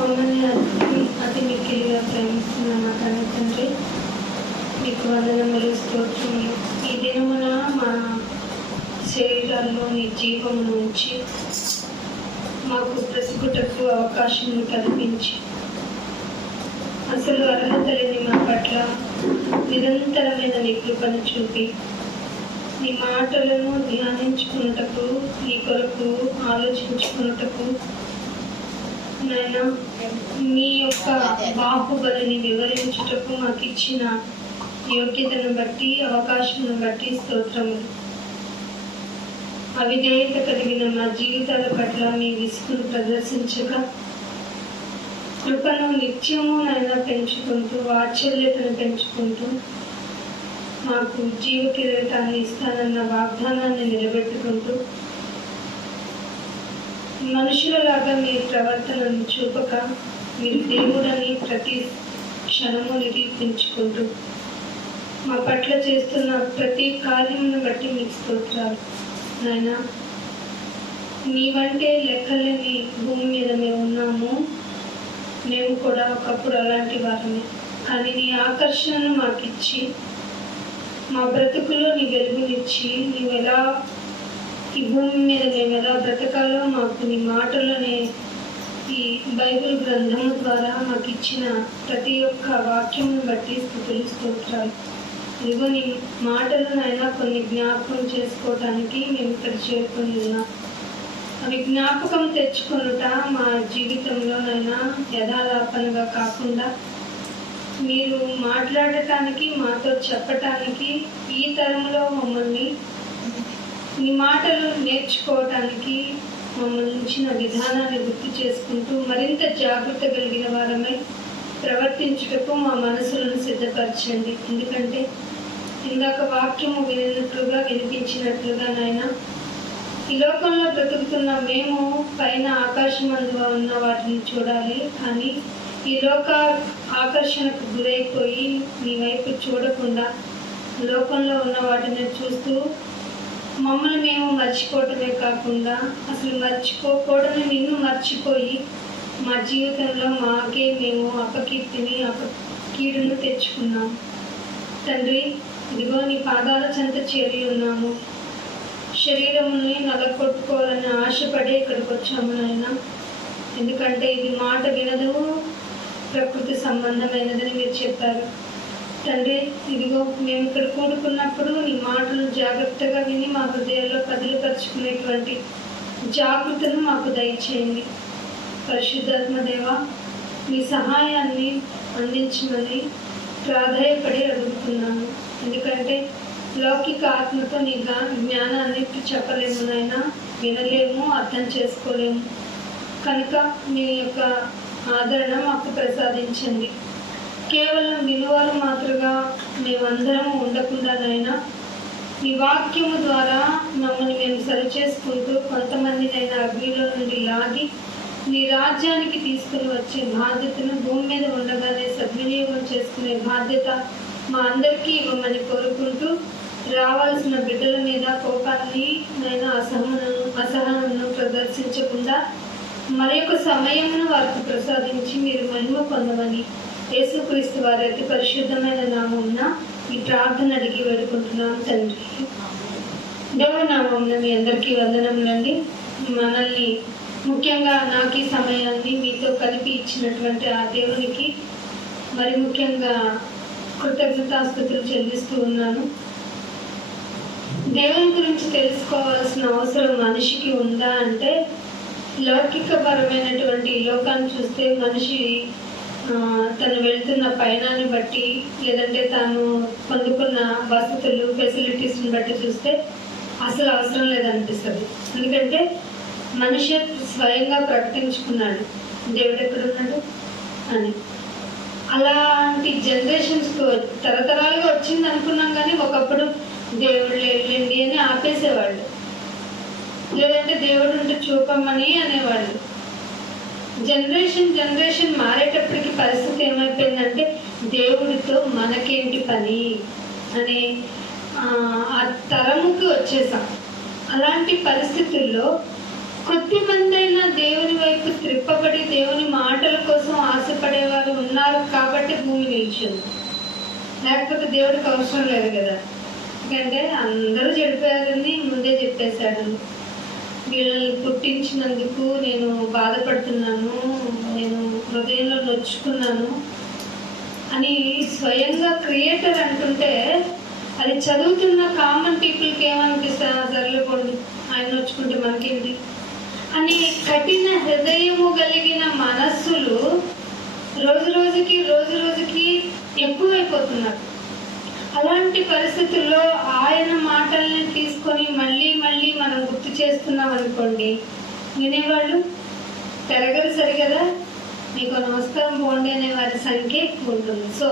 మమ్మల్ని అతి మిక్కిలిగా ప్రేమిస్తున్న మా కన్న తండ్రి, మీకు వందనములు, స్తోత్రములు. ఈ దినమున మా శరీరాల్లోని జీవమును ఉంచి మాకు బ్రతుకుటకు అవకాశం కల్పించి, అసలు అర్హత లేని మా పట్ల నిరంతరమైన నీ కృపను చూపి, నీ మాటలను ధ్యానించుకున్నటకు, నీ కొరకు ఆలోచించుకున్నటకు, నాయన మీ యొక్క బాహుబలిని వివరించుటకు మాకు ఇచ్చిన యోగ్యతను బట్టి, అవకాశం బట్టి స్తోత్రములు. అవిధేయత కలిగిన మా జీవితాల పట్ల మీ విసుగును ప్రదర్శించక, కృపను నిత్యము నాయన పెంచుకుంటూ, వాత్సల్యతను పెంచుకుంటూ, మాకు జీవ కిరీటాన్ని ఇస్తానన్న వాగ్దానాన్ని నిలబెట్టుకుంటూ, మనుషులలాగా మీ ప్రవర్తనను చూపక, మీరు దేవుడని ప్రతి క్షణము నిరూపించుకుంటూ, మా పట్ల చేస్తున్న ప్రతి కార్యమును బట్టి మీకు స్తోత్రాలు. నాయన నీవంటే లెక్కలేని భూమి మీద మేము ఉన్నాము. మేము కూడా ఒకప్పుడు అలాంటి వారమే. కానీ నీ ఆకర్షణను మాకు ఇచ్చి, మా బ్రతుకులో నీ వెలుగునిచ్చి, నీవు ఎలా ఈ భూమి మీద మేము ఎలా బ్రతకాలో మాకు నీ మాటలోనే, ఈ బైబిల్ గ్రంథము ద్వారా మాకు ఇచ్చిన ప్రతి ఒక్క వాక్యమును బట్టి స్తుతులు, స్తోత్రాలు. ఇదిగో నీ మాటలనైనా కొన్ని జ్ఞాపకం చేసుకోవటానికి మేము ఇక్కడ చేరుకొని ఉన్నాం. అవి జ్ఞాపకం తెచ్చుకొనుట మా జీవితంలోనైనా యథాలాపనగా కాకుండా, మీరు మాట్లాడటానికి, మాతో చెప్పటానికి, ఈ తరంలో మమ్మల్ని ఈ మాటలు నేర్చుకోవటానికి మమ్మల్ని ఉంచిన విధానాన్ని గుర్తు చేసుకుంటూ, మరింత జాగ్రత్త కలిగిన వారమై ప్రవర్తించుటకు మా మనసులను సిద్ధపరచండి. ఎందుకంటే ఇందాక వాక్యము వినినట్లుగా, వినిపించినట్లుగా నాయన, ఈ లోకంలో బ్రతుకుతున్న మేము పైన ఆకాశమందు ఉన్న వాటిని చూడాలి. కానీ ఈ లోక ఆకర్షణకు గురైపోయి నీ వైపు చూడకుండా, లోకంలో ఉన్న వాటిని చూస్తూ మమ్మల్ని మేము మర్చిపోవటమే కాకుండా, అసలు మర్చిపోకూడని నిన్ను మర్చిపోయి మా జీవితంలో మాకే మేము అపకీర్తిని, కీడును తెచ్చుకున్నాం. తండ్రి, ఇదిగో నీ పాదాల చెంత చేరి ఉన్నాము. శరీరముని నలగొట్టుకోవాలని ఆశపడి ఇక్కడికి వచ్చాము నాయన. ఎందుకంటే ఇది మాట వినదు, ప్రకృతి సంబంధమైనదని మీరు చెప్పారు. తండ్రి, ఇదిగో మేము ఇక్కడ కూడుకున్నప్పుడు నీ మాటలు జాగ్రత్తగా విని మా హృదయాల్లో పదిలిపరుచుకునేటువంటి జాగృతను మాకు దయచేయండి. పరిశుద్ధాత్మ దేవ, మీ సహాయాన్ని అందించమని ప్రాధాయపడి అడుగుతున్నాను. ఎందుకంటే లౌకిక ఆత్మతో నీ జ్ఞానాన్ని చెప్పలేము నాయన, వినలేము, అర్థం చేసుకోలేము. కనుక మీ యొక్క ఆదరణ మాకు ప్రసాదించండి. కేవలం విలువలు మాత్రమే మేమందరం ఉండకుండానైనా, నీ వాక్యము ద్వారా మమ్మల్ని మేము సరిచేసుకుంటూ, కొంతమందినైనా అగ్నిలో నుండి లాగి నీ రాజ్యానికి తీసుకుని వచ్చే బాధ్యతను భూమి మీద ఉండగానే సద్వినియోగం చేసుకునే బాధ్యత మా అందరికీ ఇవ్వమని కోరుకుంటూ, రావాల్సిన బిడ్డల మీద కోపాన్ని నైనా అసహనను ప్రదర్శించకుండా మరి యొక్క సమయమును వారికి ప్రసాదించి మీరు మహిమ పొందమని యేసుక్రీస్తు వారి అతి పరిశుద్ధమైన నామమున ఈ ప్రార్థన అడిగి వేడుకుంటున్నాం తండ్రి. దేవుని నామమున మీ అందరికీ వందనములండి. మనల్ని ముఖ్యంగా నాకు ఈ సమయాన్ని మీతో కలిపి ఇచ్చినటువంటి ఆ దేవునికి మరి ముఖ్యంగా కృతజ్ఞతాస్తుతులు చెల్లిస్తూ ఉన్నాను. దేవుని గురించి తెలుసుకోవాల్సిన అవసరం మనిషికి ఉందా అంటే, లౌకికపరమైనటువంటి లోకాన్ని చూస్తే మనిషి తను వెళ్తున్న పయనాన్ని బట్టి, లేదంటే తాను పొందుకున్న వసతులు, ఫెసిలిటీస్ని బట్టి చూస్తే అసలు అవసరం లేదనిపిస్తుంది. ఎందుకంటే మనిషి స్వయంగా ప్రకటించుకున్నాడు దేవుడు ఎక్కడున్నాడు అని. అలాంటి జనరేషన్స్ తరతరాలుగా వచ్చింది అనుకున్నాం, కానీ ఒకప్పుడు దేవుడు లేండి అని ఆపేసేవాళ్ళు, లేదంటే దేవుడు ఉంటే చూపమని అనేవాళ్ళు. జనరేషన్ మారేటప్పటికి పరిస్థితి ఏమైపోయిందంటే, దేవుడితో మనకేంటి పని అనే ఆ తరముకి వచ్చేసాం. అలాంటి పరిస్థితుల్లో కొద్ది మందైనా దేవుని వైపు త్రిప్పబడి దేవుని మాటల కోసం పిలిచింది. లేకపోతే దేవుడికి అవసరం లేదు కదా, ఎందుకంటే అందరూ చెడిపోయారని ముందే చెప్పేశాడు. వీళ్ళని పుట్టించినందుకు నేను బాధపడుతున్నాను, నేను హృదయంలో నొచ్చుకున్నాను అని స్వయంగా క్రియేటర్ అంటుంటే అది చదువుతున్న కామన్ పీపుల్కి ఏమనిపిస్తుంది? సర్లేపోండి, ఆయన నొచ్చుకుంటే మనకేంటి అని కఠిన హృదయము కలిగిన మనస్సులు రోజు రోజుకి ఎక్కువైపోతున్నారు. అలాంటి పరిస్థితుల్లో ఆయన మాటల్ని తీసుకొని మళ్ళీ మనం గుర్తు చేస్తున్నాం అనుకోండి, వినేవాళ్ళు పెరగరు సరిగదా, మీకు నమస్కారం పోండి అనే వారి సంఖ్య ఎక్కువ ఉంటుంది. సో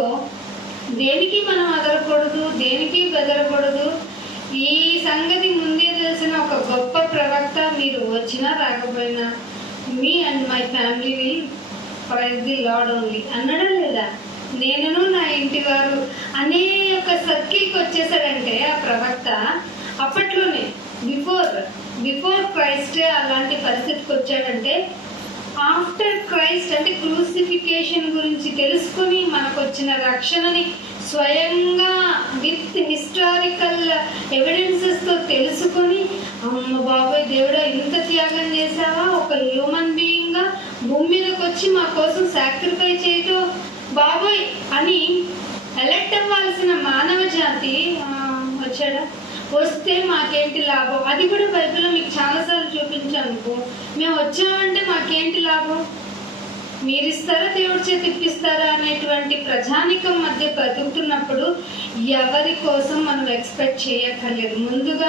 దేనికి మనం అదరకూడదు, దేనికి బెదరకూడదు. ఈ సంగతి ముందే తెలిసిన ఒక గొప్ప ప్రవక్త మీరు వచ్చినా రాకపోయినా me and my family will praise the lord only అన్నాడా లేదా? నేనును నా ఇంటి వారు అనే ఒక సర్కిల్కి వచ్చేసాడంటే ఆ ప్రవక్త అప్పట్లోనే బిఫోర్ క్రైస్ట్ అలాంటి పరిస్థితికి వచ్చాడంటే ఆఫ్టర్ క్రైస్ట్ అంటే క్రూసిఫికేషన్ గురించి తెలుసుకుని మనకు వచ్చిన రక్షణని స్వయంగా విత్ హిస్టారికల్ ఎవిడెన్సెస్తో తెలుసుకొని, అమ్మ బాబాయ్ దేవుడా ఇంత త్యాగం చేసావా, ఒక హ్యూమన్ బీయింగ్గా భూమి మీదకి వచ్చి మా కోసం సాక్రిఫైస్ చేయటం బాబోయ్ అని ఎలెక్ట్ అవ్వాల్సిన మానవ జాతి వచ్చాడా? వస్తే మాకేంటి లాభం? అది కూడా బైబిల్లో మీకు చాలాసార్లు చూపించాను. మేము వచ్చామంటే మాకేంటి లాభం, మీరిస్తారా దేవుడి చేతి ఇప్పిస్తారా అనేటువంటి ప్రజానికం మధ్య బ్రతుకుతున్నప్పుడు ఎవరి కోసం మనం ఎక్స్పెక్ట్ చేయక్కర్లేదు. ముందుగా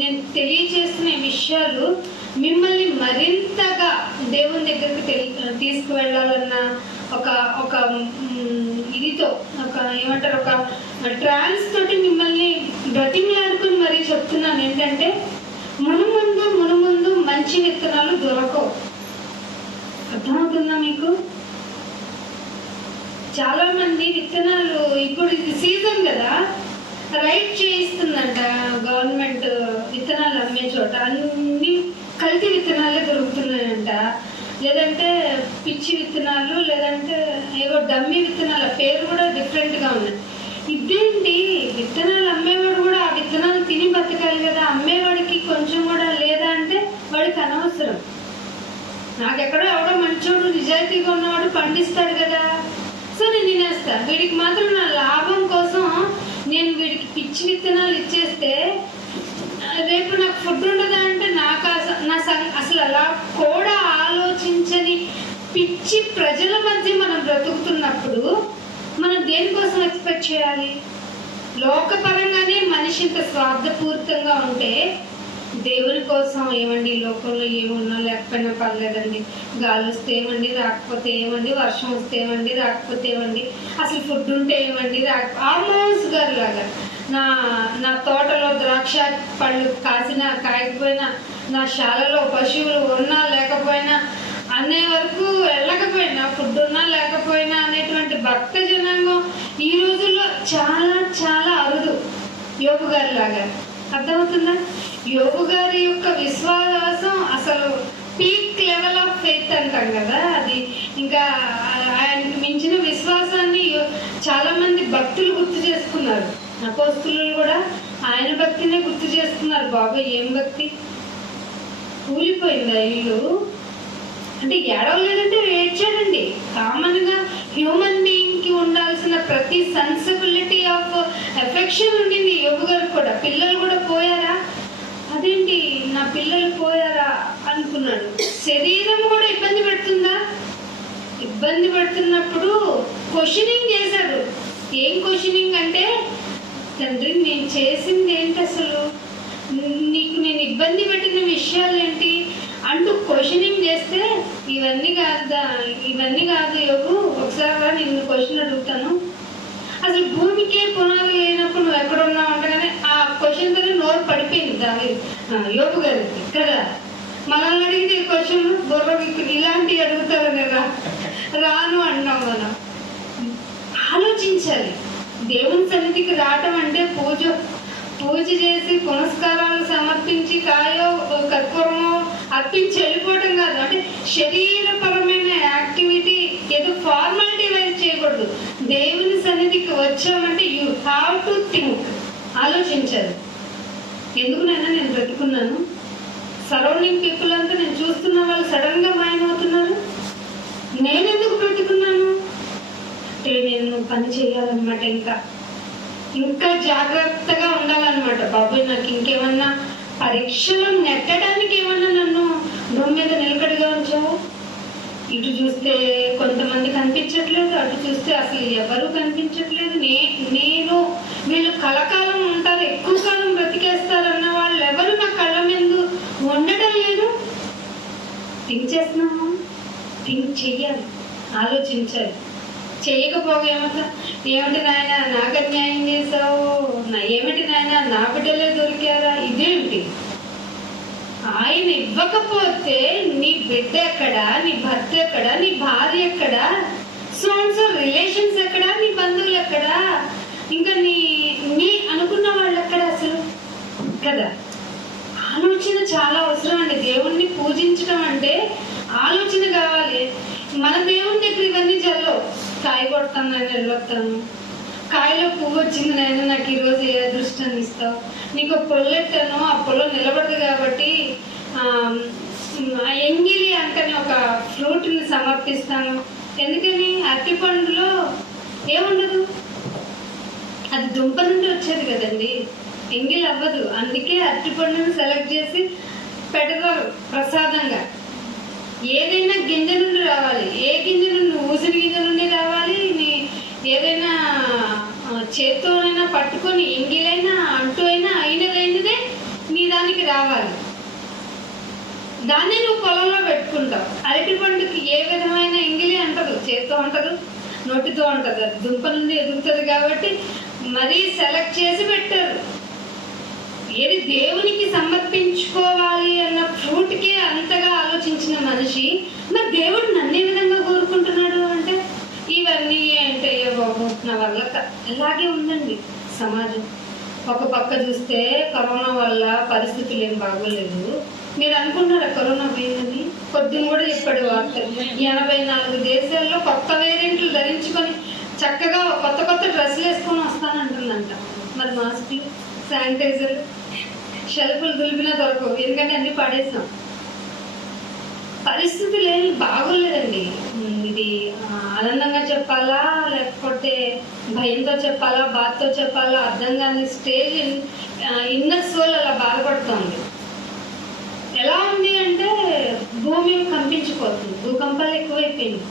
నేను తెలియజేస్తున్న విషయాలు మిమ్మల్ని మరింతగా దేవుని దగ్గరికి తీసుకువెళ్ళాలన్న ఒక ఇదితో ఏమంటారు ఒక ట్రాన్స్ తోటి మిమ్మల్ని బ్రతిమలాడుకుని మరీ చెప్తున్నాను. ఏంటంటే మునుముందు మంచి విత్తనాలు దొరకవు. అర్థమవుతుందా మీకు? చాలా మంది విత్తనాలు ఇప్పుడు ఇది సీజన్ కదా, రైట్ చేయిస్తుందంట గవర్నమెంట్ విత్తనాలు అమ్మే చోట అన్ని కల్తీ విత్తనాలే దొరుకుతున్నాయంట, లేదంటే పిచ్చి విత్తనాలు, లేదంటే ఏవో డమ్మీ విత్తనాల పేరు కూడా డిఫరెంట్గా ఉన్నాయి. ఇదేంటి, విత్తనాలు అమ్మేవాడు కూడా ఆ విత్తనాలు తిని బతకాలి కదా, అమ్మేవాడికి కొంచెం కూడా లేదా అంటే వాడికి అనవసరం. నాకెక్కడో ఎవడో మంచోడు నిజాయితీగా ఉన్నవాడు పండిస్తాడు కదా, సో నేను తినేస్తా. వీడికి మాత్రం నా లాభం కోసం నేను వీడికి పిచ్చి విత్తనాలు ఇచ్చేస్తే రేపు నాకు ఫుడ్ ఉండదా అంటే నాకు అసలు అలా కూడా ఆలోచించని పిచ్చి ప్రజల మధ్య మనం బ్రతుకుతున్నప్పుడు మనం దేనికోసం ఎక్స్పెక్ట్ చేయాలి? లోకపరంగానే మనిషి ఇంత స్వార్థపూరితంగా ఉంటే దేవుని కోసం ఏమండి, లోకంలో ఏమున్నా లేకపోయినా పర్లేదండి, గాలి వస్తే ఏమండి, రాకపోతే ఏమండి, వర్షం వస్తే ఏమండి, రాకపోతే ఏమండి, అసలు ఫుడ్ ఉంటే ఏమండి, ఆల్మోస్ట్ గారు లాగా నా తోటలో ద్రాక్ష పళ్ళు కాసినా కాయకపోయినా, నా శాలలో పశువులు ఉన్నా లేకపోయినా, అనే వరకు వెళ్ళకపోయినా, ఫుడ్ ఉన్నా లేకపోయినా అనేటువంటి భక్త జనాంగం ఈ రోజుల్లో చాలా చాలా అరుదు. యోగు గారి లాగా. అర్థమవుతుందా? యోగు గారి యొక్క విశ్వాసం అసలు పీక్ లెవెల్ ఆఫ్ ఫెయిత్ అంటాం కదా, అది ఇంకా ఆయనకు మించిన విశ్వాసాన్ని చాలా మంది భక్తులు గుర్తు చేసుకున్నారు. అపోస్తులు కూడా ఆయన భక్తినే గుర్తు చేసుకున్నారు. బాబా ఏం భక్తి, కూలిపోయిందా ఇల్లు అంటే ఏడవలేదంటే ఏడ్చాడండి. కామన్గా హ్యూమన్ బీయింగ్కి ఉండాల్సిన ప్రతి సెన్సిబిలిటీ ఆఫ్ ఎఫెక్షన్ ఉండింది యోగు గారికి కూడా. పిల్లలు కూడా పోయారా, అదేంటి నా పిల్లలు పోయారా అనుకున్నాడు. శరీరం కూడా ఇబ్బంది పెడుతుందా? ఇబ్బంది పెడుతున్నప్పుడు క్వశ్చనింగ్ చేశాడు. ఏం క్వశ్చనింగ్ అంటే, తండ్రి నేను చేసింది ఏంటి, అసలు నీకు నేను ఇబ్బంది పెట్టిన విషయాలు ఏంటి అంటూ క్వశ్చనింగ్ చేస్తే, ఇవన్నీ కాదు యోగు, ఒకసారి నిన్ను క్వశ్చన్ అడుగుతాను. అసలు భూమికే పునాదులు లేనప్పుడు నువ్వు ఎక్కడున్నావు అంటగానే ఆ క్వశ్చన్తోనే నోరు పడిపోయింది యోగు గారికి కదా. మనల్ని అడిగితే క్వశ్చన్ బుర్రకి ఇలాంటివి అడుగుతారని రాను అంటాం మనం. ఆలోచించాలి. దేవుని సన్నిధికి రావటం అంటే పూజ చేసి పునస్కారాలు సమర్పించి కాయో కర్పూరమో అర్పించి వెళ్ళిపోవటం కాదు. అంటే శరీరపరమైన యాక్టివిటీ ఏదో ఫార్మాలిటీ వైజ్ చేయకూడదు. దేవుని ఆలోచించారు, ఎందుకునైనా నేను బ్రతుకున్నాను, సరౌండింగ్ పీపుల్ అంతా నేను చూస్తున్న వాళ్ళు సడన్ గా మాయమవుతున్నారు, నేనెందుకు బ్రతుకున్నాను అంటే నేను పని చేయాలన్నమాట. ఇంకా జాగ్రత్తగా ఉండాలన్నమాట. బాబోయ్, నాకు ఇంకేమన్నా పరీక్షలు నెట్టడానికి ఏమన్నా నన్ను భూమి మీద నిలకడగా ఉంచావు. ఇటు చూస్తే కొంతమంది కనిపించట్లేదు, అటు చూస్తే అసలు ఎవరు కనిపించట్లేదు. నేను వీళ్ళు కలకాలం ఉంటారు, ఎక్కువ కాలం బ్రతికేస్తారన్న వాళ్ళు ఎవరు నా కళ్ళ మీద ఉండడం లేదు. థింక్ చేస్తున్నాము, థింక్ చెయ్యాలి, ఆలోచించాలి. చెయ్యకపోగా ఏమిటి నాయన నాకు అన్యాయం చేసావు, ఏమిటి నాయన నా బిడ్డలే దొరికారా, ఇదేమిటి? ఆయన ఇవ్వకపోతే నీ బిడ్డ ఎక్కడా, నీ భర్త ఎక్కడా, నీ భార్య ఎక్కడా, సో రిలేషన్స్ ఎక్కడా, నీ బంధువులు ఎక్కడా, ఇంకా నీ అనుకున్న వాళ్ళు ఎక్కడా అసలు కదా. ఆలోచన చాలా అవసరం అండి. దేవుణ్ణి పూజించడం అంటే ఆలోచన కావాలి. మన దేవుని దగ్గర ఇవన్నీ జరగవు. కాయ కొడతాను, నేను వెళ్ళొస్తాను, కాయలో పువ్వు వచ్చింది నాయన నాకు ఈరోజు ఏ అదృష్టాన్ని ఇస్తావు, నీకు పొల్లెట్టాను ఆ పొలం నిలబడదు కాబట్టి ఎంగిలి అంటని ఒక ఫ్రూట్ని సమర్పిస్తాను. ఎందుకని? అరటి పండులో ఏముండదు, అది దుంప నుండి వచ్చేది కదండి, ఎంగిలి అవ్వదు. అందుకే అరటి పండుని సెలెక్ట్ చేసి పెడతారు ప్రసాదంగా. ఏదైనా గింజ నుండి రావాలి. ఏ గింజ నుండి? ఊసిన గింజ నుండి రావాలి. ఏదైనా చేత్తోనైనా పట్టుకొని ఎంగిలైనా అంటూ అయినా అయినదైనదే నీ దానికి రావాలి. దాన్ని నువ్వు పొలంలో పెట్టుకుంటావు. అరటి పండుకి ఏ విధమైన ఎంగిలి అంటదు, చేత్తో అంటదు, నోటితో అంటదు, దుంప నుండి ఎదుగుతుంది కాబట్టి మరీ సెలెక్ట్ చేసి పెట్టారు. ఏది దేవునికి సమర్పించుకోవాలి అన్న ఫ్రూట్కే అంతగా ఆలోచించిన మనిషి మరి దేవుడు నన్ను ఏ విధంగా కోరుకుంటున్నాడు అంటే ఇవన్నీ ఏంటయ్యో బాబు నా వల్ల ఇలాగే ఉందండి సమాజం. ఒక పక్క చూస్తే కరోనా వల్ల పరిస్థితులు ఏం బాగోలేదు. మీరు అనుకుంటున్నారా కరోనా పోయిందని? పొద్దున్న కూడా చెప్పాడు వార్తలు, 84 దేశాల్లో కొత్త వేరియంట్లు ధరించుకొని చక్కగా కొత్త కొత్త డ్రెస్సులు వేసుకొని వస్తానంటుందంట. మరి మాస్కులు, శానిటైజర్లు షెల్ఫ్లు దులిపినా దొరకవు, ఎందుకంటే అన్ని పడేసాం. పరిస్థితులు ఏమి బాగోలేదండి. ఇది ఆనందంగా చెప్పాలా లేకపోతే భయంతో చెప్పాలా, బాధతో చెప్పాలా అర్థం కాని స్టేజ్. ఇన్నర్ సోల్ అలా బాధపడుతుంది. ఎలా ఉంది అంటే భూమి కంపించిపోతుంది, భూకంపాలు ఎక్కువైపోయింది.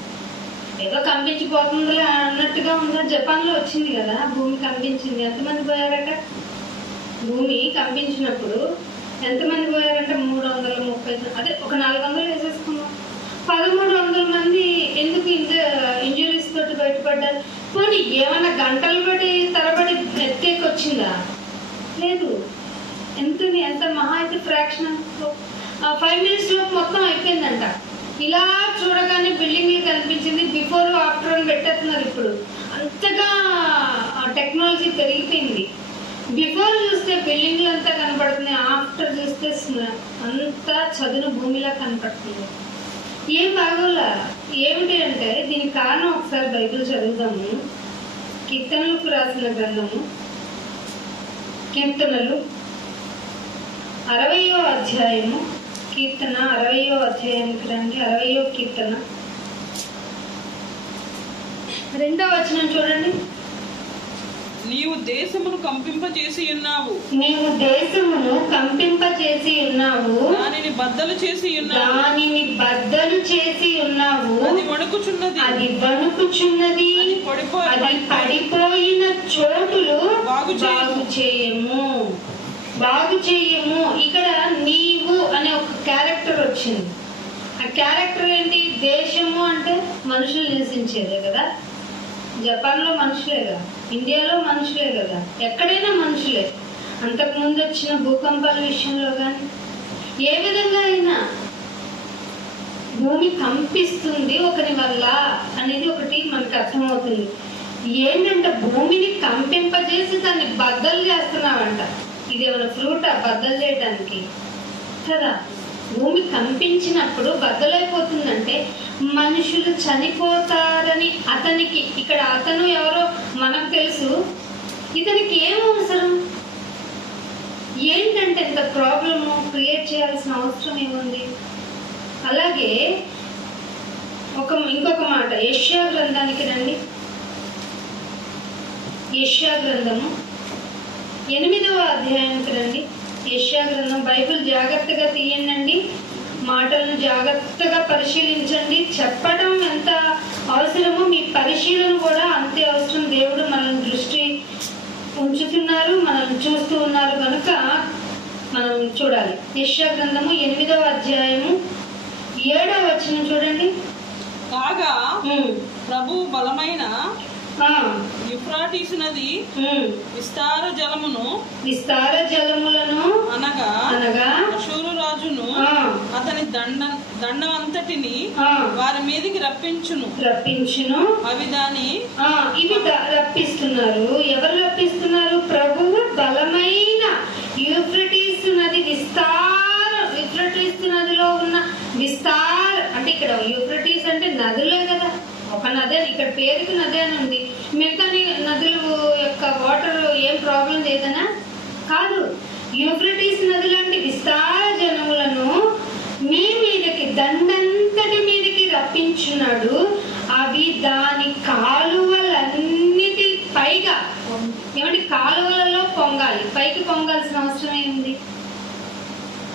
ఏదో కంపించిపోతుందిలే అన్నట్టుగా ఉందా. జపాన్లో వచ్చింది కదా భూమి కంపించింది, ఎంతమంది పోయారట? భూమి కంపించినప్పుడు ఎంతమంది పోయారంటే 330, అదే ఒక 400 వేసేసుకున్నాం. 1300 మంది ఎందుకు ఇంజురీస్ తోటి బయటపడ్డారు? పోనీ ఏమన్నా గంటలు బట్టి తరబడి ఎత్తేకి వచ్చిందా? లేదు. ఎంత మహా అయితే ఫ్రాక్షన్ 5 minutes లోపు మొత్తం అయిపోయిందంట. ఇలా చూడగానే బిల్డింగ్లు కనిపించింది. బిఫోర్ ఆఫ్టర్ అని పెట్టేస్తున్నారు. ఇప్పుడు అంతగా టెక్నాలజీ పెరిగిపోయింది. బిఫోర్ చూస్తే బిల్డింగ్లు అంతా కనపడుతున్నాయి, ఆఫ్టర్ చూస్తే అంతా చదును భూమిలా కనపడుతుంది. ఏం బాగోలా. ఏమిటి అంటే దీనికి కారణం ఒకసారి బైబిల్ చదువుదాము. కీర్తనలకు రాసిన గ్రంథము, కీర్తనలు 60వ అధ్యాయము, కీర్తన 60వ అధ్యాయానికి రండి. 60వ కీర్తన 2వ వచనం చూడండి. నీవు దేశమును కంపింపజేసి ఉన్నావు, నీవు దేశమును కంపింపజేసి ఉన్నావు, దానిని బద్దలు చేసి ఉన్నావు, దానిని బద్దలు చేసి ఉన్నావు. అది వణుకుచున్నది, అది వణుకుచున్నది, అది పడిపోయిన చోటులు బాగు చేయము, బాగు చేయము. ఇక్కడ నీవు అనే ఒక క్యారెక్టర్ వచ్చింది. ఆ క్యారెక్టర్ ఏంటి? దేశము అంటే మనుషులు నివసించేదే కదా. జపాన్లో మనుషులే కదా, ఇండియాలో మనుషులే కదా, ఎక్కడైనా మనుషులే. అంతకుముందు వచ్చిన భూకంపాల విషయంలో కానీ ఏ విధంగా అయినా భూమి కంపిస్తుంది ఒకరి వల్ల అనేది ఒకటి మనకు అర్థమవుతుంది. ఏంటంటే భూమిని కంపింపజేసి దాన్ని బద్దలు చేస్తున్నావంట. ఇదేమైనా ఫ్రూటా బద్దలు చేయడానికి కదా? భూమి కంపించినప్పుడు బద్దలైపోతుందంటే మనుషులు చనిపోతారని అతనికి, ఇక్కడ అతను ఎవరో మనకు తెలుసు, ఇతనికి ఏం అవసరం? ఏంటంటే ఇంత ప్రాబ్లము క్రియేట్ చేయాల్సిన అవసరం ఏముంది? అలాగే ఇంకొక మాట, యెషయా గ్రంథానికి రండి. యెషయా గ్రంథము 8వ అధ్యాయానికి రండి. యెషయా గ్రంథం. బైబిల్ జాగ్రత్తగా తీయండి, మాటలను జాగ్రత్తగా పరిశీలించండి. చెప్పడం ఎంత అవసరమో మీ పరిశీలన కూడా అంతే అవసరం. దేవుడు మనల్ని దృష్టి ఉంచుతున్నారు, మనల్ని చూస్తూ ఉన్నారు కనుక మనం చూడాలి. యెషయా గ్రంథము 8వ అధ్యాయము 7వ వచనం చూడండి. కాగా ప్రభు బలమైన యూఫ్రాటీసు నది విస్తార జలములను అనగా అషూరు రాజును అతని దండమంతటిని వారి మీదకి రప్పించును. అవి దాని ఇవి రప్పిస్తున్నారు. ఎవరు రప్పిస్తున్నారు? ప్రభువు బలమైన యూఫ్రటీస్ నది యూఫ్రటీస్ నదిలో ఉన్న అంటే ఇక్కడ యూఫ్రటీస్ అంటే నదులే కదా, ఒక నదే, ఇక్కడ పేరుకి నదే అని ఉంది. మిగతా నదుల యొక్క వాటర్ ఏం ప్రాబ్లం లేదనా? కాదు. యూఫ్రటీస్ నది లాంటి విస్తార జనములను మీ మీదకి దండంతటి మీదకి రప్పించున్నాడు. అవి దాని కాలువలన్నిటి పైగా, ఏమంటే కాలువలలో పొంగాలి. పైకి పొంగాల్సిన అవసరం ఏంది?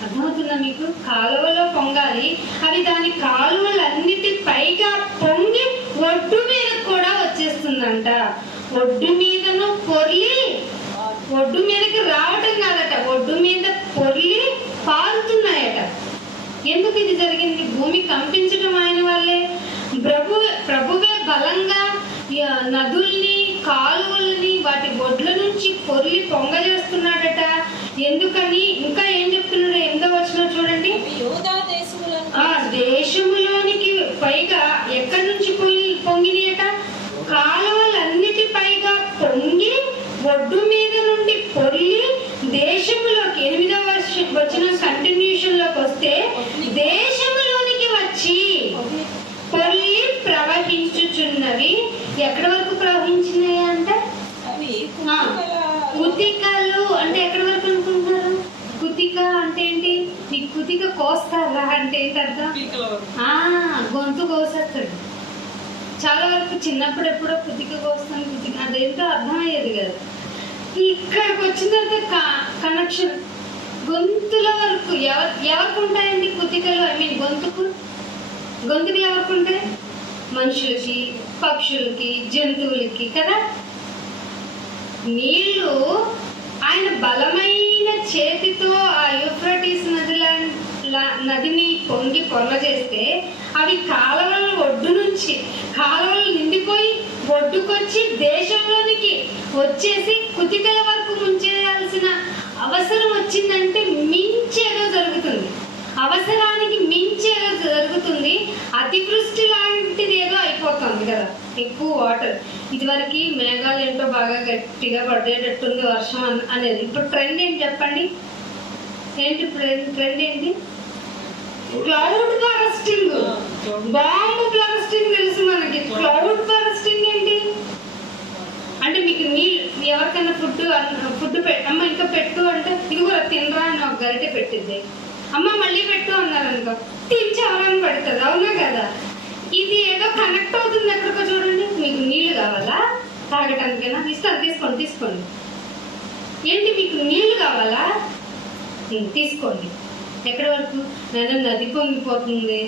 అర్థమవుతుందా మీకు? కాలువలో పొంగాలి. అవి దాని కాలువలన్నిటి పైగా పొంగి ఒడ్డు మీద కూడా వచ్చేస్తుందంట. ఒడ్డు మీదను పొర్లి, ఒడ్డు మీదకి రావటం కాదట, ఒడ్డు మీద పొర్లి పారుతున్నాయట. ఎందుకు ఇది జరిగింది? భూమి కంపించటం ఆయన వల్లే. ప్రభువే బలంగా నదుల్ని, కాలువల్ని వాటి ఒడ్ల నుంచి పొర్లి పొంగజేస్తున్నాడట. ఎందుకని? ఇంకా ఏం చెప్తున్నాడు? 8వ వచనం చూడండి. దేశములోనికి పైగా ఎక్కడి నుంచి పొంగినాయట? కాలువలన్నిటి పైగా పొంగి ఒడ్డు మీద నుండి పొర్లి దేశములోకి, 8వ వచనం కంటిన్యూషన్ లోకి వస్తే, దేశములోనికి వచ్చి పొర్లి ప్రవహించుచున్నవి. ఎక్కడి వరకు ప్రవహించినాయి అంటే కుతికలు. అంటే ఎక్కడి వరకు అనుకుంటున్నారు? కుతిక అంటే ఏంటి? నీ కుతిక కోస్తారా అంటే ఏంటి అర్థం? గొంతు కోసేస్తాడు. చాలా వరకు చిన్నప్పుడు ఎప్పుడో కుతిక కోస్తాను, కుతిక అదేంటో అర్థమయ్యేది కదా. ఇక్కడికి వచ్చిన తర్వాత కనెక్షన్ గొంతుల వరకు ఎవరికి ఉంటాయండి కుతికలు? ఐ మీన్ గొంతుకులు ఎవరికి ఉంటాయి? మనుషులకి, పక్షులకి, జంతువులకి కదా. నీళ్లు ఆయన బలమైన చేతితో ఆ యూఫ్రటీస్ నదిని పొంగి పొర్లజేస్తే అవి కాలువల ఒడ్డు నుంచి, కాలువలు నిండిపోయి ఒడ్డుకొచ్చి దేశంలోనికి వచ్చేసి కుతికల వరకు ముంచేయాల్సిన అవసరం వచ్చిందంటే మించేదో జరుగుతుంది. అవసరానికి మించేదో జరుగుతుంది. అతివృష్టి లాంటిది ఏదో అయిపోతుంది కదా, ఎక్కువ వాటర్. ఇదివరకు మేఘాలు ఏంటో బాగా గట్టిగా పడేటట్టుంది వర్షం అనేది. ఇప్పుడు ట్రెండ్ ఏంటి చెప్పండి? ఏంటి ట్రెండ్ ఏంటి? Cloud bursting. బాంబు బ్లాస్టింగ్ తెలుసు మనకి. క్లౌడ్ బరస్టింగ్ ఏంటి అంటే, మీకు ఎవరికైనా ఫుడ్ అమ్మ ఇంకా పెట్టు అంటే, ఇదిగో తినరా అని ఒక గరిటె పెట్టిద్ది. అమ్మ మళ్ళీ పెట్టు అన్నారు అనుకో, తించి ఎవరైనా పెడుతుంది. అవునా కదా? ఇది ఏదో కనెక్ట్ అవుతుంది. ఎక్కడికో చూడండి. మీకు నీళ్లు కావాలా తాగటానికైనా? ఇస్తాను, తీసుకోండి. ఏంటి మీకు నీళ్లు కావాలా? తీసుకోండి. ఎక్కడి వరకు? నేను నది పొంగిపోతుంది.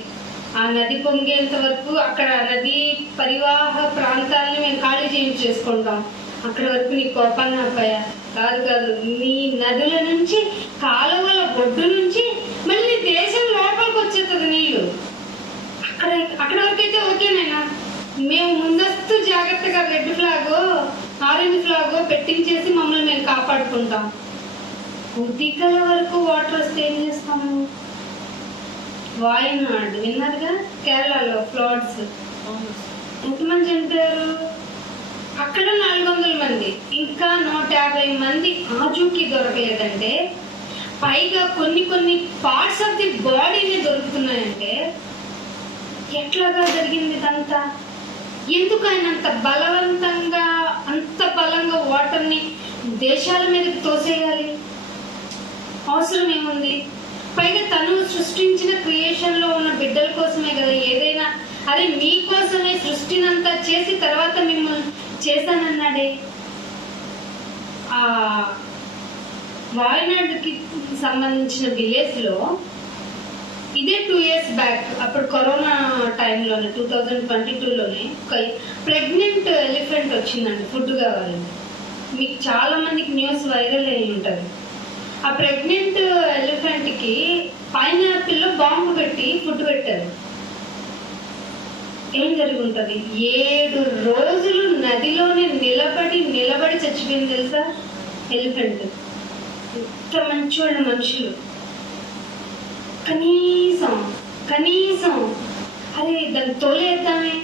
ఆ నది పొంగేంత వరకు అక్కడ నది పరివాహ ప్రాంతాలని మేము ఖాళీ చేసుకుంటాం. అక్కడి వరకు నీ కోపాన్ని ఆపాయా? కాదు. నీ నదుల నుంచి, కాలువల ఒడ్డు నుంచి మళ్ళీ దేశం లోపలికి వచ్చేస్తుంది నీళ్లు. అక్కడ వరకు అయితే ఓకేనైనా. మేము ముందస్తు జాగ్రత్తగా రెడ్ ఫ్లాగ్, ఆరెంజ్ ఫ్లాగ్ పెట్టించేసి మమ్మల్ని మేము కాపాడుకుంటాం. కుతికల వరకు వాటర్ వస్తే ఏం చేస్తాము? వాయనాడ్ విన్నారుగా, కేరళలో ఫ్లడ్స్ ఎంతమంది చనిపోయారు? అక్కడ 400 మంది, ఇంకా 150 మంది ఆచూకీ దొరకలేదంటే, పైగా కొన్ని పార్ట్స్ ఆఫ్ ది బాడీనే దొరుకుతున్నాయంటే ఎట్లాగా జరిగింది ఇదంతా? ఎందుకు ఆయన అంత బలవంతంగా, అంత బలంగా వాటర్ని దేశాల మీదకి తోసేయాలి? అవసరం ఏముంది? పైగా తను సృష్టించిన క్రియేషన్లో ఉన్న బిడ్డల కోసమే కదా ఏదైనా. అరే మీకోసమే సృష్టినంతా చేసి తర్వాత మిమ్మల్ని చేశానన్నాడే. ఆ వాయనాడుకి సంబంధించిన విలేజ్లో ఇదే 2 years బ్యాక్, అప్పుడు కరోనా టైంలోనే 2022లోనే ఒక ప్రెగ్నెంట్ ఎలిఫెంట్ వచ్చిందండి ఫుడ్ కావాలని. మీకు చాలా మందికి న్యూస్ వైరల్ అయి ఉంటుంది. ఆ ప్రెగ్నెంట్ ఎలిఫెంట్కి పైనాపిల్లో బాంబు పెట్టి ఫుడ్ పెట్టారు. ఏం జరిగి ఉంటుంది? 7 రోజులు నదిలోనే నిలబడి చచ్చిపోయింది తెలుసా ఎలిఫెంట్. ఎంత మంచివాళ్ళు మనుషులు. కనీసం అరే దాన్ని తోలేద్దామే,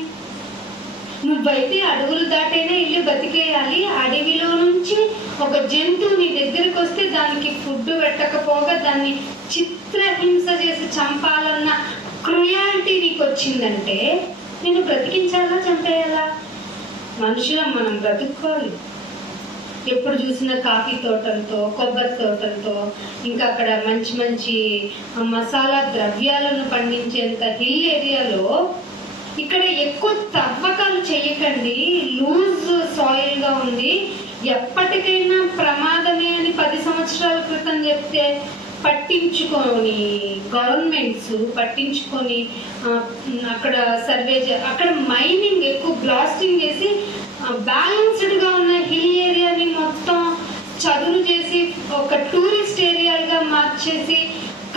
నువ్వైతే అడవులు దాటైనా ఇల్లు బతికేయాలి. అడవిలో నుంచి ఒక జంతువు నీ దగ్గరికి వస్తే దానికి ఫుడ్ పెట్టకపోగా దాన్ని చిత్రహింస చేసి చంపాలన్న క్రుయాలిటీ నీకు వచ్చిందంటే నేను బ్రతికించాలా చంపేయాలా? మనుషులం మనం బ్రతుక్కోవాలి. ఎప్పుడు చూసినా కాఫీ తోటలతో, కొబ్బరి తోటలతో, ఇంకా అక్కడ మంచి మంచి మసాలా ద్రవ్యాలను పండించేంత హిల్ ఏరియాలో ఇక్కడ ఎక్కువ తవ్వకాలు చేయకండి. లూజ్ సాయిల్ గా ఉంది, ఎప్పటికైనా ప్రమాదమే అని 10 సంవత్సరాల క్రితం చెప్తే పట్టించుకొని గవర్నమెంట్స్ పట్టించుకొని అక్కడ సర్వే అక్కడ మైనింగ్ ఎక్కువ బ్లాస్టింగ్ చేసి బ్యాలెన్స్డ్ గా ఉన్న హిల్ ఏరియాని మొత్తం చదును చేసి ఒక టూరిస్ట్ ఏరియాగా మార్చేసి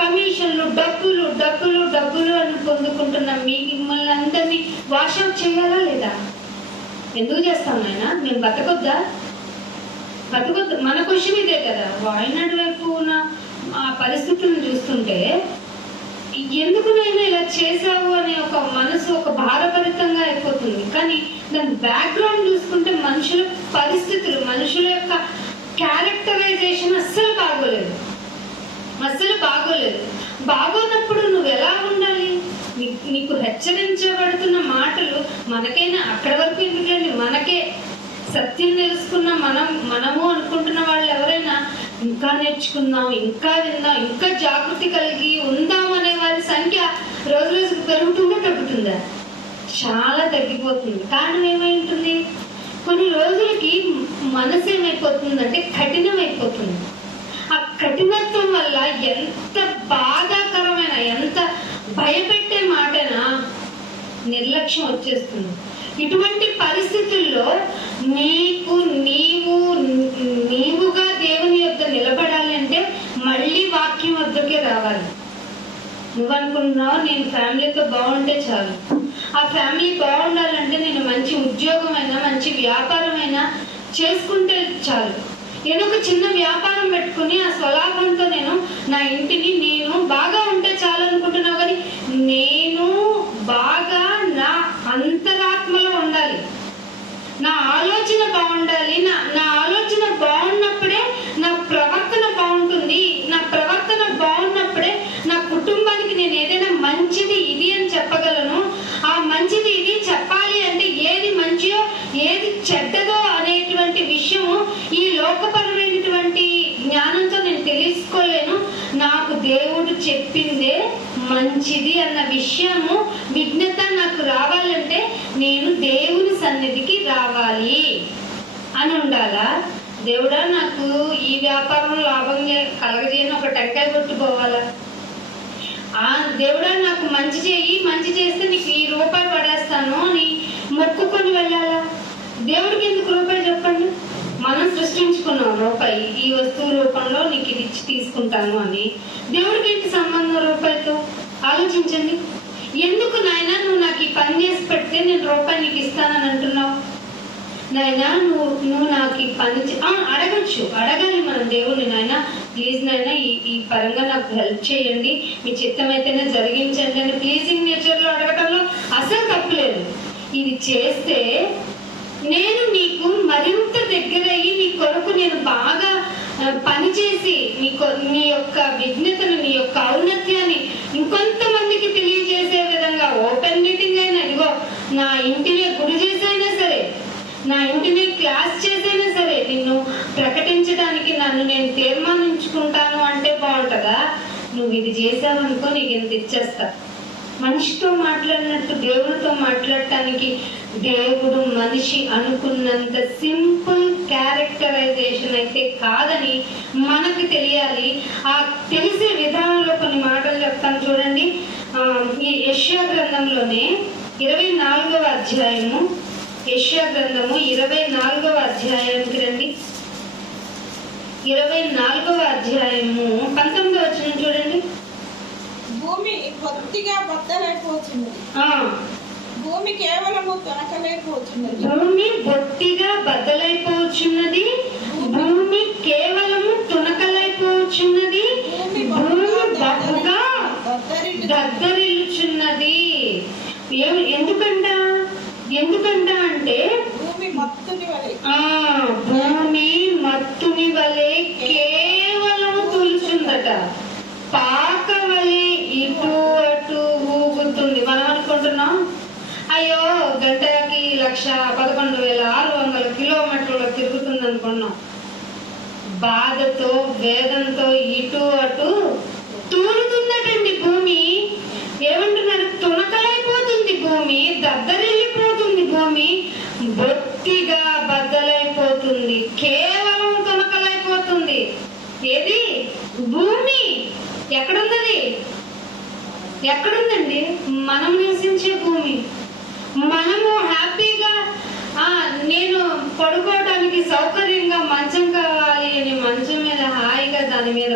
కమిషన్లు డబ్బులు డబ్బులు డబ్బులు అని పొందుకుంటున్న మిమ్మల్ని అందరినీ వాషౌట్ చేయాలా లేదా? ఎందుకు చేస్తాం నాయనా? మేము బతకొద్దా? మన క్వశ్చన్ ఇదే కదా. వాయనాడు వైపు ఉన్న ఆ పరిస్థితులను చూస్తుంటే ఎందుకు నేను ఇలా చేసావు అనే ఒక మనసు ఒక భారభరితంగా అయిపోతుంది. కానీ దాని బ్యాక్గ్రౌండ్ చూసుకుంటే మనుషుల పరిస్థితులు, మనుషుల యొక్క క్యారెక్టరైజేషన్ అస్సలు బాగోలేదు. బాగోనప్పుడు నువ్వు ఎలా ఉండాలి? నీకు హెచ్చరించబడుతున్న మాటలు మనకైనా అక్కడ వరకు ఎందుకండి, మనకే సత్యం తెలుసుకున్న మనము అనుకుంటున్న వాళ్ళు ఎవరైనా ఇంకా నేర్చుకుందాం, ఇంకా విందాం, ఇంకా జాగృతి కలిగి ఉందాం అనే వారి సంఖ్య రోజు రోజుకు పెరుగుతుందా తగ్గుతుందా? చాలా తగ్గిపోతుంది. కారణం ఏమైంటుంది? కొన్ని రోజులకి మనసు ఏమైపోతుందంటే కఠినమైపోతుంది. ఆ కఠినత్వం వల్ల ఎంత బాధాకరమైన, ఎంత భయపెట్టే మాటనా నిర్లక్ష్యం వచ్చేస్తుంది. ఇటువంటి పరిస్థితుల్లో నీవుగా దేవుని యొద్ద నిలబడాలి అంటే మళ్ళీ వాక్యం వద్దకే రావాలి. నువ్వు అనుకుంటున్నావు నేను ఫ్యామిలీతో బాగుంటే చాలు. ఆ ఫ్యామిలీ బాగుండాలంటే నేను మంచి ఉద్యోగమైనా మంచి వ్యాపారమైనా చేసుకుంటే చాలు. ఏదో ఒక చిన్న వ్యాపారం పెట్టుకుని ఆ స్వలాభంతో నేను నా ఇంటిని నేను బాగా ఉంటే చాలు అనుకుంటున్నావు. కానీ నేను బాగా నా అంతరాత్మలో ఉండాలి, నా ఆలోచన బాగుండాలి. నా ఆలోచన బాగున్నప్పుడే నా ప్రవర్తన బాగుంటుంది. నా ప్రవర్తన బాగున్నప్పుడే నా కుటుంబానికి నేను ఏదైనా మంచిది ఇది అని చెప్పగలను. ఆ మంచిది ఇది చెప్పాలి అంటే ఏది మంచియో ఏది చెడ్డదో అనేటువంటి విషయము ఈ లోకపరమైనటువంటి జ్ఞానంతో నేను తెలుసుకోలేను. నాకు దేవుడు చెప్పిందే మంచిది అన్న విషయము విజ్ఞత నాకు రావాలంటే నేను దేవుని సన్నిధికి రావాలి అని ఉండాలా? దేవుడా నాకు ఈ వ్యాపారంలో లాభం కలగజేయని ఒక టెంకాయ కొట్టుకోవాలా? దేవుడా నాకు మంచి చేయి, మంచి చేస్తే నీకు ఈ రూపాయి పడేస్తాను అని మొక్కుకొని వెళ్ళాలా? దేవుడికి ఎందుకు రూపాయి చెప్పండి? మనం సృష్టించుకున్నాం రూపాయి, ఈ వస్తువు రూపంలో నీకు ఇది ఇచ్చి తీసుకుంటాను అని. దేవుడికి ఏంటి సంబంధం రూపాయితో? ఆలోచించండి. ఎందుకు నాయన నువ్వు నాకు ఈ పని చేసి పెడితే నేను రూపాయి నీకు ఇస్తానని అంటున్నావు? నాయనా నువ్వు నాకు ఈ పని అడగాలి మనం దేవుని. నాయన ప్లీజ్ నాయన ఈ పరంగా నాకు హెల్ప్ చేయండి, మీ చిత్తం అయితేనే జరిగించండి అని ప్లీజింగ్ నేచర్లో అడగటంలో అసలు తప్పులేదు. ఇది చేస్తే నేను నీకు మరింత దగ్గరయ్యి నీ కొరకు నేను బాగా పనిచేసి నీ యొక్క విజ్ఞతను, నీ యొక్క ఔన్నత్యాన్ని ఇంకొంతమందికి తెలియజేసే విధంగా ఓపెన్ మీటింగ్ అయినా, ఇదిగో నా ఇంటినే గుడి చేసైనా సరే, నా ఇంటిని క్లాస్ చేసైనా సరే నిన్ను ప్రకటించడానికి నన్ను నేను తీర్మానించుకుంటాను అంటే బాగుంటుంది. నువ్వు ఇది చేసావనుకో నీకు ఇంత ఇచ్చేస్తా. మనిషితో మాట్లాడినట్టు దేవుడితో మాట్లాడటానికి దేవుడు మనిషి అనుకున్నంత సింపుల్ క్యారెక్టరైజేషన్ అయితే కాదని మనకు తెలియాలి. ఆ తెలిసే విధానంలో కొన్ని మాటలు చెప్తాను చూడండి. ఈ యెషయా గ్రంథంలోనే 24వ అధ్యాయము, యెషయా గ్రంథము 24వ అధ్యాయానికి రండి. 24వ అధ్యాయము 19వ వచనం చూడండి. భూమి బొత్తిగా బద్దలైపోతున్నది, భూమి కేవలము తొనకలేకపోతున్నది. భూమి బొత్తిగా బద్దలైపోచున్నది, భూమి కేవలము తునకలైపోచున్నది, భూమి బహుగా దద్దరిల్లుచున్నది. ఎందుకంట అంటే భూమి మత్తుని వలె, భూమి మత్తుని వలె కేవలము తూలుచుందట, పాక వలె ఇటు అటు ఊగుతుంది. మనం అనుకుంటున్నాం అయ్యో గంటకి 1,11,600 కిలోమీటర్లు తిరుగుతుంది అనుకున్నాం. బాధతో వేదంతో ఇటు అటు తూలుతుందటండి భూమి. ఏమంటున్నారు? తునకలైపోతుంది భూమి, దద్దరిల్లిపోతుంది భూమి, బొత్తిగా బద్దలైపోతుంది, కేవలం తునకలైపోతుంది. ఏది? భూమి ఎక్కడుందండి? మనం నివసించే భూమి. మనము హ్యాపీగా నేను పడుకోవడానికి సౌకర్యంగా మంచం కావాలి అని మంచం మీద హాయిగా దాని మీద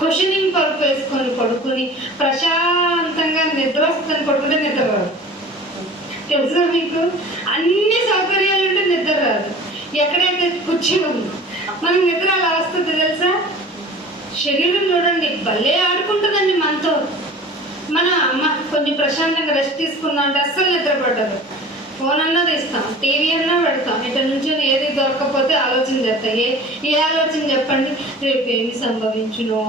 కుషనింగ్ పరుపు వేసుకొని పడుకుని ప్రశాంతంగా నిద్ర వస్తుందని పడుకుంటే నిద్ర రాదు. తెలుసా మీకు? అన్ని సౌకర్యాలు ఉంటే నిద్ర రాదు. ఎక్కడైతే కుర్చీ ఉంది మనకు నిద్ర అలా వస్తుంది తెలుసా? శరీరం చూడండి భలే ఆడుకుంటుందండి మనతో. మన అమ్మ కొంచెం ప్రశాంతంగా రెస్ట్ తీసుకుందాం అంటే అస్సలు నిద్రపడ్డదు. ఫోన్ అన్నా తీస్తాం, టీవీ అన్నా పెడతాం, ఇట నుంచి ఏది దొరకకపోతే ఆలోచన చేస్తాయి. ఏ ఆలోచన చెప్పండి? రేపు ఏమి సంభవించునో.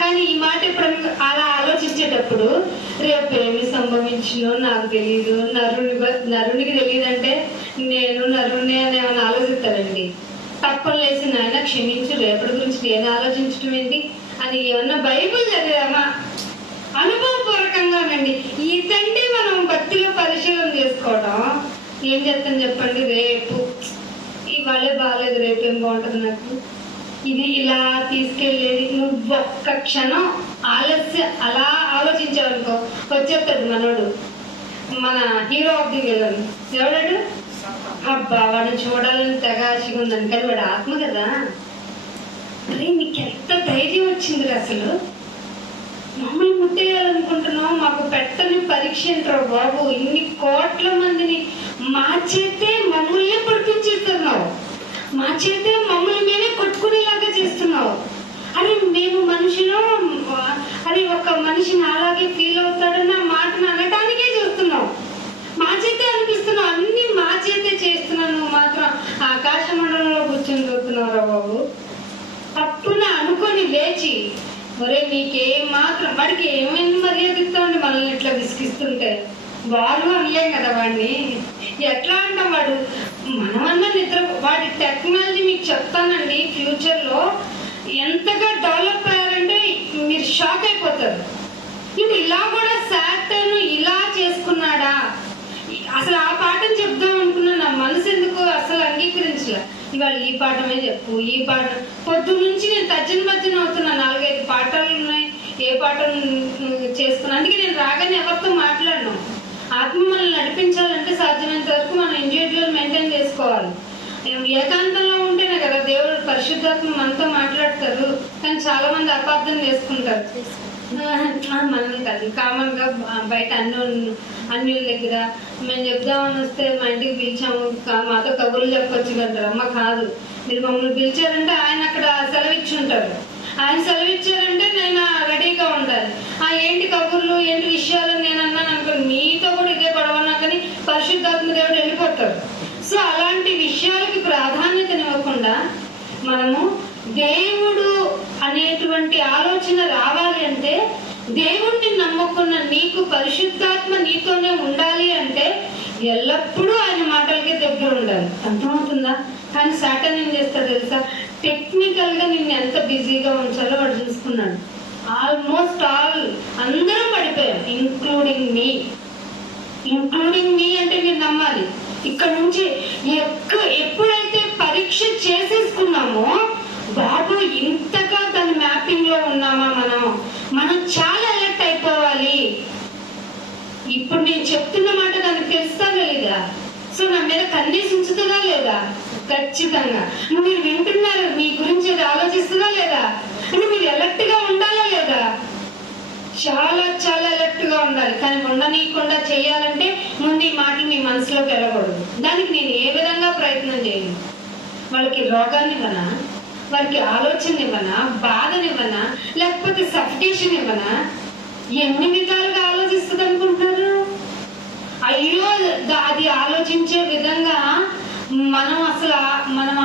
కానీ ఈ మాట ఎప్పుడు అలా ఆలోచించేటప్పుడు రేపు ఏమి సంభవించునో నాకు తెలియదు, నరునికి తెలియదంటే నేను నరుణ్ణి అని ఏమైనా ఆలోచిస్తానండి. తప్పలు లేసి నాయన క్షమించు, రేపటి గురించి నేను ఆలోచించడం ఏంటి అని ఏమన్నా బైబుల్ చదివామా? అనుభవపూర్వకంగానండి. ఈ తండ్రి మనం భక్తిలో పరిశీలన చేసుకోవడం ఏం చేస్తాను చెప్పండి? రేపు ఇవాళే బాగాలేదు, రేపు ఏం బాగుంటుంది నాకు, ఇది ఇలా తీసుకెళ్ళేది. నువ్వు ఒక్క క్షణం అలా ఆలోచించావనుకో వచ్చేస్తాడు మనోడు, మన హీరో ఆఫ్ ది విలన్. ఎవడాడు? అబ్బా వాడిని చూడాలని తెగ ఆశగా ఉందని, కానీ వాడు ఆత్మ కదా. అరే నీకు ఎంత ధైర్యం వచ్చింది అసలు? మమ్మల్ని ముట్టేయాలనుకుంటున్నావు, మాకు పెట్టని పరీక్ష ఏంట్రా బాబు, ఇన్ని కోట్ల మందిని మా చేతే మమ్మల్ని పడిపించేస్తున్నావు, మా చేతే మమ్మల్ని మేమే కొట్టుకునేలాగా చేస్తున్నావు. అరే మేము మనుషులు, అది ఒక మనిషిని అలాగే ఫీల్ అవుతాడన్న మాటను అనటానికే చూస్తున్నావు, మా చేతే అనిపిస్తున్నావు, అన్ని మా చేతే చేస్తున్నావు. నువ్వు మాత్రం ఆకాశ మండలంలో కూర్చొని చూస్తున్నావురా బాబు. తప్పున అనుకొని లేచి మరే నీకేం మాత్రం వాడికి ఏమైంది మర్యాద ఇస్తామండి మనల్ని ఇట్లా విసిగిస్తుంటే. వాడు అనలేం కదా వాడిని. ఎట్లా అంటాం? వాడు మనమన్నా నిద్ర, వాడి టెక్నాలజీ మీకు చెప్తానండి ఫ్యూచర్లో ఎంతగా డెవలప్ అయ్యారంటే మీరు షాక్ అయిపోతారు. ఇది ఇలా కూడా సాటర్న్ ఇలా చేసుకున్నాడా? అసలు ఆ పాఠం చెప్దాం అనుకున్నా, నా మనసు ఎందుకు అసలు అంగీకరించలే. ఇవాళ ఈ పాఠమే చెప్పు, ఈ పాఠం పొద్దు నుంచి నేను తర్జన అవుతున్నా. 4-5 పాఠాలు ఉన్నాయి, ఏ పాఠం చేసుకున్నా. అందుకే నేను రాగానే ఎవరితో మాట్లాడను. ఆత్మ మనల్ని నడిపించాలంటే సాధ్యమైనంత వరకు మనం ఇండివిజువల్ మెయింటైన్ చేసుకోవాలి. ఏకాంతంలో ఉంటేనే కదా దేవుడు పరిశుద్ధాత్మ మనతో మాట్లాడతారు. కానీ చాలా మంది అపార్థం చేసుకుంటారు. మనల్ని కాదు, కామన్ గా బయట అన్యుల దగ్గర మేము చెప్దామని వస్తే మా ఇంటికి పిలిచాము, మాతో కబుర్లు చెప్పొచ్చు కదా. అమ్మ కాదు, మీరు మమ్మల్ని పిలిచారంటే ఆయన అక్కడ సెలవిచ్చి ఉంటారు. ఆయన సెలవిచ్చారంటే నేను రెడీగా ఉండాలి. ఏంటి కబుర్లు, ఏంటి విషయాలు నేను అన్నాను అనుకో, మీతో కూడా ఇదే గొడవన్నా కానీ పరిశుద్ధాత్మ దేవుడు వెళ్ళిపోతారు. సో అలాంటి విషయాలకి ప్రాధాన్యతనివ్వకుండా మనము దేవుడు అనేటువంటి ఆలోచన రావాలి అంటే, దేవుణ్ణి నమ్ముకున్న నీకు పరిశుద్ధాత్మ నీతోనే ఉండాలి అంటే ఎల్లప్పుడూ ఆయన మాటలకే దగ్గర ఉండాలి. అర్థమవుతుందా? కానీ సాటన్ ఏం చేస్తాడు తెలుసా? టెక్నికల్ గా నిన్ను ఎంత బిజీగా ఉంచాలో వాడు చూసుకున్నాడు. ఆల్మోస్ట్ ఆల్ అందరం పడిపోయాం, ఇంక్లూడింగ్ మీ అంటే మీరు నమ్మాలి. ఇక్కడ నుంచి ఎప్పుడైతే పరీక్ష చేసేసుకున్నామో, బాబు ఇంతగా దాని మ్యాపింగ్ లో ఉన్నామా, మనం చాలా అలర్ట్ అయిపోవాలి. ఇప్పుడు నేను చెప్తున్న మాట దానికి తెలుస్తుందా లేదా? సో నా మీద కన్నీసి ఉంచుతుందా లేదా? ఖచ్చితంగా. మీరు వింటున్నారు, మీ గురించి అది ఆలోచిస్తుందా లేదా? అంటే మీరు అలర్ట్ గా ఉండాలా లేదా? చాలా చాలా అలర్ట్ గా ఉండాలి. కానీ ఉండనీయకుండా చేయాలంటే ముందు ఈ మాటలు మీ మనసులోకి వెళ్ళకూడదు. దానికి నేను ఏ విధంగా ప్రయత్నం చేయను. వాళ్ళకి రోగాన్ని ఇవ్వనా, వారికి ఆలోచన ఇవ్వనా, బాధనివ్వనా, లేకపోతే సఫికేషన్ ఇవ్వనా? ఎన్ని విధాలుగా ఆలోచిస్తుంది అనుకుంటున్నారు? అయ్యో, అది ఆలోచించే విధంగా మనం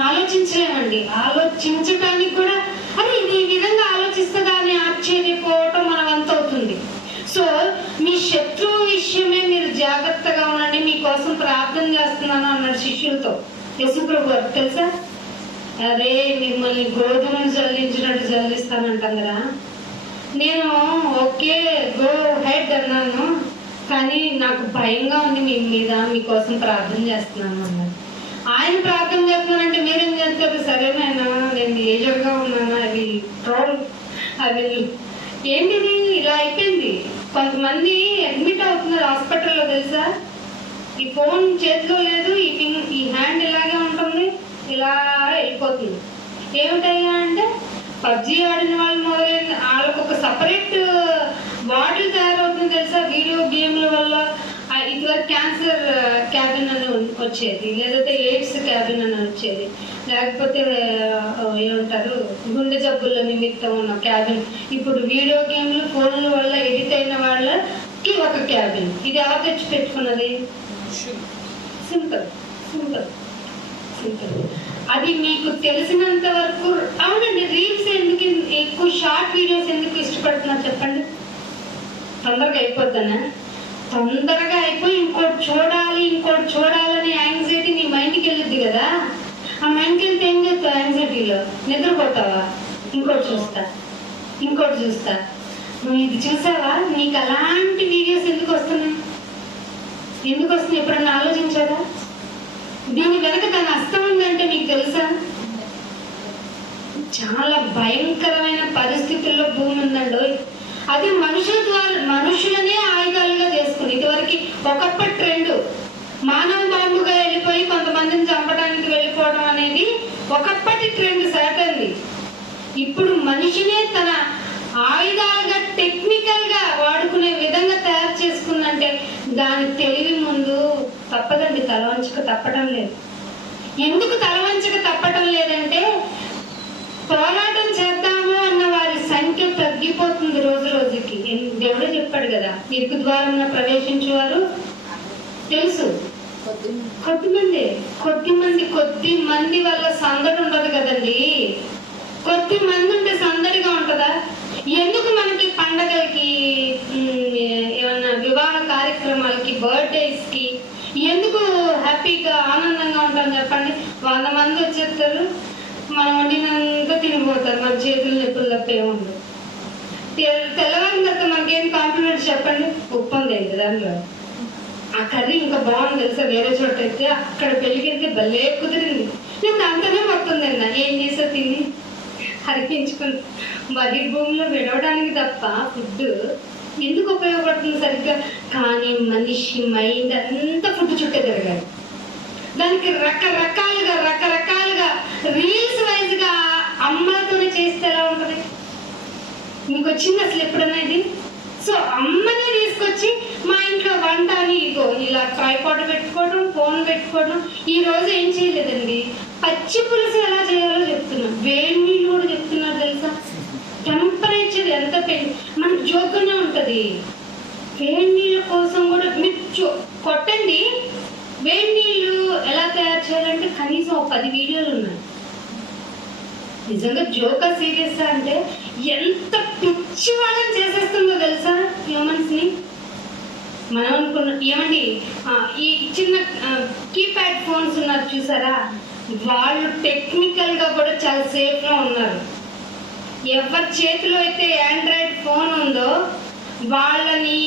ఆలోచించలేమండి. ఆలోచించడానికి కూడా అది ఇది ఈ విధంగా ఆలోచిస్తుందా అని ఆశ్చర్యపోవటం మన వంత అవుతుంది. సో మీ శత్రువు విషయమే మీరు జాగ్రత్తగా ఉండండి, మీకోసం ప్రార్థన చేస్తున్నాను అన్నాడు శిష్యులతో యేసుప్రభు గారు. తెలుసా? అరే మిమ్మల్ని గోధుమలు జల్లించినట్టు జల్లిస్తానంటాం కదా. నేను ఓకే గో హెడ్ అన్నాను, కానీ నాకు భయంగా ఉంది మీ మీద, మీకోసం ప్రార్థన చేస్తున్నాను అన్నారు. ఆయన ప్రార్థన చేస్తున్నానంటే మీరేం చేస్తారు? సరేనైనా నేను ఏజర్గా ఉన్నాను, అవి ట్రోల్ అవి ఏంటిది ఇలా అయిపోయింది. కొంతమంది అడ్మిట్ అవుతున్నారు హాస్పిటల్లో తెలుసా? ఈ ఫోన్ చేతిలో లేదు, ఈ హ్యాండ్ ఇలాగే ఉంటుంది, ఇలా వెళ్ళిపోతుంది. ఏమిటయ్యా అంటే పబ్జీ ఆడిన వాళ్ళు మొదలైన వాళ్ళకు ఒక సపరేట్ బాటిల్ తయారవుతుంది తెలుసా వీడియో గేమ్ల వల్ల. ఇదివరకు క్యాన్సర్ క్యాబిన్ అని వచ్చేది, లేదంటే ఎయిడ్స్ క్యాబిన్ అని వచ్చేది, లేకపోతే ఏమంటారు గుండె జబ్బుల నిమిత్తం ఉన్న క్యాబిన్. ఇప్పుడు వీడియో గేమ్లు ఫోన్ల వల్ల ఎడిట్ అయిన వాళ్ళకి ఒక క్యాబిన్. ఇది ఎవరు తెచ్చి పెట్టుకున్నది? Simple simple simple. అది మీకు తెలిసినంత వరకు. అవునండి, రీల్స్ ఎందుకు ఎక్కువ షార్ట్ వీడియోస్ ఎందుకు ఇష్టపడుతున్నారు చెప్పండి? తొందరగా అయిపోతానా? తొందరగా అయిపోయి ఇంకోటి చూడాలని యాంగ్జైటీ నీ మైండ్కి వెళ్ళిద్ది కదా. ఆ మైండ్కి వెళ్తే ఏం చేస్తావు? యాంగ్జైటీలో నిద్రపోతావా? ఇంకోటి చూస్తా. నువ్వు ఇది చూసావా? నీకు అలాంటి వీడియోస్ ఎందుకు వస్తున్నాయి? ఎప్పుడన్నా ఆలోచించారా? దీని వెనక దాని అర్థం ఉందంటే మీకు తెలుసా? చాలా భయంకరమైన పరిస్థితుల్లో భూమి ఉందండి. అది మనుషులనే ఆయుధాలుగా చేసుకుని, ఇదివరకు ఒకప్పటి ట్రెండ్ మానవ బాంబుగా వెళ్ళిపోయి కొంతమందిని చంపడానికి వెళ్ళిపోవడం అనేది ఒకప్పటి ట్రెండ్ సాటండి. ఇప్పుడు మనిషినే తన ఆయుధాలుగా టెక్నికల్ గా వాడుకునే విధంగా తయారు చేసుకుందంటే దాని తెలివి ముందు తప్పదండి. తలవంచక తప్పడం లేదు. ఎందుకు తలవంచక తప్పడం లేదంటే పోరాటం చేద్దాము అన్న వారి సంఖ్య తగ్గిపోతుంది రోజు రోజుకి. దేవుడే చెప్పాడు కదా, ఇరుకు ద్వారంలో ప్రవేశించేవారు తెలుసు కొద్ది మంది వల్ల సందడి ఉండదు కదండి. కొద్ది మంది ఉంటే సందడిగా ఉంటుందా? ఎందుకు మనకి పండగలకి, ఏమన్నా వివాహ కార్యక్రమాలకి, బర్త్డేస్ కి ఎందుకు హ్యాపీగా ఆనందంగా ఉంటాం చెప్పండి? 100 మంది వచ్చేస్తారు, మనం వండినంతా తినిపోతారు, మన చేతులు నొప్పులు తప్ప ఏముండదు. తెల్లవారిన తర్వాత మనకేం కాంప్లిమెంట్స్ చెప్పండి? ఉప్పు ఉంది దానిలో, ఆ కర్రీ ఇంకా బాగుంది తెలుసా, వేరే చోట అయితే అక్కడ పెళ్ళికి వెళ్తే భలే కుదిరింది, నేను దాంతోనే మొత్తం తిన్నా. ఏం చేసా? తిని హరికించుకుని బహిర్భూమిలో విడవడానికి తప్ప ఫుడ్ ఎందుకు ఉపయోగపడుతుంది సరిగ్గా? కానీ మనిషి మైండ్ అంతా ఫుడ్ చుట్టే తిరగాలి. దానికి రకరకాలుగా రీల్స్ వైజ్ గా అమ్మలతోనే చేస్తే ఎలా ఉంటది? మీకు వచ్చింది అసలు ఎప్పుడన్నా ఇది? సో అమ్మనే తీసుకొచ్చి మా ఇంట్లో వంట అని ఇగో ఇలా ట్రైపాడ్ పెట్టుకోవడం, ఫోన్ పెట్టుకోవడం. ఈ రోజు ఏం చేయలేదండి, పచ్చి పులుసు ఎలా చేయాలో చెప్తున్నాం, వేడి నీళ్ళు కూడా చెప్తున్నారు తెలుసా. టెంపరేచర్ ఎంత మనకు జోకునే ఉంటది. వేడి నీళ్ళ కోసం కూడా మీరు కొట్టండి, వేడి నీళ్ళు ఎలా తయారు చేయాలంటే కనీసం 10 వీడియోలు ఉన్నాయి. నిజంగా జోకా సీరియస్ అంటే ఎంత పిచ్చి వాళ్ళని చేసేస్తుందో తెలుసా హ్యూమన్స్ ని. మనం అనుకున్న ఏమండి, ఈ చిన్న కీప్యాడ్ ఫోన్స్ ఉన్నారు చూసారా, వాళ్ళు టెక్నికల్ గా కూడా చాలా సేఫ్ గా ఉన్నారు. ఎవరి చేతిలో అయితే ఆండ్రాయిడ్ ఫోన్ ఉందో వాళ్ళని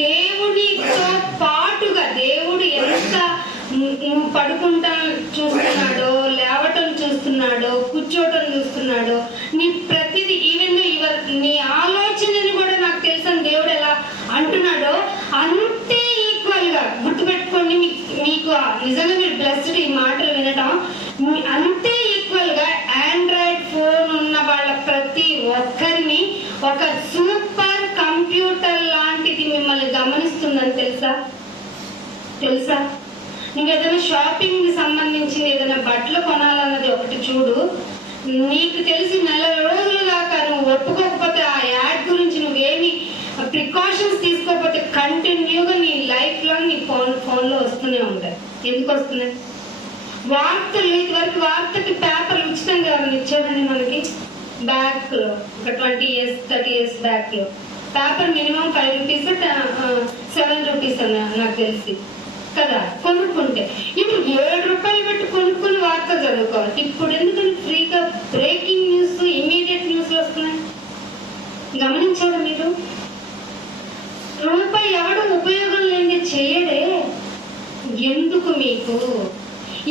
దేవుడితో పాటుగా దేవుడు ఎంత పడుకుంటా చూస్తున్నాడో, లేవటం చూస్తున్నాడో, కూర్చోటం చూస్తున్నాడో, నీ ప్రతిదీ ఈవెన్ నీ ఆలోచనని కూడా నాకు తెలుసని దేవుడు ఎలా అంటున్నాడో అంతే ఈక్వల్ గా గుర్తుపెట్టుకోండి. మీకు నిజంగా మీరు బ్లెస్డ్ ఈ మాటలు వినటం. అంతే ఈక్వల్ గా ఆండ్రాయిడ్ ఫోన్ ఉన్న వాళ్ళ ప్రతి ఒక్కరిని ఒక సూపర్ కంప్యూటర్ లాంటిది మిమ్మల్ని గమనిస్తుందని తెలుసా? నీకు ఏదైనా షాపింగ్ సంబంధించిన ఏదైనా బట్టలు కొనాలన్నది ఒకటి చూడు, నీకు తెలిసి నెల రోజుల దాకా నువ్వు ఒప్పుకోకపోతే ఆ యాడ్ గురించి నువ్వేమి ప్రికాషన్స్ తీసుకోకపోతే కంటిన్యూగా నీ లైఫ్ లాంగ్ నీ ఫోన్లో వస్తూనే ఉంటాయి. ఎందుకు వస్తున్నాయి? వార్తలు ఇదివరకు వార్తకి పేపర్లు ఉచితంగా ఎవరైనా ఇచ్చారండి మనకి? బ్యాక్ లో ఒక 20 years 30 years బ్యాక్ లో పేపర్ మినిమం 5 rupees 7 rupees అని నాకు తెలిసి కదా కొనుక్కుంటే. ఇప్పుడు 7 రూపాయలు పెట్టి కొనుక్కుని వార్త చదువుకోవాలి. ఇప్పుడు ఎందుకని ఫ్రీగా బ్రేకింగ్ న్యూస్, ఇమీడియట్ న్యూస్ వస్తున్నాయి. గమనించారా మీరు? రూపాయి ఎవడు ఉపయోగం లేని చేయడే. ఎందుకు మీకు?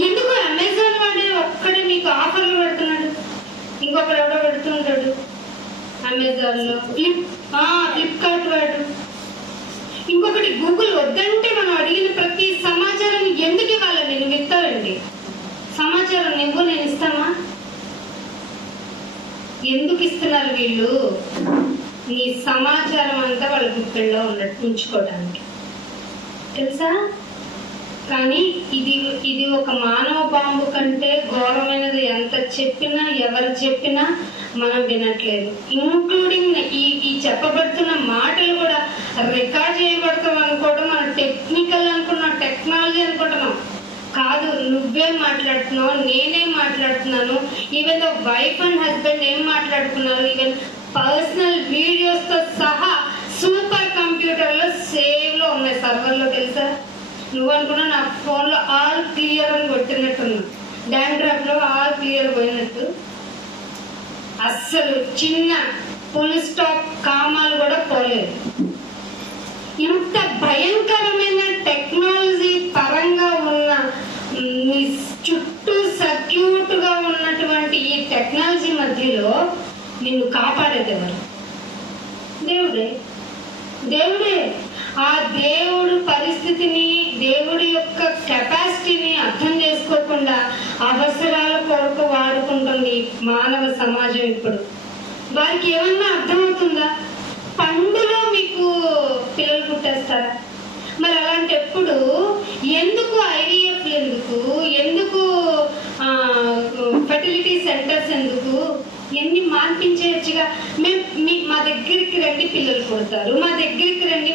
ఎందుకు అమెజాన్ వాడే ఒక్కడే మీకు ఆఫర్లు పెడుతున్నాడు, ఇంకొకరు ఎవడో పెడుతుంటాడు అమెజాన్ లో, ఫ్లిప్కార్ట్ వాడు, ఇంకొకటి గూగుల్. వద్దంటే మనం అడిగిన ప్రతి సమాచారాన్ని ఎందుకు ఇవ్వాలండి? నువ్వు ఇస్తావండి సమాచారం, నువ్వు నేను ఇస్తామా? ఎందుకు ఇస్తున్నారు వీళ్ళు? నీ సమాచారం అంతా వాళ్ళ గుప్పెల్లో ఉంచుకోవడానికి, తెలుసా? కానీ ఇది ఒక మానవ బాంబు కంటే ఘోరమైనది. ఎంత చెప్పినా ఎవరు చెప్పినా మనం వినట్లేదు. ఇంక్లూడింగ్ ఈ చెప్పబడుతున్న మాటలు కూడా రికార్డ్ చేయబడతాం అనుకోవడం మనం టెక్నికల్ అనుకున్నాం, టెక్నాలజీ అనుకుంటున్నాం. కాదు, నువ్వే మాట్లాడుతున్నావు, నేనే మాట్లాడుతున్నాను. ఈవెన్ వైఫ్ అండ్ హస్బెండ్ ఏం మాట్లాడుతున్నారు, ఈవెన్ పర్సనల్ వీడియోస్ తో సహా సూపర్ కంప్యూటర్ లో సేవ్ లో ఉన్నాయి సర్వర్ లో. తెలుసా? నువ్వు అనుకున్నా నా ఫోన్ లో ఆల్ క్లియర్ అని కొట్టినట్టున్నా, డాండ్రఫ్ లో ఆల్ క్లియర్ పోయినట్టు. అస్సలు చిన్న ఫుల్ స్టాప్ కామాలు కూడా పోలేదు. ఇంత భయంకరమైన టెక్నాలజీ పరంగా ఉన్న చుట్టూ సర్క్యూట్ గా ఉన్నటువంటి ఈ టెక్నాలజీ మధ్యలో నిన్ను కాపాడేది ఎవరు? దేవుడే. ఆ దేవుడు పరిస్థితిని, దేవుడి యొక్క కెపాసిటీని అర్థం చేసుకోకుండా అవసరాల కొరకు వాడుకుంటుంది మానవ సమాజం. ఇప్పుడు వారికి ఏమన్నా అర్థమవుతుందా? పండులో మీకు పిల్లలు పుట్టేస్తారా? మరి అలాంటప్పుడు ఎందుకు IVF, ఎందుకు ఫెర్టిలిటీ సెంటర్స్, ఎందుకు? ఎన్ని మాన్పించేయచ్చుగా. మా దగ్గరికి రండి పిల్లలు పుడతారు, మా దగ్గరికి రండి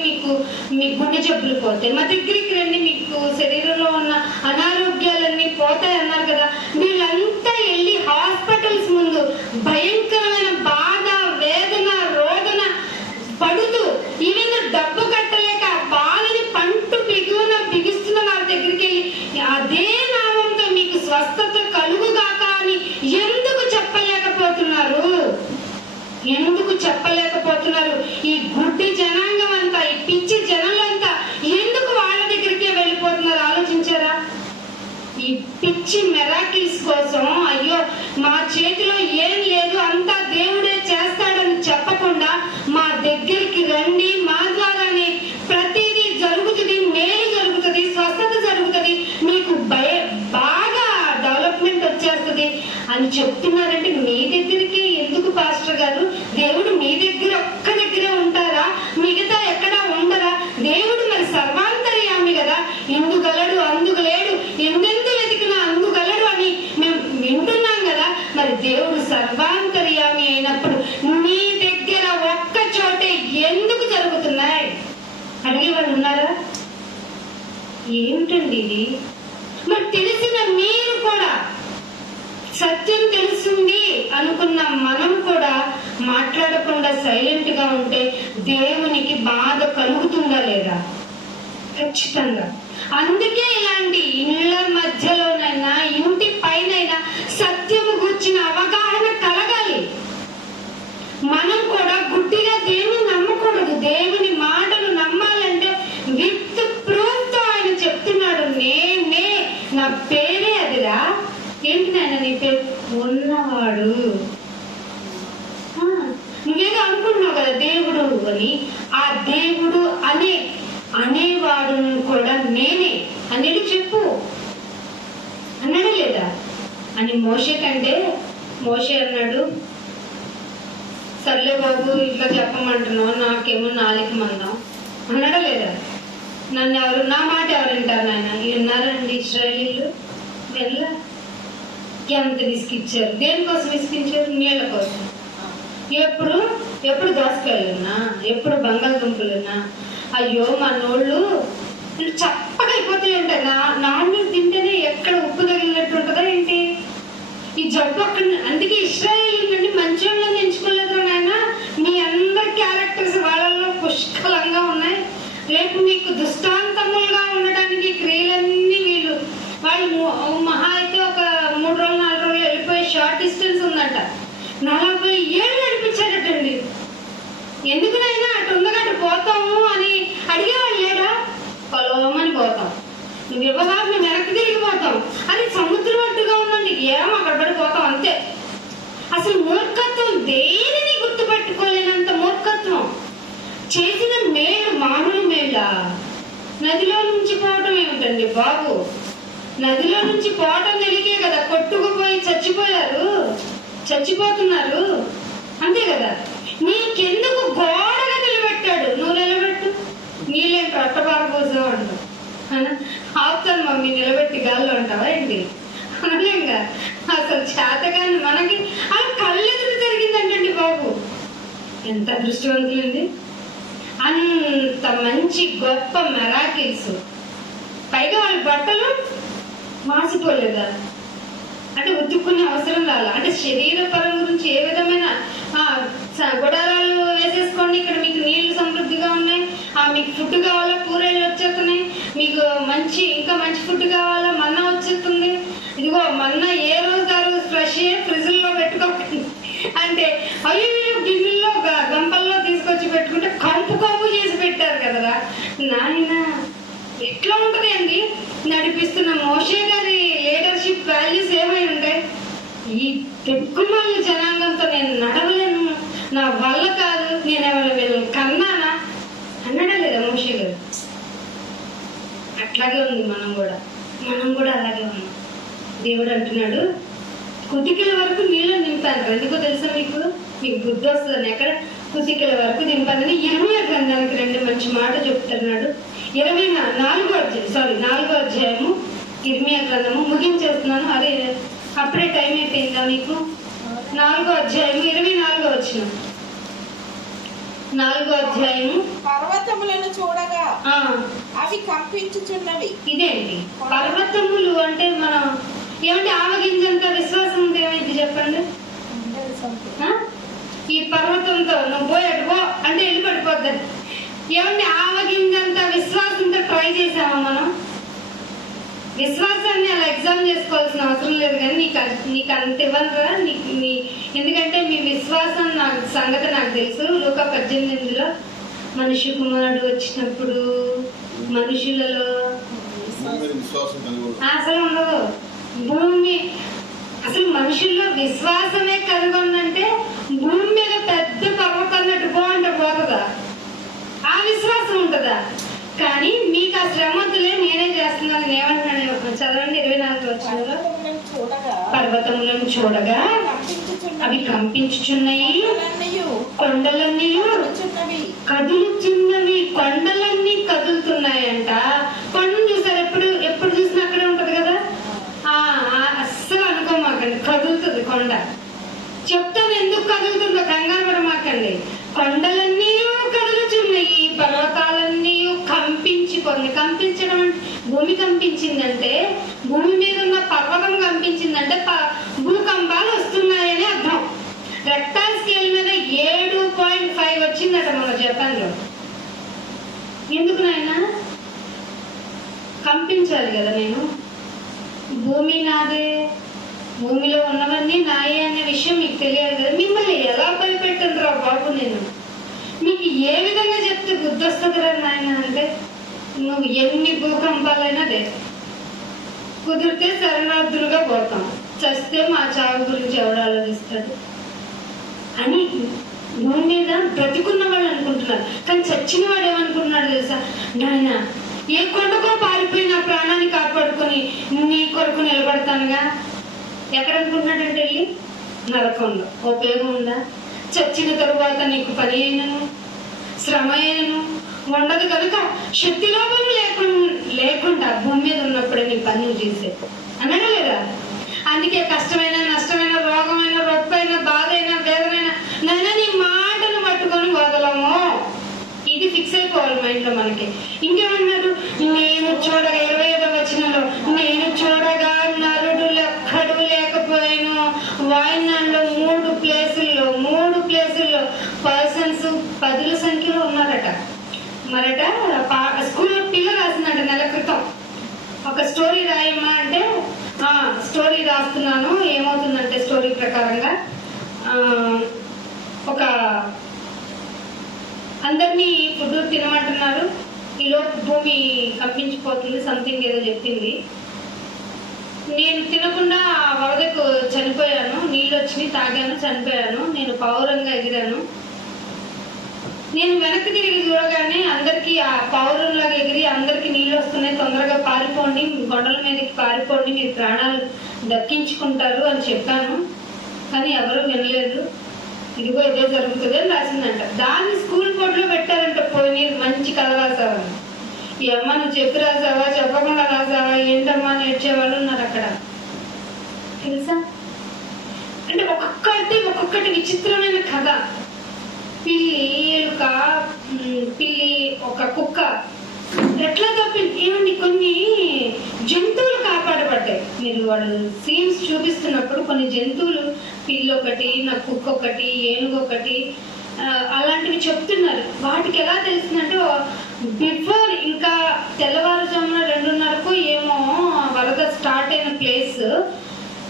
మీ గుండె జబ్బులు పోతాయి, మా దగ్గరికి రండి మీకు శరీరంలో ఉన్న అనారోగ్యాలన్నీ పోతాయి అన్నారు కదా. వీళ్ళంతా వెళ్ళి హాస్పిటల్స్ ముందు భయంకరమైన బాధ, వేదన, రోదన పడుతూ ఈవెన్ డబ్బు కట్టలేక బాధని పంటు బిగుస్తున్న వారి దగ్గరికి వెళ్ళి అదే నామంతో మీకు స్వస్థత కలుగుగాక అని ఎందుకు చెప్పలేకపోతున్నారు? ఈ గుడ్డి జనాంగం అంతా, ఈ పిచ్చి జనాలంతా ఎందుకు వాళ్ళ దగ్గరికే వెళ్ళిపోతున్నారు? ఆలోచించారా? ఈ పిచ్చి మెరాకిల్స్ కోసం, అయ్యో మా చేతిలో ఏం లేదు అంతా దేవుడే చేస్తాడని చెప్పకుండా మా దగ్గరికి రండి, మా ద్వారానే ప్రతిదీ జరుగుతుంది, మేలు జరుగుతుంది, స్వస్థత జరుగుతుంది, మీకు బాగా డెవలప్మెంట్ వచ్చేస్తుంది అని చెప్తున్నారంటే మీ దగ్గరికి ఎందుకు పాస్టర్ గారు? దేవుడు మీ దగ్గర ఒక్క దగ్గరే ఉంటారా? మిగతా ఎక్కడా ఉండరా? దేవుడు మరి సర్వాంతర్యామి కదా, ఇందుగలడు అందుగలేడు, ఎందెందు వెతికినా అందుగలడు అని మేము వింటున్నాం కదా. మరి దేవుడు సర్వాంతర్యామి అయినప్పుడు మీ దగ్గర ఒక్క చోటే ఎందుకు జరుగుతున్నాయి? అడిగేవాళ్ళు ఉన్నారా? ఏమిటండి ఇది? మరి తెలిసిన మీరు కూడా, సత్యం తెలుస్తుంది అనుకున్న మనం కూడా మాట్లాడకుండా సైలెంట్ గా ఉంటే దేవునికి బాధ కలుగుతుందా లేదా? ఖచ్చితంగా. అందుకే ఇలాంటి ఇళ్ల మధ్యలోనైనా ఇంటి పైనైనా సత్యము గుర్చిన అవగాహన కలగాలి. పేరే అదిరా. ఏంటి నాయన నీ పేరు? ఉన్నవాడు. నువ్వేదో అనుకుంటున్నావు కదా దేవుడు అని. ఆ దేవుడు అనేవాడు కూడా నేనే అనేది చెప్పు అన్నాడు లేదా అని మోషే కంటే మోషే అన్నాడు, సర్లే బాబు ఇట్లా చెప్పమంటున్నావు, నాకేమో నాలుగు మందం అన్నాడా లేదా? నన్ను ఎవరు, నా మాట ఎవరు వింటారు నాయన? విన్నారండి ఇశ్రాయేలీయులు? వెళ్ళ ఎంత విసికిచ్చారు. దేనికోసం విసికించారు? నీళ్ళ కోసం. ఎప్పుడు దోసకాయలున్నా, ఎప్పుడు బంగాళదుంపలున్నా, అయ్యో మనోళ్ళు చప్పగా అయిపోతాయి ఉంటాయి. నాన్ వెజ్ తింటేనే ఎక్కడ ఉప్పు తగిలినట్టు ఉంటుందా ఏంటి ఈ జబ్బు అక్కడ. అందుకే ఇశ్రాయేలీయుల నుండి మంచి వాళ్ళని ఎంచుకోలేదు నాయన. మీ అందరి క్యారెక్టర్స్ వాళ్ళల్లో పుష్కలంగా ఉన్నాయి. రేపు మీకు దృష్టాంతములుగా ఉండడానికి క్రియలన్నీ వాళ్ళు మహా అయితే ఒక 3 రోజులు 4 రోజులు వెళ్ళిపోయి షార్ట్ డిస్టెన్స్ ఉందంట. 40 ఏళ్ళు నడిపించారటండి. ఎందుకునైనా అటు ఉందగా అటు పోతాము అని అడిగేవాళ్ళు లేడా? పొలమని పోతాం, నువ్వు ఇవ్వగా మేము వెనక్కి తిరిగిపోతాం. అది సముద్రం అట్టుగా ఉందండి, ఏమో అక్కడ పడిపోతాం అంతే. అసలు మూర్ఖత్వం, దేనిని గుర్తుపెట్టుకోలేనంత మూర్ఖత్వం. చేసిన మేలు మామూలు మేళ. నదిలో నుంచి పోవటం ఏమిటండి బాబు? నదిలో నుంచి పోవటం తెలికే కదా కొట్టుకుపోయి చచ్చిపోతున్నారు అంతే కదా. నీకెందుకు గోడగా నిలబెట్టాడు, నువ్వు నిలబెట్టు. నీళ్ళేంటి రట్టబారబోసో అంటావు, ఆపుతాను మమ్మీ నిలబెట్టి గాల్లో అంటావా ఏంటి? అనలేంగా. అసలు చేతగాని మనకి ఆ కళ్ళెదురు జరిగిందంటండి బాబు. ఎంత దృష్టివంతులండి. అంత మంచి గొప్ప మెరాకిల్స్. పైగా వాళ్ళ బట్టలు మాసిపోలేదా అంటే ఉతుక్కునే అవసరం రాలా. అంటే శరీర పరం గురించి ఏ విధమైన గుడారాలు వేసేసుకోండి, ఇక్కడ మీకు నీళ్లు సమృద్ధిగా ఉన్నాయి, మీకు ఫుడ్ కావాలా, కూరలు వచ్చేస్తున్నాయి, మీకు ఇంకా మంచి ఫుడ్ కావాలా, మన్నా వచ్చేస్తుంది. ఇదిగో మన్నా ఏ రోజు ఆ రోజు ఫ్రెష్ ఫ్రిడ్జ్లో పెట్టుకోకండి అంటే అయ్యో గిన్నెల్లో గంపల్లో తీసుకొచ్చి పెట్టుకుంటే కంపు చేసి పెట్టారు కదరా నాయన. ఎట్లా ఉంటుంది అండి నడిపిస్తున్న మోషే గారి లీడర్షిప్ వాల్యూస్ ఏమై ఉంటాయి? ఈ తెక్కుమాలి జనాంగంతో నేను నడవలేను, నా వల్ల కాదు, నేను ఎవరు వీళ్ళని కన్నానా అన్నాడా లేదా మోషే గారు? అట్లాగే ఉంది మనం కూడా అలాగే ఉన్నాం. దేవుడు అంటున్నాడు, కుతికల వరకు నీళ్ళు నింపాను. ఎందుకో తెలుసా మీకు బుద్ధి వస్తుందని. ఎక్కడ కుతికల వరకు నింపానని ఇర్మియా గ్రంథానికి 2 మంచి మాట చెప్తున్నాడు. 4వ అధ్యాయము ఇర్మియా గ్రంథము ముగించేస్తున్నాను. అదే అప్పుడే టైం అయిపోయిందా మీకు? 4వ అధ్యాయము 24వ వచనం. 4వ అధ్యాయము. పర్వతములను చూడగా అవి కంపించుచున్నవి. ఇదేంటి పర్వతములు అంటే? మనం ఏమంటే ఆవగింజంత విశ్వాసం ఉంటే ఏమైంది చెప్పండి? ఈ పర్వతంతో నువ్వు పో అంటే వెళ్ళి పడిపోద్దని. ఏమంటే ఆవగింజంత విశ్వాసంతో ట్రై చేసామా మనం? విశ్వాసాన్ని అలా ఎగ్జామ్ చేసుకోవాల్సిన అవసరం లేదు, కానీ నీకు అంత ఇవ్వనురా ఎందుకంటే మీ విశ్వాసం సంగతి నాకు తెలుసు. లూకా 18లో మనిషి కుమారుడు వచ్చినప్పుడు మనుషులలో అసలు ఉండదు. భూమి అసలు మనుషుల్లో విశ్వాసమే కనుగొందంటే భూమి మీద పెద్ద పర్వతన్నట్టు పోతుందా? ఆ విశ్వాసం ఉంటుందా? కానీ మీకు ఆ శ్రమతులే నేనే చేస్తున్నాను. ఏమంటున్నాను చదవండి 24వ వచనంలో. పర్వతములను చూడగా అవి కంపించుచున్నాయి, కొండలన్నీ కదులుచున్నవి. కొండలన్నీ కదులుతున్నాయంట. కొండను చూసారు? ఎప్పుడు చూసినా అక్కడే ఉంటది కదా. అస్సలు అనుకోమాకండి, కదులుతుంది కొండ. చెప్తాను ఎందుకు కదులుతుందో, కంగారు పడమాకండి. కొండలన్నీ కదులుచున్నాయి, పర్వతాలన్నీ కంపించడం అంటే భూమి కంపించిందంటే, భూమి మీద ఉన్న పర్వతం కంపించిందంటే భూకంపాలు వస్తున్నాయని అర్థం. రెక్టాల్ స్కేల్ మీద 7.5 వచ్చిందట మన జపాన్లో. ఎందుకు నాయనా? కంపించాలి కదా. నేను భూమి నాదే, భూమిలో ఉన్నవన్నీ నాయే అనే విషయం మీకు తెలియాలి కదా. మిమ్మల్ని ఎలా భయపెట్టనురా బాబు నేను? మీకు ఏ విధంగా చెప్తే బుద్ధి వస్తుందిరా నాయన అంటే, నువ్వు ఎన్ని భూకంపాలైనా కుదిరితే శరణార్థులుగా పోతాం, చస్తే మా చావు గురించి ఎవడు ఆలోచిస్తాడు అని భూమి మీద బ్రతికున్న వాళ్ళు అనుకుంటున్నారు. కానీ చచ్చిన వాడు ఏమనుకుంటున్నాడు తెలుసా? నాయన ఏ కొండకో పారిపోయి నా ప్రాణాన్ని కాపాడుకొని నీ కొరకు నిలబడతానుగా. ఎక్కడ అనుకుంటున్నాడంటే వెళ్ళి నరకంలో. ఉపయోగం ఉందా? చచ్చిన తరువాత నీకు పని అయినను శ్రమ అయినను ఉండదు కనుక శక్తి లోపం లేకుండా భూమి మీద ఉన్నప్పుడే నీ పని చేసే అన్నాడు లేదా? అందుకే కష్టమైన నష్టమైన రోగమైన రొప్పైన బాధ అయినా వేదనైనా నైనా నీ మాటను పట్టుకొని వదలము. ఇది ఫిక్స్ అయిపోవాలి మైండ్ లో మనకి. ఇంకేమన్నాడు? నేను చూడగా 25వ వచనంలో నేను చూడగా నరుడు లెక్కడు లేకపోయాను. వాయినాడులో 3 ప్లేసుల్లో పర్సన్స్ 10ల సంఖ్యలో ఉన్నారట. మరట స్కూల్లో పిల్ల రాసిందంట నెల క్రితం. ఒక స్టోరీ రాయమ్మా అంటే స్టోరీ రాస్తున్నాను. ఏమవుతుందంటే స్టోరీ ప్రకారంగా ఒక అందరినీ ఫుడ్ తినమంటున్నారు. ఈలోపు భూమి కంపించిపోతుంది, సంథింగ్ ఏదో చెప్పింది. నేను తినకుండా వరదకు చనిపోయాను, నీళ్ళు వచ్చి తాగాను, చనిపోయాను, నేను పౌరంగా ఎగిరాను. నేను వెనక్కి తిరిగి చూడగానే అందరికి ఆ పౌరంలాగా ఎగిరి అందరికి నీళ్ళు వస్తున్నాయి, తొందరగా పారిపోండి, గొడవల మీదకి పారిపోండి, మీరు ప్రాణాలు దక్కించుకుంటారు అని చెప్పాను. కానీ ఎవరు వినలేదు. ఇదిగో ఇదే జరుగుతుంది అని రాసిందంట. దాన్ని స్కూల్ బోర్డులో పెట్టారంట. పోయి మంచి కథ రాసావని. ఈ అమ్మ నువ్వు చెప్పి రాసావా, చెప్పకుండా రాసావా, ఏంటమ్మా నేర్చేవాళ్ళు ఉన్నారు అక్కడ తెలుసా. అంటే ఒక్కొక్కటి విచిత్రమైన కథ. పిల్లి, ఎలుక, పిల్లి, ఒక కుక్క ఎట్లా తప్పింది. ఏమండి కొన్ని జంతువులు కాపాడబడ్డాయి. మీరు వాళ్ళు సీన్స్ చూపిస్తున్నప్పుడు కొన్ని జంతువులు, పిల్లి ఒకటి, నా కుక్క ఒకటి, ఏనుగు ఒకటి, అలాంటివి చెప్తున్నారు. వాటికి ఎలా తెలిసిందంటే బిఫోర్ ఇంకా తెల్లవారుజామున 2:30కు ఏమో వరద స్టార్ట్ అయిన ప్లేస్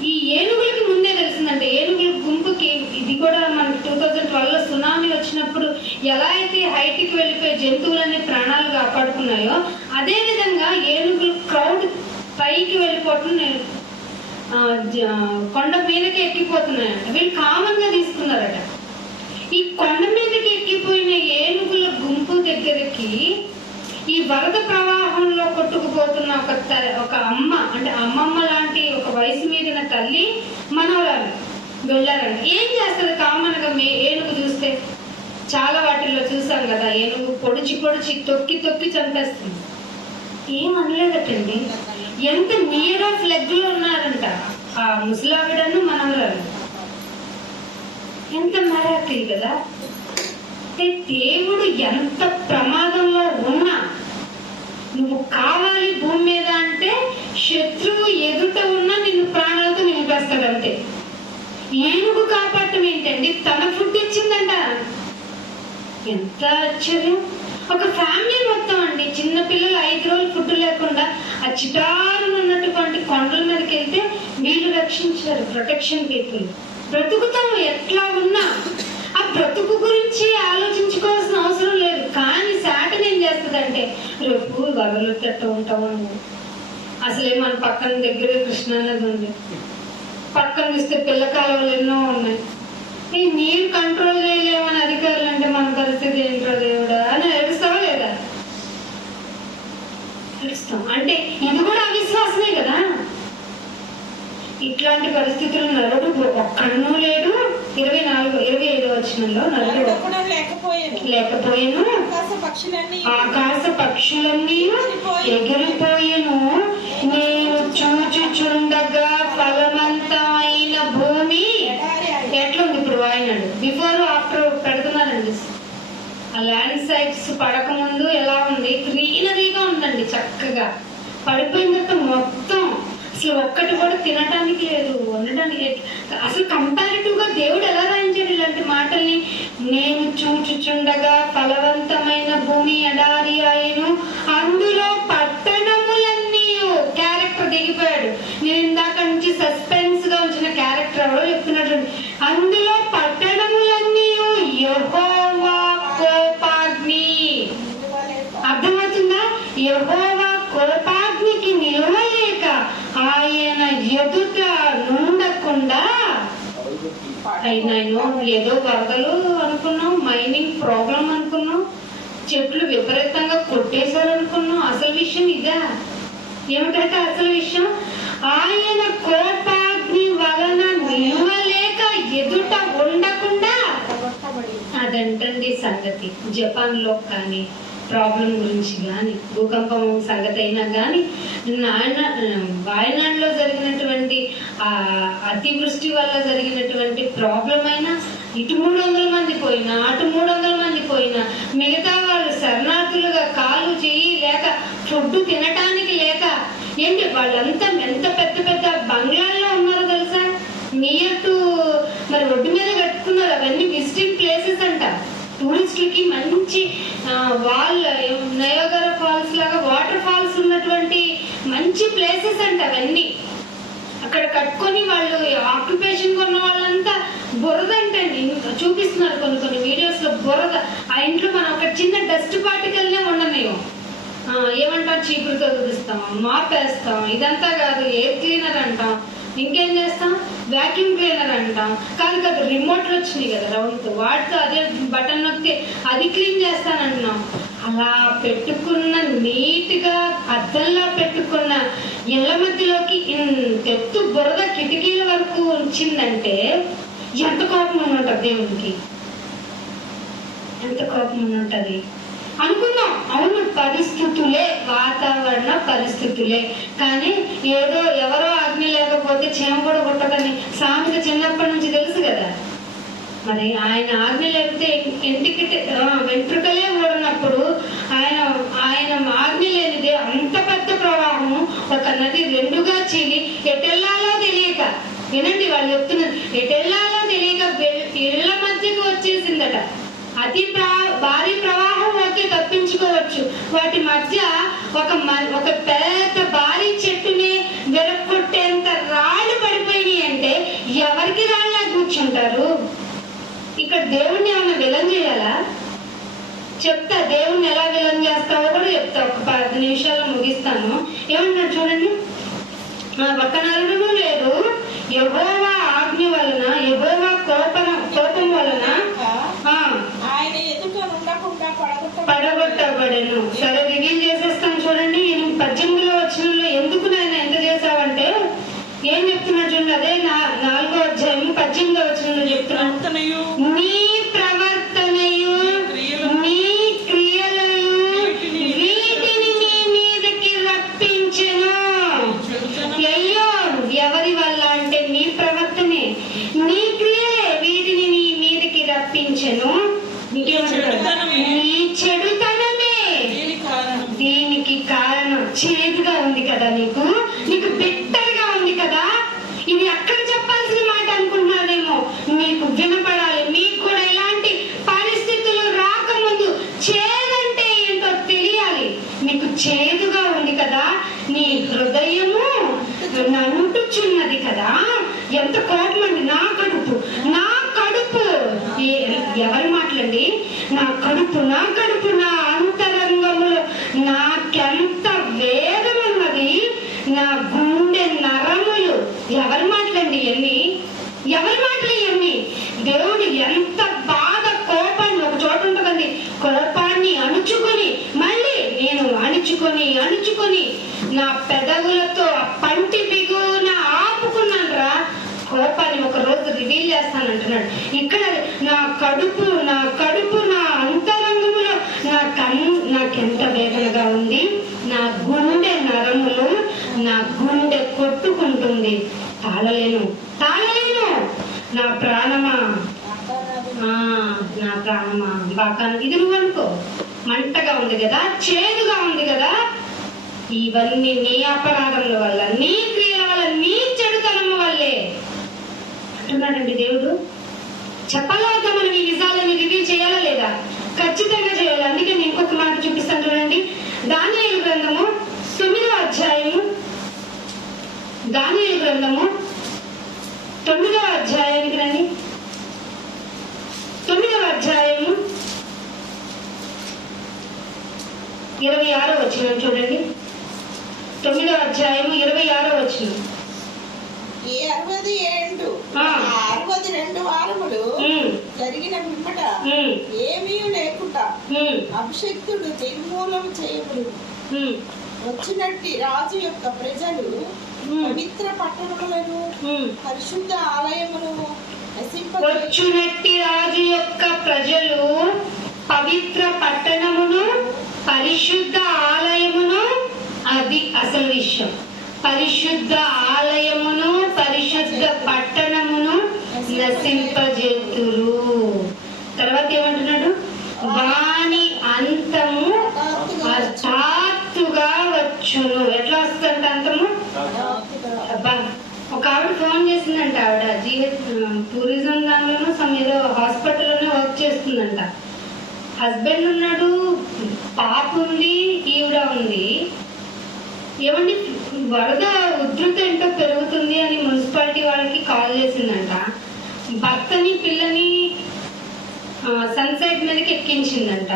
ఈ ఏనుగులకి ముందే తెలిసిందంటే. ఏనుగుల గుంపుకి ఇది కూడా మనకి 2012లో సునామీ వచ్చినప్పుడు ఎలా అయితే హైట్కి వెళ్ళిపోయి జంతువులన్నీ ప్రాణాలు కాపాడుకున్నాయో అదే విధంగా ఏనుగులు క్రౌడ్ పైకి వెళ్ళిపోవటం కొండ మీదకి ఎక్కిపోతున్నాయంట. వీళ్ళు కామన్ గా తీసుకున్నారట. ఈ కొండ మీదకి ఎక్కిపోయిన ఏనుగుల గుంపు దగ్గరికి ఈ వరద ప్రవాహంలో కొట్టుకుపోతున్న ఒక అమ్మ, అంటే అమ్మమ్మ లాంటి ఒక వయసు మీదిన తల్లి మనవరాలు వెళ్ళారండి. ఏం చేస్తుంది కామన్ గా ఏనుగు చూస్తే? చాలా వాటిల్లో చూసాం కదా, ఏనుగు పొడిచి తొక్కి చంపేస్తుంది. ఏం అనలేదటండి. ఎంత నియర్ ఆఫ్ లెగ్ లో ఉన్నారంట ఆ ముసలావిడను మనవరాలు. ఎంత మెరాకిల్ కదా. అంటే దేవుడు ఎంత ప్రమాదంలో ఉన్నా నువ్వు కావాలి భూమి మీద అంటే శత్రువు ఎదుట ఉన్నా నిన్ను ప్రాణాలతో నిలిపేస్తాడు అంతే. ఏనుగు కాపాడటం ఏంటండి? తన ఫుడ్ ఇచ్చిందంట. ఎంత ఆశ్చర్యం. ఒక ఫ్యామిలీ మొత్తం అండి, చిన్న పిల్లలు 5 రోజులు ఫుడ్ లేకుండా ఆ చిటారును ఉన్నటువంటి కొండల మీదకి వెళ్తే వీళ్ళు రక్షించారు. Protection people. బ్రతుకుతాం ఎట్లా ఉన్నా. ఆ బ్రతుకు గురించి ఆలోచించుకోవాల్సిన అవసరం లేదు. కానీ శాటన్ ఏం చేస్తుందంటే రేపు వరదలు ఎట్ట ఉంటాము. అసలే మన పక్కన దగ్గర కృష్ణా నది ఉంది, పక్కన చూస్తే పిల్ల కాలువలు ఎన్నో ఉన్నాయి. ఈ నీరు కంట్రోల్ చేయలేమని అధికారులు అంటే మన పరిస్థితి ఏంటో దేవుడా అని ఏడుస్తావా లేదా? ఏడుస్తాం. అంటే ఇది కూడా అవిశ్వాసమే కదా. ఇట్లాంటి పరిస్థితులు నరుడు ఒక్కడనూ లేడు. 25వ వచనంలో నరుడు లేకపోయాను, ఆకాశ పక్షులన్నీ ఎగిరిపోయాను, నేను చూచుచుండగా ఫలవంతమైన భూమి. ఎట్లుంది ఇప్పుడు వాయినాడు? బిఫోర్ ఆఫ్టర్ పెడుతున్నారండి. ఆ ల్యాండ్ సైట్స్ పడక ముందు ఎలా ఉంది? గ్రీనరీగా ఉందండి చక్కగా. పడిపోయిన తర్వాత మొత్తం అసలు ఒక్కటి కూడా తినటానికి లేదు, ఉండటానికి. అసలు కంపారిటివ్ గా దేవుడు ఎలా రాయించాడు ఇలాంటి మాటల్ని? నేను చూచుచుండగా ఫలవంతమైన భూమి ఎడారి అయ్యను, అందులో పట్టణములన్నీ. క్యారెక్టర్ దిగిపోయాడు. నేను ఇందాక నుంచి సస్పెన్స్ గా ఉంచిన క్యారెక్టర్ ఎవరో చెప్తున్నాడు. అందులో పట్టణములన్నీ యెహోవా కోపాగ్ని. అర్థమవుతుందా? యెహోవా కోపాగ్నికి నిలవలేక ఆయన ఎదుట నుండకుండా అయినాయో ఏదో వరదలు అనుకున్నాం, మైనింగ్ ప్రాబ్లం అనుకున్నాం, చెట్లు విపరీతంగా కొట్టేశారు అనుకున్నాం. అసలు విషయం ఇదా? ఏమిటంటే అసలు విషయం ఆయన కోపాగ్ని వలన నిలవలేక ఎదుట ఉండకుండా అదంటండి సంగతి. జపాన్ లో కానీ ప్రాబ్లం గురించి కానీ, భూకంపం సంగతి అయినా కానీ, వాయనాడులో జరిగినటువంటి అతివృష్టి వల్ల జరిగినటువంటి ప్రాబ్లం అయినా, ఇటు 300 మంది పోయినా అటు 300 మంది పోయినా, మిగతా వాళ్ళు శరణార్థులుగా కాలు చెయ్యి లేక ఫుడ్ తినటానికి లేక ఏంటి వాళ్ళంతా ఎంత పెద్ద పెద్ద బంగ్లాల్లో ఉన్నారో తెలుసా? నియర్ టు మరి ఒడ్డు మీద కట్టుకున్నారు. అవన్నీ విజిటింగ్ ప్లేసెస్ అంట. టూరిస్టులకి మంచి నయోగరా ఫాల్స్ లాగా వాటర్ ఫాల్స్ ఉన్నటువంటి మంచి ప్లేసెస్ అంట అవన్నీ. అక్కడ కట్టుకొని వాళ్ళు ఆక్యుపేషన్ కొన్న వాళ్ళంతా బురద అంటండి చూపిస్తున్నారు కొన్ని వీడియోస్ లో. బురద ఆ ఇంట్లో మనం ఒక చిన్న డస్ట్ పార్టికల్నే ఉండమేమో. ఏమంటాం, చీపురుతో చూపిస్తాం, మాప్ వేస్తాం, ఇదంతా కాదు ఎయిర్ క్లీనర్ అంటాం, ఇంకేం చేస్తాం వాక్యూమ్ క్లీనర్ అంటాం. కానీ కదా రిమోట్లు వచ్చినాయి కదా రౌండ్, వాటితో అదే బటన్ నొక్కితే అది క్లీన్ చేస్తానంటున్నాం. అలా పెట్టుకున్న నీట్గా అద్దంలా పెట్టుకున్న ఇళ్ల మధ్యలోకి ఇంతెత్తు బురద కిటికీల వరకు ఉంచిందంటే ఎంత కోపం ఉంటుంది దేవునికి, ఎంత కోపం ఉంటుంది అనుకున్నాం. అవును, పరిస్థితులే, వాతావరణ పరిస్థితులే. కానీ ఏదో ఎవరో ఆజ్ఞ లేకపోతే చీమ కూడా పుట్టదని సామెత చిన్నప్పటి నుంచి తెలుసు కదా. మరి ఆయన ఆజ్ఞ లేకపోతే ఇంటికి వెంట్రుకలే ఊడనప్పుడు ఆయన ఆజ్ఞ లేనిదే అంత పెద్ద ప్రవాహము ఒక నది రెండుగా చీలి ఎటెల్లాలో తెలియక, వినండి వాళ్ళు చెప్తున్నారు, ఎటెల్లాలో తెలియక ఇళ్ల మధ్యకు వచ్చేసిందట. అతి భారీ ప్రవాహం ఓకే తప్పించుకోవచ్చు, వాటి మధ్య ఒక పెద్ద భారీ చెట్టుని వెరక్కొట్టేంత రాళ్ళు పడిపోయినాయి అంటే ఎవరికి రాళ్ళ కూర్చుంటారు? ఇక్కడ దేవుణ్ణి ఏమైనా విలన్ చేయాలా? చెప్తా, దేవుణ్ణి ఎలా విలన్ చేస్తావో కూడా చెప్తా. ఒక 10 నిమిషాల్లో ముగిస్తాను. ఏమంటున్నారు చూడండి, ఒక్క నరుడు లేదు, యెహోవా ఆజ్ఞ వలన, యెహోవా కోపం వలన ఆయన ఎదుట ఉండకుండా పడగొట్టబడెను. సరే రివీల్ చేసేస్తాను చూడండి. 18వ వచనంలో ఎందుకు నాయన ఎంత చేసావంటే ఏం చెప్తున్నా చూడండి. అదే 4వ అధ్యాయం 18వ వచనంలో చెప్తున్నాను, నీ ప్రవర్తనయు నీ క్రియలను వీటిని నీ మీదకి రప్పించెను. అయ్యో, ఎవరి వల్ల అంటే నీ ప్రవర్తనే, నీ క్రియలే వీటిని నీ మీదకి రప్పించెను. నీ చెడుతనమే దీనికి కారణం. చేదుగా ఉంది కదా, నీకు బిట్టర్గా ఉంది కదా. ఇది అక్కడ చెప్పాల్సిన మాట అనుకుంటున్నారేమో, మీకు వినపడాలి. మీకు కూడా ఇలాంటి పరిస్థితులు రాకముందు చేదంటే ఏంటో తెలియాలి. మీకు చేదుగా ఉంది కదా, నీ హృదయము నంటుచున్నది కదా. ఎంత కోపం అండి. నా కడుపు ఎవరి మాటలండి? నా కడుపు నా అంతరంగములో నాకెంత వేదన ఉన్నది, నా గుండె నరములు. ఎవరి మాటలండి ఇవన్నీ? ఎవరి మాటలు ఇవన్నీ? దేవుడు ఎంత బాధ, కోపాన్ని ఒక చోట ఉంటుందండి, కోపాన్ని అణుచుకొని మళ్ళీ నేను అణుచుకొని నా పెదవులతో పంటి బిగున ఆపుకున్నాను రా కోపాన్ని. ఒక రోజు రివీల్ చేస్తానంటున్నాడు ఇక్కడ. నా కడుపు నా అంతరంగములో నాకెంత వేదనగా ఉంది, నా గుండె నరములు, నా గుండె కొట్టుకుంటుంది, తాళలేను నా ప్రాణమా బాగా. ఇది నువ్వు అనుకో, మంటగా ఉంది కదా, చేదుగా ఉంది కదా. ఇవన్నీ నీ అపరాధముల వల్ల, నీ క్రియల వల్ల, నీ చెడుతనము వల్లే అంటున్నాడండి దేవుడు. చెప్పాలా వద్దా మనం ఈ నిజాలను రివీల్ చేయాలా లేదా? ఖచ్చితంగా చేయాలి. అందుకే నేను ఇంకొక మాట చూపిస్తాను చూడండి. దానియేలు గ్రంథము 9వ అధ్యాయము, దానియేలు గ్రంథము 9వ అధ్యాయానికి రండి. 9వ అధ్యాయము 26వ వచనం చూడండి. 9వ అధ్యాయం 26వ వచనం. ఈ 62 వారములు జరిగిన పిమ్మట ఏమీ లేకుండా అభిషక్తుడు నిర్మూలన చేయబడు వచ్చినట్టి రాజు యొక్క ప్రజలు పవిత్ర పట్టణములను పరిశుద్ధ ఆలయమును వచ్చినట్టి రాజు యొక్క ప్రజలు పవిత్ర పట్టణమును పరిశుద్ధ ఆలయమును, అది అసలు విషయం, పరిశుద్ధ ఆలయమును పరిశుద్ధ పట్టణమును నశింపజేతురు. తర్వాత ఏమంటున్నాడు? వాని అంతము హఠాత్తుగా వచ్చును. ఎట్లా వస్తుందంట అంతము? ఒక ఆవిడ ఫోన్ చేసిందంట. ఆవిడ టూరిజం దానిలోనూ ఏదో హాస్పిటల్లోనే వర్క్ చేస్తుందంట. హస్బెండ్ ఉన్నాడు, పాప ఉంది, ఈవిడ ఉంది. ఏమండి వరద ఉధృతి ఎంతో పెరుగుతుంది అని మున్సిపాలిటీ వాళ్ళకి కాల్ చేసిందంట. భర్తని పిల్లని సన్సెట్ మీదకి ఎక్కించిందంట.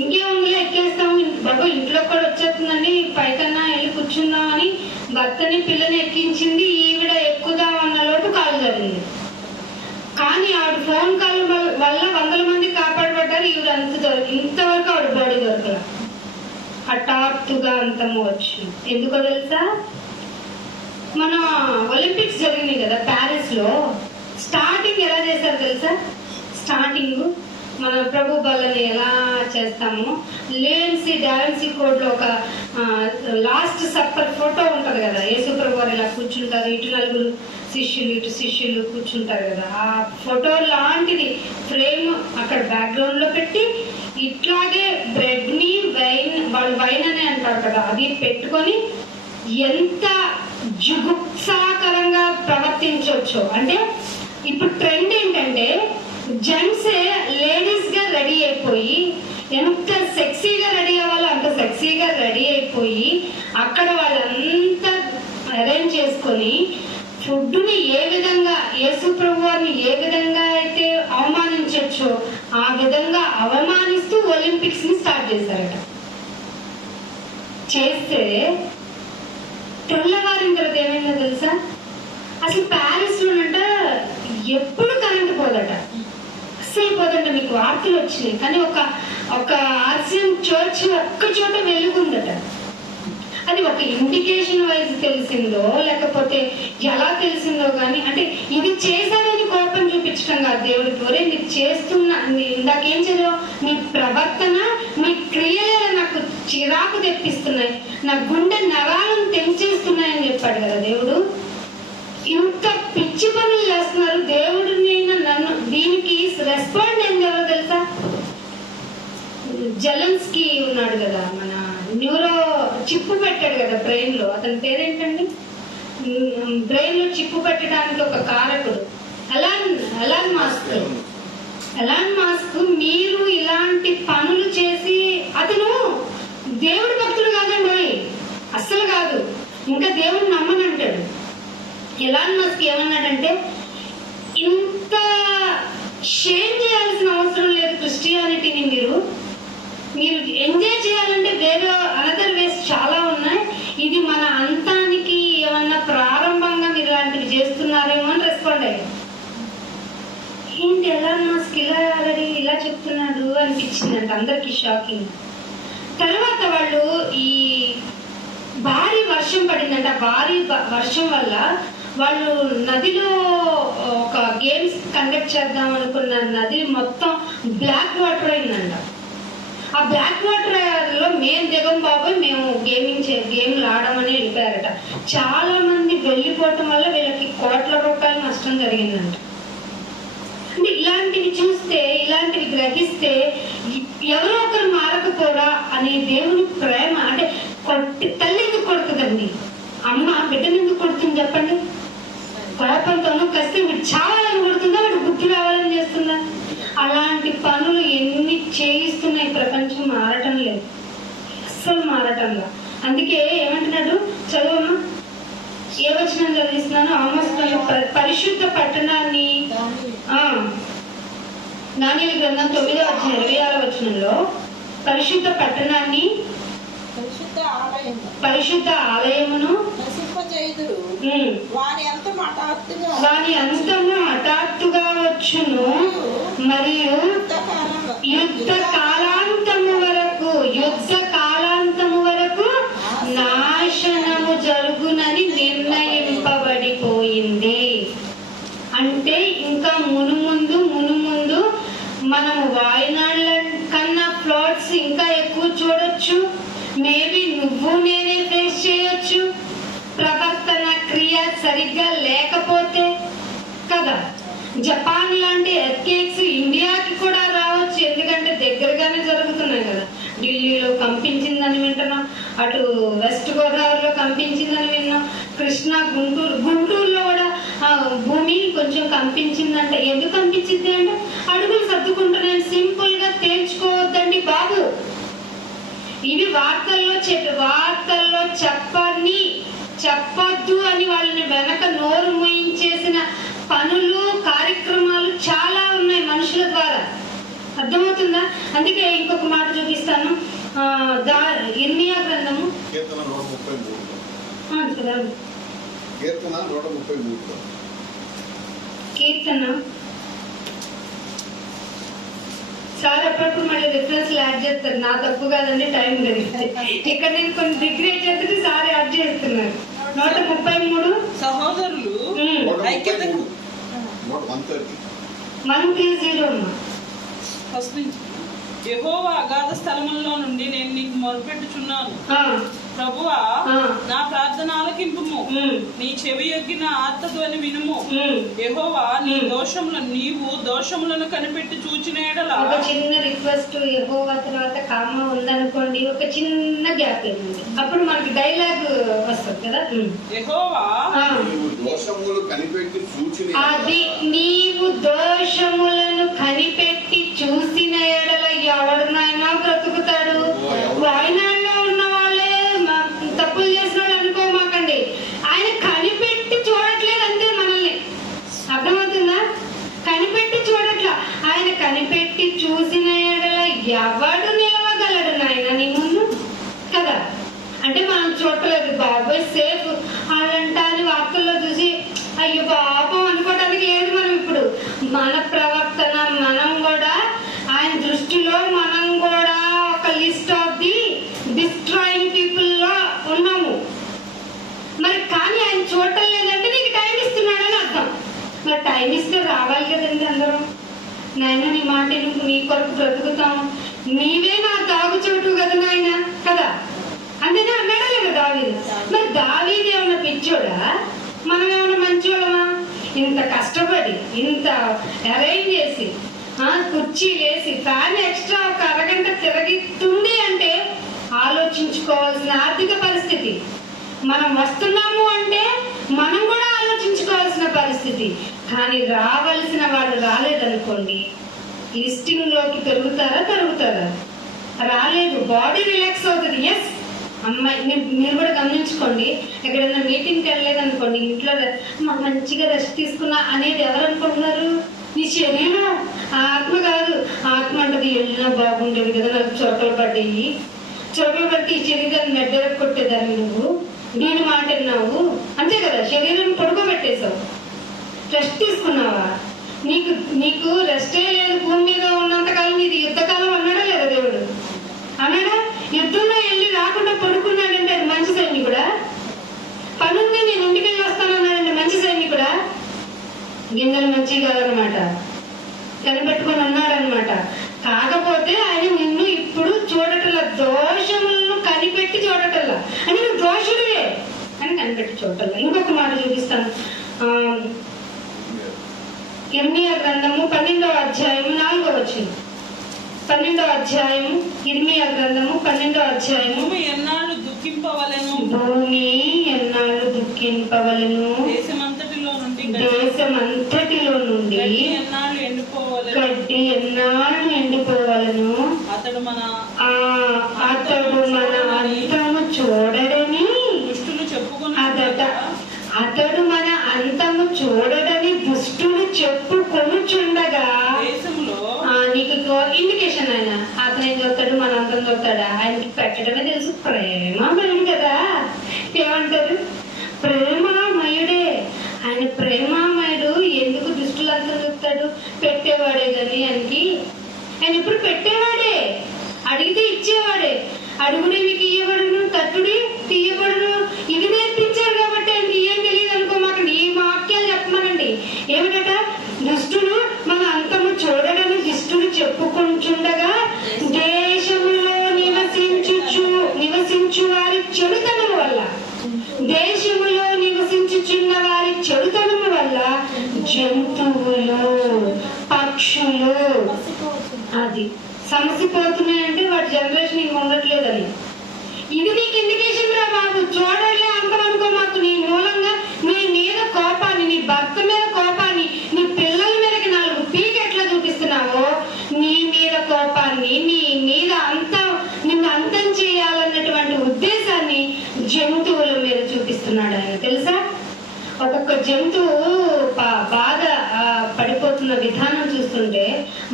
ఇంకేముంది ఎక్కేస్తాము బాబు, ఇంట్లో కూడా వచ్చేస్తుందని పైకన్నా వెళ్ళి కూర్చుందాం అని భర్తని పిల్లని ఎక్కించింది. ఈవిడ ఎక్కుదాం అన్న లోటు కాలు జరిగింది. కానీ ఆవిడ ఫోన్ కాల్ వల్ల 100 మంది కాపాడబడ్డారు. ఈవిడ ఇంతవరకు ఆవిడ బాడీ దొరకల. హఠాత్తుగా అంతము వచ్చింది. ఎందుకో తెలుసా? మన ఒలింపిక్స్ జరిగినాయి కదా ప్యారిస్ లో. స్టార్టింగ్ ఎలా చేశారు తెలుసా? స్టార్టింగ్ మన ప్రభు బలని ఎలా చేస్తాము, లేన్సీ డాన్సీ కోడ్ లో ఒక లాస్ట్ సప్పర్ ఫోటో ఉంటది కదా, యేసు ప్రభు వారు ఇలా కూర్చుంటారు, ఇటు 4 శిష్యులు ఇటు శిష్యులు కూర్చుంటారు కదా, ఆ ఫోటో లాంటిది ఫ్రేమ్ అక్కడ బ్యాక్గ్రౌండ్ లో పెట్టి ఇట్లాగే బ్రెడ్ ని వైన్, వాళ్ళు వైన్ అని అంటారు కదా, అది పెట్టుకొని ఎంత జుగుప్సాకరంగా ప్రవర్తించవచ్చు అంటే. ఇప్పుడు ట్రెండ్ ఏంటంటే జెంట్స్ లేడీస్ గా రెడీ అయిపోయి ఎంత సెక్సీగా రెడీ అవ్వాలో అంత సెక్సీగా రెడీ అయిపోయి అక్కడ వాళ్ళంతా అరేంజ్ చేసుకొని ఫుడ్ని ఏ విధంగా, యేసు ప్రభు వారిని ఏ విధంగా అయితే అవమానించవచ్చో ఆ విధంగా అవమానిస్తూ ఒలింపిక్స్ ని స్టార్ట్ చేశారట. చేస్తే తెల్లవారిన తర్వాత ఏమైందో తెలుసా? అసలు ప్యారిస్ లోనంట ఎప్పుడు కరెంట్ పోదట, అస్సలు పోదంట. మీకు వార్తలు వచ్చినాయి. కానీ ఒక ఆర్సిఎం చర్చ్ ఒక్క చోట వెలుగుందట. అది ఒక ఇండికేషన్ వైజ్ తెలిసిందో లేకపోతే ఎలా తెలిసిందో కానీ, అంటే ఇది చేశారని కోపం చూపించడం కాదు దేవుడికి. ఒరే మీరు చేస్తున్నా, ఇందాకేం చదివా, మీ ప్రవర్తన మీ క్రియలే నాకు చిరాకు తెప్పిస్తున్నాయి, నా గుండె నరాలను తెంచేస్తున్నాయని చెప్పాడు కదా దేవుడు. ఇంత పిచ్చి పనులు చేస్తున్నారు దేవుడిని నన్ను. దీనికి రెస్పాండ్ అయింది ఎవరో తెలుసా? జెలెన్స్కీ ఉన్నాడు కదా, మన న్యూరో చిప్పు పెట్టాడు కదా బ్రెయిన్ లో. అతని పేరేంటండి? బ్రెయిన్ లో చిప్పు పెట్టడానికి ఒక కారకుడు ఎలాన్ మాస్క్. ఎలాన్ మాస్క్ మీరు ఇలాంటి పనులు చేసి, అతను దేవుడి భక్తుడు కాదండి, అస్సలు కాదు, ఇంకా దేవుడు నమ్మనంటాడు. ఎలాన్ మాస్క్ ఏమన్నాడంటే, ఇంత షేమ్ చేయాల్సిన అవసరం లేదు క్రిస్టియానిటీని. మీరు ఎంజాయ్ చేయాలంటే వేరే అనదర్ వేస్ చాలా ఉన్నాయి. ఇది మన అంతానికి ఏమన్నా ప్రారంభంగా మీరు ఇలాంటివి చేస్తున్నారేమో అని రెస్పాండ్ అయ్యారు. ఏంటి ఎలాన్ మాస్క్ ఇలా చెప్తున్నాడు అనిపించిందంట అందరికి, షాకింగ్. తర్వాత వాళ్ళు ఈ భారీ వర్షం పడిందంట. భారీ వర్షం వల్ల వాళ్ళు నదిలో ఒక గేమ్స్ కండక్ట్ చేద్దాం అనుకున్న నది మొత్తం బ్లాక్ వాటర్ అయిందంట. ఆ బ్లాక్ వాటర్ లో మేము దిగం బాబోయ్, మేము గేమ్లు ఆడమని వెళ్ళిపోయారట. చాలా మంది వెళ్ళిపోవటం వల్ల వీళ్ళకి కోట్ల రూపాయల నష్టం జరిగిందంట. అంటే ఇలాంటివి చూస్తే, ఇలాంటివి గ్రహిస్తే ఎవరో ఒకరు మారకపోరా అనే దేవుని ప్రేమ. అంటే తల్లి ఎందుకు కొడుతుందండి? అమ్మ బిడ్డను ఎందుకు కొడుతుంది చెప్పండి? కోపంతోనూ కస్తే వీడు చావాలని కొడుతుందా, వీడు బుద్ధి రావాలని చేస్తుందా? అలాంటి పనులు ఎన్ని చేయిస్తున్నాయి. ప్రపంచం మారటం లేదు, అస్సలు మారటంలా. అందుకే ఏమంటున్నాడు, చదువమ్మా, ఏ వచనం చదివిస్తున్నాను? ఆమోస్ పరిశుద్ధ పట్టణాన్ని, దానియేలు గ్రంథం 9వ అధ్యాయం 26వ వచనంలో పరిశుద్ధ పట్టణాన్ని, పరిశుద్ధ పరిశుద్ధ ఆలయమును నశింపజేయుదురు. వాని అంతము హఠాత్తుగా వచ్చును మరియు యుద్ధ కాలాంతము వరకు నాశనము జరుగునని నిర్ణయింపబడిపోయింది. అంటే ఇంకా మునుముందు మనము వాయునాళ్ళ కన్నా ఫ్లాట్స్ ఇంకా ఎక్కువ చూడొచ్చు. మేబీ నువ్వు నేనే ఫేస్ చేయొచ్చు, ప్రవర్తన క్రియ సరిగ్గా లేకపోతే కదా. జపాన్ లాంటి ఎర్త్క్వేక్స్ ఇండియాకి కూడా రావచ్చు, ఎందుకంటే దగ్గరగానే జరుగుతున్నాయి కదా. ఢిల్లీలో కంపించిందని వింటున్నాం, అటు వెస్ట్ గోదావరిలో కంపించిందని విన్నాం, కృష్ణా గుంటూరులో కూడా భూమి కొంచెం కంపించిందంటే. ఎందుకు కంపించింది అంటే అడుగులు సర్దుకుంటున్నాను. సింపుల్ గా తేల్చుకోవద్దండి బాబు. ఇవి వార్తల్లో చెప్పొద్దు అని వాళ్ళని వెనక నోరు మూయించేసిన పనులు కార్యక్రమాలు చాలా ఉన్నాయి మనుషుల ద్వారా. అర్థమవుతుందా? అందుకే ఇంకొక మాట చూపిస్తాను. ఇర్మియా గ్రంథము కీర్తన 133 సార్ అప్పుడప్పుడు మళ్ళీ రిఫరెన్స్ యాడ్ చేస్తారు. నా తప్పు కాదండి, టైం లేదు. ఇక్కడ నేను కొన్ని డిగ్రీ చేస్తే సార్ యాడ్ చేస్తున్నారు. 133 సహోదరులు 130 ఫస్ట్ నుంచి. యెహోవా అగాధ స్థలములో నుండి నేను నీకు మొరపెట్టుచున్నాను. ప్రభువా, నా ప్రార్థన ఆలకింపుము, నీ చెవి యొగ్గిన ఆర్తధ్వని వినుము. యెహోవా, నీవు దోషములను కనిపెట్టి చూచిన ఎడల. ఒక చిన్న రిక్వెస్ట్, యెహోవా తర్వాత కామ ఉందనుకోండి, ఒక చిన్న గ్యాప్ ఉంది, అప్పుడు మనకి డైలాగ్ వస్తుంది కదా. యెహోవా, అది నీవు దోషములను కనిపెట్టి చూసిన ఎడల ఎవరినైనా బ్రతుకుతాడు. వాయినాడులో ఉన్న వాళ్ళే తప్పులు చేసిన వాళ్ళు అనుకోమాకండి. ఆయన కనిపెట్టి చూడట్లేదు అంతే మనల్ని. అర్థమవుతుందా? కనిపెట్టి చూడట్లా. ఆయన కనిపెట్టి చూసిన ఎడల ఎవడు నిలవగలడు నాయన నీ ముందు కదా. అంటే మనం చూడలేదు, బాబాయ్ సేఫ్ అలాంటా అని వార్తల్లో చూసి అయ్యో పాపం అనుకోవడానికి లేదు. మనం ఇప్పుడు మన ప్రవర్తన, మనం కూడా ఆయన దృష్టిలో మనం కూడా ఒక list of the destroying people లో ఉన్నాము. మరి కానీ ఆయన చూడటం లేదంటే నీకు టైం ఇస్తున్నాడని అర్థం. మరి టైం ఇస్తే రావాలి కదండి అందరూ. నాయన నీ మాట నీ కొరకు బ్రతుకుతాము, నీవే నా దాగు చోటు కదా నాయన కదా. అంతేనా అన్నాడా లేదా దావీదు? మరి దావీదు ఏమన్నా పిచ్చోడా, మనం ఏమన్నా మంచోళ్ళమా? ఇంత కష్టపడి ఇంత అరేంజ్ చేసి కుర్చీ వేసి ఫ్యాన్ ఎక్స్ట్రా ఒక అరగంట తిరగిస్తుంది అంటే ఆలోచించుకోవాల్సిన ఆర్థిక పరిస్థితి. మనం వస్తున్నాము అంటే మనం కూడా ఆలోచించుకోవాల్సిన పరిస్థితి. కానీ రావాల్సిన వాళ్ళు రాలేదనుకోండి, లిస్టింగ్ లోకి పెరుగుతారా? రాలేదు. బాడీ రిలాక్స్ అవుతుంది. ఎస్ అమ్మాయి, మీరు కూడా గమనించుకోండి. ఎక్కడైనా మీటింగ్కి వెళ్ళలేదనుకోండి, ఇంట్లో మంచిగా రెస్ట్ తీసుకున్నా అనేది ఎవరు అనుకుంటున్నారు? నీ శరీరం, ఆత్మ కాదు. ఆత్మ అంటది వెళ్ళినా బాగుండేది కదా, నాకు చోటలు పట్టి ఈ శరీరాన్ని మెడ్డర కొట్టేదాన్ని నువ్వు, దీని మాట విన్నావు అంతే కదా. శరీరం పడుకోబెట్టేశావు, రెస్ట్ తీసుకున్నావా? నీకు రెస్టే లేదు. భూమి మీద ఉన్నంతకాలం ఇది యుద్ధకాలం అన్నాడా లేదా దేవుడు? అన్నాడా? యుద్ధంలో వెళ్ళి రాకుండా పడుకున్నాడంటే అది మంచి సైనికుడా? పనుంది నేను ఇంటికి వెళ్ళి వస్తానన్నాడంటే మంచి సైనికుడా? గింజలు మంచి కాదనమాట, కనిపెట్టుకొని ఉన్నాడనమాట. కాకపోతే ఆయన నిన్ను ఇప్పుడు చూడటల్లా, దోషములను కనిపెట్టి చూడటల్లా. అంటే నువ్వు దోషుడివే అని కనిపెట్టి చూడటల్లా. ఇంకొక మాట చూపిస్తాను. ఇర్మియా గ్రంథము 12వ అధ్యాయము 4వ వచనం. 12వ అధ్యాయము ఇర్మియా గ్రంథము 12వ అధ్యాయము. భూమి ఎన్నాళ్ళు దుఃఖింపవలెను, దేశమంతటిలో నుండి గడ్డి ఎన్నాళ్ళు ఎండిపోవలను, అతడు మన అంతము చూడడని దుష్టులు చెప్పుకొనుచుండగా. అతడు మన అంతము చూడడని దుష్టులు చెప్పుకొనుచుండగా దేశంలో నీకు ఇండికేషన్. ఆయన అతను ఏం చూస్తాడు, మన అంతం చూస్తాడా? ఆయనకి పెట్టడమే తెలుసు, ప్రేమ కలిగి కదా. ఏమంటారు? ప్రేమామయుడే. ఆయన ప్రేమామయుడు. ఎందుకు దుష్టులంతా చూస్తాడు? పెట్టేవాడే కానీ ఆయనకి. ఆయన ఇప్పుడు పెట్టేవాడే, అడిగితే ఇచ్చేవాడే. అడుగుడి మీకు ఇయ్యబడును, తట్టుడి తీయబడును. ఇవి నేర్పించారు కాబట్టి ఆయనకి ఏం తెలియదు అనుకోమాకండి. ఈ వాక్యాలు చెప్పమనండి. ఏమిటట? దుష్టుడు మన అంతము చూడడని దుష్టుడు చెప్పుకుంటుండగా దేశంలో నివసించు వారి చెడుతనము వల్ల, దేశములో నివసించుచున్న వారి చెడుతనము వల్ల జంతువులు, పక్షులు అది సమసిపోతున్నాయంటే వాటి జనరేషన్ ఇంక ఉండట్లేదని. ఇది నీకు ఇండికేషన్ రా బాబు. చూడలే అంతం అనుకో మాకు. నీ మూలంగా నీ మీద కోపాన్ని, నీ భర్త మీద కోపాన్ని, నీ పిల్లల మీదకి 4 పీకెట్లా చూపిస్తున్నావో, నీ మీద కోపాన్ని, నీ మీద నిన్ను అంతం చేయాలన్నటువంటి ఉద్దేశాన్ని జంతువుల మీద చూపిస్తున్నాడు ఆయన. తెలుసా? ఒక్కొక్క జంతువు బాధ పడిపోతున్న విధానం చూస్తుంటే,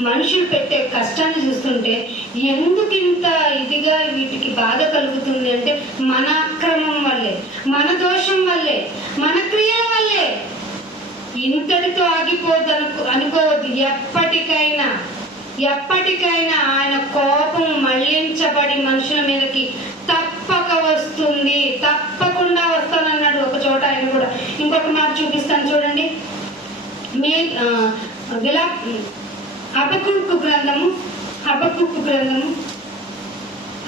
మనుషులు పెట్టే కష్టాన్ని చూస్తుంటే ఎందుకు ఇంత ఇదిగా వీటికి బాధ కలుగుతుంది అంటే మన అక్రమం వల్లే, మన దోషం వల్లే, మన క్రియల వల్లే. ఇంతటితో ఆగిపోద్దు అనుకోవద్దు. ఎప్పటికైనా ఆయన కోపం మళ్లించబడి మనుషుల మీదకి తప్పక వస్తుంది. తప్పకుండా వస్తానన్నాడు ఒక చోట ఆయన కూడా. ఇంకొక మాట చూపిస్తాను చూడండి.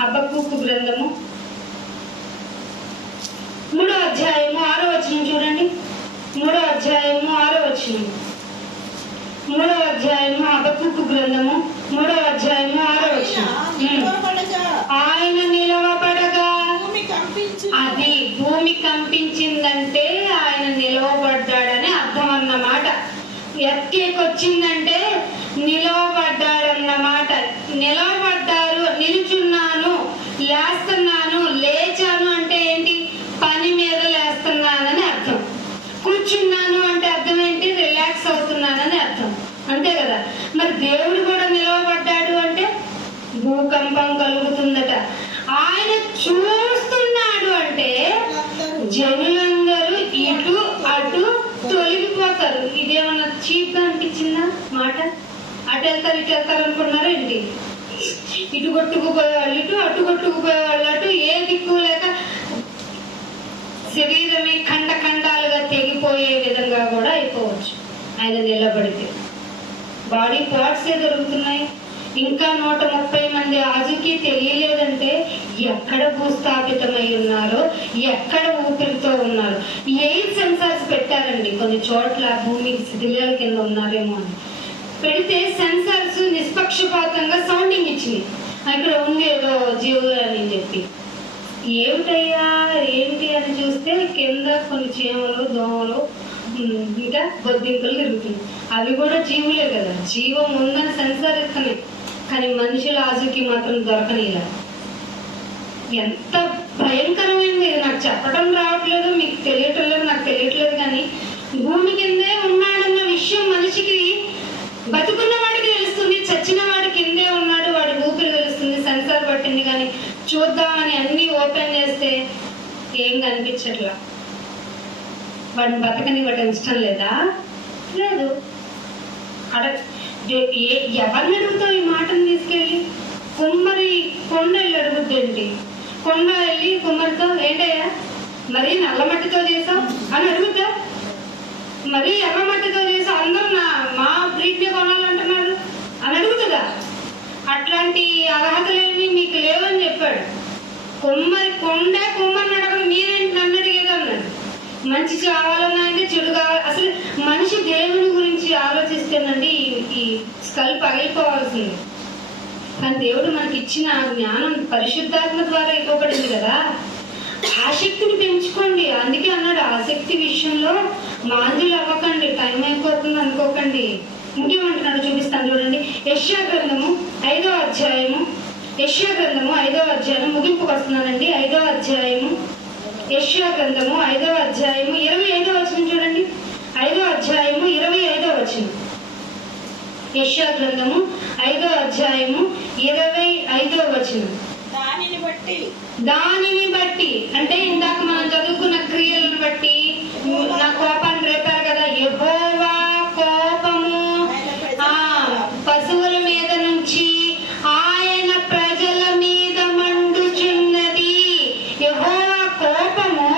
హబక్కూకు గ్రంథము 3వ అధ్యాయము 6వ వచనం చూడండి. 3వ అధ్యాయము 6వ వచనం. 3వ అధ్యాయము హబక్కూకు గ్రంథము 3వ అధ్యాయము 6వ వచనం. ఆయన నిలవబడగా, అది భూమి కంపించిందంటే ఆయన నిలవబడ్డాడని అర్థం అన్నమాట. ఎక్కేకొచ్చిందంటే నిలవబడ్డాడన్నమాట. నిలవబడ్డారు, నిలుచున్నాను, లేస్తున్నాను, లేచాను అంటే ఏంటి? పని మీద లేస్తున్నానని అర్థం. కూర్చున్నాను అంటే అర్థం ఏంటి? రిలాక్స్ అవుతున్నానని అర్థం. అంతే కదా? మరి దేవుడు కూడా నిలవబడ్డాడు అంటే భూకంపం కలుగుతుందట. ఆయన చూస్తున్నాడు అంటే జనులందరూ ఇటు అటు తొలగిపోతారు. ఇదేమన్నా చీప్ గా అనిపించిందా మాట? అటు వెళ్తారు ఇటు వెళ్తారు అనుకున్నారా ఏంటి? ఇటు కొట్టుకుపోయేవాళ్ళు ఇటు, అటు కొట్టుకుపోయేవాళ్ళు అటు, ఏ దిక్కు లేక శరీరమే ఖండాలుగా తెగిపోయే విధంగా కూడా అయిపోవచ్చు ఆయన నిలబడితే. బాడీ పార్ట్స్ ఏ దొరుకుతున్నాయి. ఇంకా 130 మంది ఆజుకి తెలియలేదంటే ఎక్కడ భూస్థాపితమై ఉన్నారో, ఎక్కడ ఊపిరితో ఉన్నారు. 8 సెన్సార్స్ పెట్టారండి కొన్ని చోట్ల. భూమికి శిథిలాల కింద ఉన్నారేమో అని పెడితే సెన్సార్స్ నిష్పక్షపాతంగా సౌండింగ్ ఇచ్చినాయి. ఇక్కడ ఉంది ఏదో జీవు అని చెప్పి. ఏమిటయ్యా ఏంటి అని చూస్తే కింద కొన్ని చీమలు, దోమలు, ఇంకా బొద్దింకలు తిరుగుతున్నాయి. అవి కూడా జీవులే కదా. జీవం ఉందని సెన్సార్ ఇస్తున్నాయి. కానీ మనుషుల ఆజుకి మాత్రం దొరకనిలా. ఎంత భయంకరమైనది! నాకు చెప్పడం రావట్లేదు, మీకు తెలియటం లేదు, నాకు తెలియట్లేదు. కానీ భూమి కిందే ఉన్నాడన్న విషయం మనిషికి, బతుకున్న వాడికి తెలుస్తుంది, చచ్చిన వాడి కిందే ఉన్నాడు, వాడి ఊపిరి తెలుస్తుంది. సెన్సార్ పట్టింది. కానీ చూద్దామని అన్ని ఓపెన్ చేస్తే ఏం కనిపించట్లా. వాడిని బతకనివ్వటం ఇష్టం లేదా? లేదు. ఎవరిని అడుగుతావు ఈ మాటను తీసుకెళ్ళి? కుమ్మరి కొండ వెళ్ళి అడుగుద్దేంటి? కొండ వెళ్ళి కుమ్మరితో ఏంటయ్యా మరీ నల్లమట్టితో చేసావు అని అడుగుతా? మరీ ఎర్రమట్టితో చేసావు, అందరూ మా బ్రీడ్ని కొనాలంటున్నారు అని అడుగుతుందా? అట్లాంటి అర్హతలేమి మీకు లేవని చెప్పాడు. కుమ్మరిని అడగదు, మీరేంటి నన్ను అడిగేది అన్నాడు. మంచి కావాలన్నా అంటే చెడు కావాలి. అసలు మనిషి దేవుని గురించి ఆలోచిస్తేనండి ఈ స్కల్ పగిలిపోవాల్సింది. కానీ దేవుడు మనకి ఇచ్చిన జ్ఞానం పరిశుద్ధాత్మ ద్వారా ఇవ్వబడింది కదా. ఆసక్తిని పెంచుకోండి. అందుకే అన్నాడు, ఆసక్తి విషయంలో మాంద్యులు అవ్వకండి, టైం అయిపోతుంది అనుకోకండి. ఇంకేమంటున్నాడు చూపిస్తాను చూడండి. యెషయా గ్రంథము 5వ అధ్యాయము, యెషయా గ్రంథము 5వ అధ్యాయం ముగింపుకు వస్తున్నానండి. 5వ అధ్యాయము, యెషయా గ్రంథము 5వ అధ్యాయము 25వ వచనం చూడండి. 5వ అధ్యాయము 25వ వచనం. యెషయా గ్రంథము 5వ అధ్యాయము 25వ వచనం. దానిని బట్టి అంటే ఇందాక మనం చదువుకున్న క్రియలను బట్టి నా కోపాన్ని రేపారు కదా. యెహోవా కోపము పశువుల మీద నుంచి ఆయన ప్రజల మీద మండుచున్నది. యెహోవా కోపము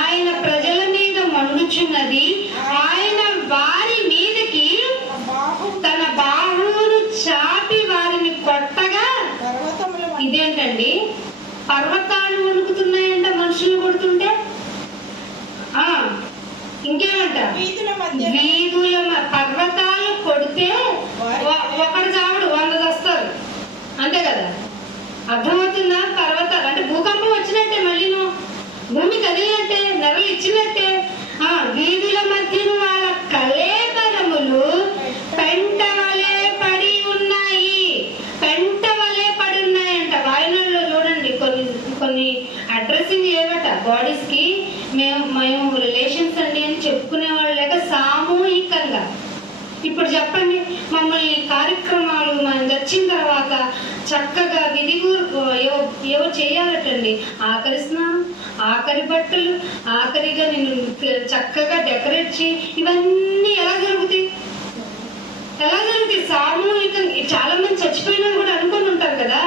ఆయన ప్రజల మీద మండుచున్నది. ఆయన వారి మీదకి తన బాహువును చాపి వారిని కొట్టగా. ఇదేంటండి, పర్వతాలు వణుకుతున్నాయంట మనుషులు కొడుతుంటే. ఇంకేమంట, వీధుల పర్వతాలు కొడితే ఒకడు చావడు, 100 వస్తారు అంతే కదా. అర్థమవుతుందా? పర్వతాలు అంటే భూకంపం వచ్చినట్టే, మళ్ళీ భూమి కదిలినట్టే, నెరలు ఇచ్చినట్టే. వీధుల మధ్యను వాళ్ళ కళేబరములు పెంట వలె పడి ఉన్నాయి. పెంట వలె పడి ఉన్నాయంట. వాయనాడులో చూడండి కొన్ని అడ్రస్సింగ్ లేవట బాడీస్ కి. మేము రిలేషన్స్ అండి అని చెప్పుకునే వాళ్ళు లేక సామూహికంగా. ఇప్పుడు చెప్పండి, మమ్మల్ని కార్యక్రమాలు మనం వచ్చిన తర్వాత చక్కగా ఏవో చేయాలటండి. ఆఖరి స్నానం, ఆఖరి బట్టలు, ఆఖరిగా నేను చక్కగా డెకరేట్ చేయి. ఇవన్నీ ఎలా జరుగుతాయి? సామూహికంగా. చాలా మంది చచ్చిపోయినా కూడా అనుకుని ఉంటారు కదా,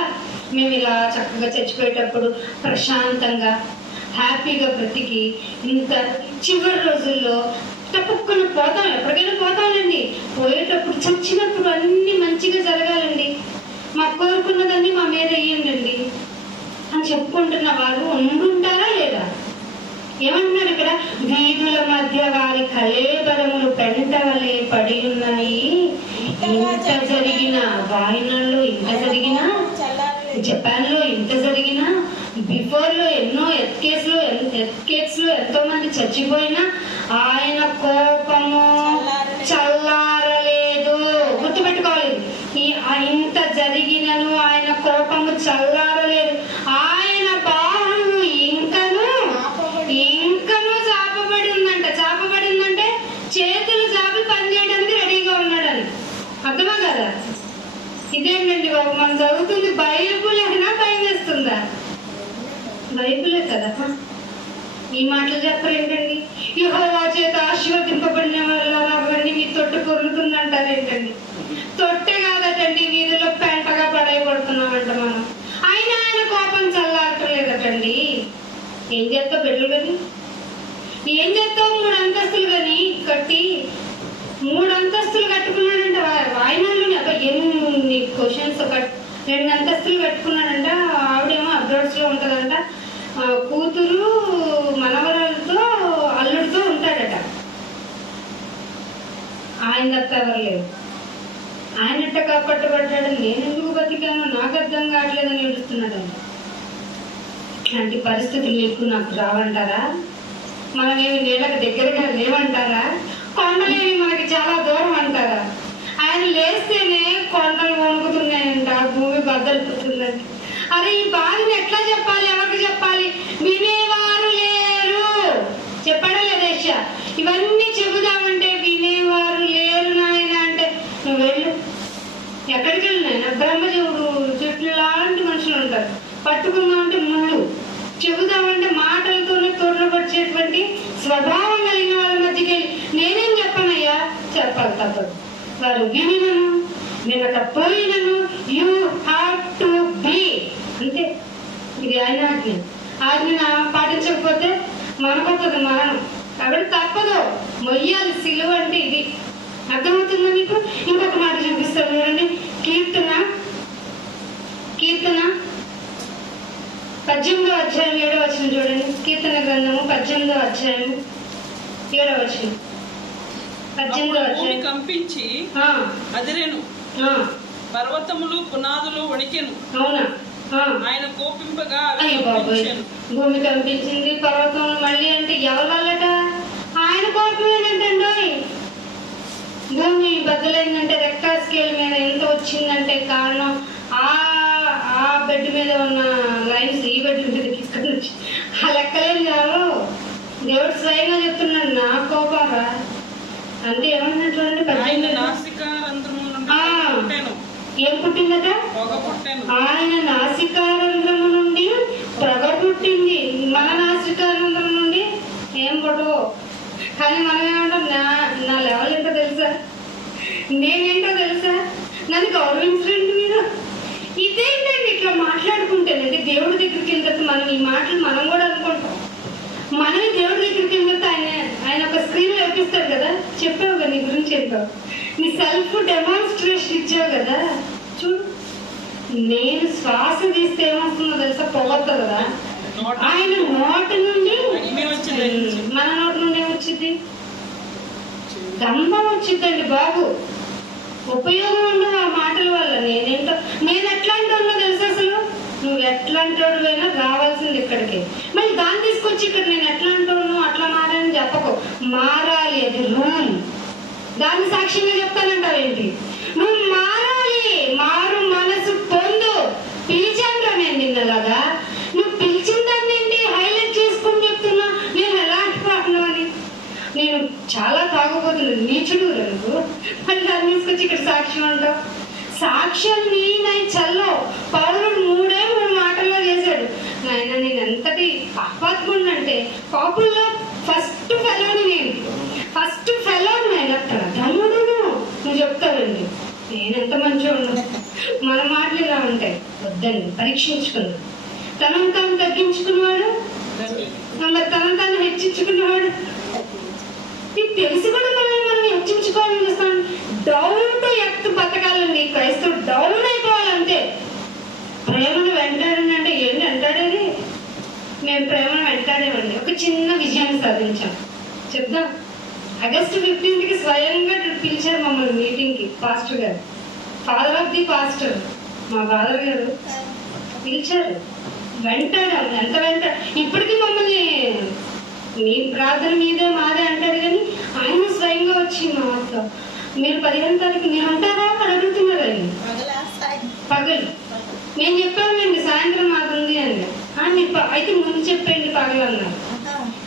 మేము ఇలా చక్కగా చచ్చిపోయేటప్పుడు ప్రశాంతంగా హ్యాపీగా బ్రతికి ఇంత చివరి రోజుల్లో తప్పకుండా పోతాం, ఎప్పటికైనా పోతామండి. పోయేటప్పుడు చచ్చినప్పుడు అన్ని మంచిగా జరగాలండి, మాకు కోరుకున్నదన్నీ మా మీద వేయండి అని చెప్పుకుంటున్న వాళ్ళు ఉండుంటారా లేదా? ఏమంటున్నారు ఇక్కడ? వీధుల మధ్య వారి కళేబరములు పెంట వలె పడి ఉన్నాయి. ఇంత జరిగిన, వాయినాడులో ఇంత జరిగిన, జపాన్ లో ఇంత జరిగిన, బిఫోర్ లో ఎన్నో ఎర్త్కేక్స్ లో ఎంతో మంది చచ్చిపోయినా ఆయన కోపము చల్లారలేదు. గుర్తుపెట్టుకోవాలి, ఇంత జరిగినను ఆయన కోపము చల్లారలేదు. ఆయన బాహువు ఇంకను చాపబడి ఉందంట. చాపబడి ఉందంటే చేతులు చాపి పనిచేయడానికి రెడీగా ఉన్నాడని అర్థమా కదా. ఇదేంటండి బాబు, మనం చదువుతుంది బైబుల్ అయినా భయం వేస్తుందా? బైబులే కదా. ఈ మాటలు చెప్పరు ఏంటండి? యెహోవా చేత ఆశీర్వదింపబడిన వాళ్ళ అవన్నీ మీ తొట్టు పొరుగుతుందంటారు ఏంటండి? తొట్టె కాదటండి, వీధిలో పెంటగా పడైపడుతున్నామంట మనం. అయినా ఆయన కోపం చల్లారటలేదటండి. ఏం చేస్తావు బిడ్డలు కానీ? ఏం చేస్తావు? 3 అంతస్తులు కానీ కట్టి 3 అంతస్తులు కట్టుకున్నాడంట వాయినాడులోనే. ఎన్ని క్వశ్చన్స్. 2 అంతస్తులు కట్టుకున్నాడంట. ఆవిడేమో అబ్రాడ్స్ లో ఉంటదంట. కూతురు మనవరాలతో అల్లుడితో ఉంటాడట. ఆయన తప్ప ఎవరు లేరు. ఆయనట్ట కాపాట్టబడ్డాడు. నేను ఎందుకు బతికాను నాకు అర్థం కావట్లేదని ఏడుస్తున్నాడంట. ఇట్లాంటి పరిస్థితులు మీకు నాకు రావంటారా? మనమేమి నీళ్ళకి దగ్గరగా లేవంటారా? కొండలేమి మనకి చాలా దూరం అంటారా? ఆయన లేస్తేనే కొండలు వణుకుతున్నాయంట, భూమి బద్దలుతుందంట. అరే ఈ బాధని ఎట్లా చెప్పాలి? ఎవరికి చెప్పాలి? వినేవారు లేరు. చెప్పాడా లేదేశ? ఇవన్నీ చెబుదామంటే వినేవారు లేరు నాయన అంటే నువ్వు వెళ్ళు. ఎక్కడికి వెళ్ళినాయన? బ్రహ్మజీవుడు చెట్లు లాంటి మనుషులు ఉంటారు. పట్టుకుందామంటే ముళ్ళు, చెబుదామంటే మాటలతోనే తోటపరిచేటువంటి స్వభావం కలిగిన వాళ్ళ మధ్యకి వెళ్ళి నేనేం చెప్పనయ్యా? చెప్పాలి తప్పదు. వారు వినను వినకపోయినను యూ హ్యావ్ టు బీ అంతే. ఇది ఆయన ఆజ్ఞ. ఆజ్ఞను పాటించకపోతే మనకొస్తుంది మరణం. కాబట్టి తప్పదు, మొయ్యాలి. సిలువ అంటే ఇది. అర్థమవుతుందా మీకు? ఇంకొక మాట చూపిస్తాను చూడండి. కీర్తన 18వ అధ్యాయం 7వ వచనం చూడండి. కీర్తన గ్రంథము 18వ అధ్యాయం 7వ వచనం. 18వ అధ్యాయం. కంపించి అదిరెను, పర్వతములు పునాదులు వణికెను. అవునా? ఆయన కోపింపగా భూమి కంపించింది, పర్వతములు మళ్ళీ అంటే ఎవరి వల్లట? ఆయన కోపమేనంటండి. భూమి బద్దలైందంటే రెక్టార్ స్కేల్ మీద ఎంత వచ్చిందంటే కారణం ఆ బెడ్ మీద ఉన్న లైన్స్ ఈ బెడ్ మీదకి ఇక్కడ నుంచి ఆ లెక్కలేం కావు. దేవుడు స్వయంగా చెప్తున్నాడు, నా కోపం రా అంటే. ఏమన్నా చూడండి, ఏం పుట్టిందట? ఆయన నాసికారంధ్రము పొగ పుట్టింది. మన నాసికానందం నుండి ఏం పుట్టవో. కానీ మనం ఏమంటాం, నా లెవెల్ ఏంటో తెలుసా, నేనేంటో తెలుసా, నన్ను గౌరవించండి మీరు. ఇదేంటండి ఇట్లా మాట్లాడుకుంటేనండి దేవుడి దగ్గరికి వెళ్తే మనం ఈ మాటలు మనం కూడా అనుకుంటాం. మనమే దేవుడి దగ్గరికి వెళ్తే ఆయన ఒక స్క్రీన్ వేపిస్తాడు కదా. చెప్పావు కదా, నీ గురించి చెప్పావు, నీ సెల్ఫ్ డెమాన్స్ట్రేషన్ ఇచ్చావు కదా. చూడు, నేను శ్వాస తీస్తే ఏమవుతుందో తెలుసా, పొగొస్తుంది కదా. ఆయన నోటి నుండి, మన నోటి నుండి ఏమొచ్చింది, గంధం వచ్చిందండి బాబు. ఉపయోగం ఉండదు ఆ మాటల వల్ల. నేను ఎట్లాంటి ఉన్నా తెలుసా, అసలు నువ్వు ఎట్లాంటి వాడివైనా రావాల్సింది ఇక్కడికి. మళ్ళీ దాన్ని తీసుకొచ్చి ఇక్కడ నేను ఎట్లాంటి అట్లా మారని చెప్పకు. మారాలి, అది రూల్. దాన్ని సాక్ష్యంగా చెప్తానంటావేంటి? నువ్వు మారాలి, మారు మనసు పొందు. పిలిచాను నేను నిన్నలాగా. నువ్వు పిలిచిన దాన్ని ఏంటి హైలైట్ చేసుకుని చెప్తున్నా నేను ఎలాంటి వాడిను అని. నేను చాలా తాగుపోతున్నాను, నీచుడు నువ్వు. మళ్ళీ దాన్ని తీసుకొచ్చి ఇక్కడ సాక్ష్యం అంటావు. సాక్ష్యం నేను చల్లో. పౌరుడు 3 మాటల్లో చేశాడు. నాయన నేను ఎంతటి పాపాత్ముడు అంటే, పాపుల్లో ఫస్ట్ ఫెలోని నేను, ఫస్ట్ ఫెలోని నేను. ప్రథముడు నువ్వు చెప్తావండి. నేను ఎంత మంచిగా మన మాటలు ఇలా ఉంటాయి. వద్దండి, పరీక్షించుకున్నాడు. తనను తాను తగ్గించుకున్నవాడు, మరి తనను తాను హెచ్చించుకున్నవాడు. నీకు తెలిసి కూడా మనం హెచ్చించుకోవాలని చూస్తాను. డౌన్ టు ఎత్తు బతకాలండి క్రైస్తవుడు. డౌన్ అయిపోవాలంతే. ప్రేమను వెంటాడంటే ఏంటి అంటాడేది? మేము ప్రేమను వెంటాడేమండి. ఒక చిన్న విజయాన్ని సాధించాం చెప్దాం. ఆగస్టు 15కి స్వయంగా పిలిచారు మమ్మల్ని మీటింగ్కి పాస్టర్ గారు. ఫాదర్ ఆఫ్ ది పాస్టర్ మా ఫాదర్ గారు పిలిచారు. వెంటాడాం, ఎంత ఇప్పటికీ మమ్మల్ని మీ ప్రార్థన మీదే మాదే అంటారు. కానీ ఆయన స్వయంగా వచ్చి మా వద్ద, మీరు 15 తారీఖు మీరు ఉంటారా అని అడుగుతున్నారండి. పగలు నేను చెప్పానండి, సాయంత్రం మాది ఉంది అని. అయితే ముందు చెప్పండి పగలు అన్నారు.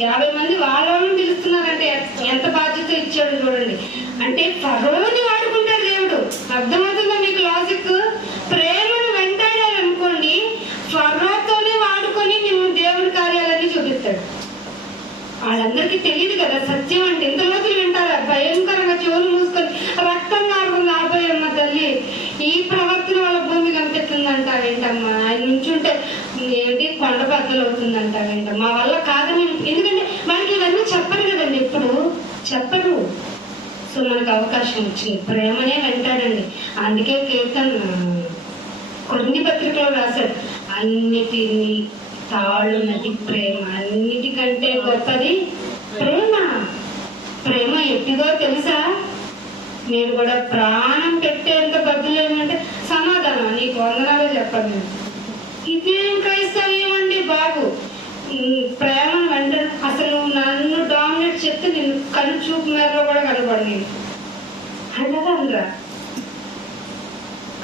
50 మంది వాళ్ళని పిలుస్తున్నారంటే ఎంత బాధ్యత ఇచ్చాడు చూడండి. అంటే ఫరోని వాడుకుంటాడు దేవుడు. అర్థమవుతుందా మీకు లాజిక్? ప్రేమను వెంటాడాలనుకోండి, ఫరోతోనే వాడుకొని మేము దేవుడి కార్యాలన్నీ చూపిస్తాడు. వాళ్ళందరికీ తెలియదు కదా సత్యం అంటే. ఎంత లోతులు వింటారా? భయంకరంగా చెవులు మూసుకొని రక్తం కాకుండా ఆపోయమ్మ తల్లి, ఈ ప్రవర్తన వాళ్ళ భూమి కనిపిస్తుందంటావేంటమ్మా, ఆయన నుంచుంటే ఏంటి కొండ బద్దలు అవుతుందంటావేంట. మా వల్ల కాదని, ఎందుకంటే మనకి ఇవన్నీ చెప్పరు కదండి, ఎప్పుడు చెప్పరు. సో మనకు అవకాశం వచ్చింది. ప్రేమనే వెంటాడండి. అందుకే కీర్తన కొన్ని పత్రికలో రాశారు, అన్నిటినీ తాళున్నది ప్రేమ, అన్నిటికంటే గొప్పది ప్రేమ. ప్రేమ ఎట్టిదో తెలుసా? మీరు కూడా ప్రాణం పెట్టేంత బదులు ఏమంటే సమాధానం, నీకు వందనాలు చెప్పండి. ఇదేం క్రైస్తవ్యం అండి బాబు? ప్రేమ వెంట అసలు నన్ను డామినేట్ చెప్తే నేను కళ్ళు చూపు మేరలో కూడా కనపడి నేను అనగా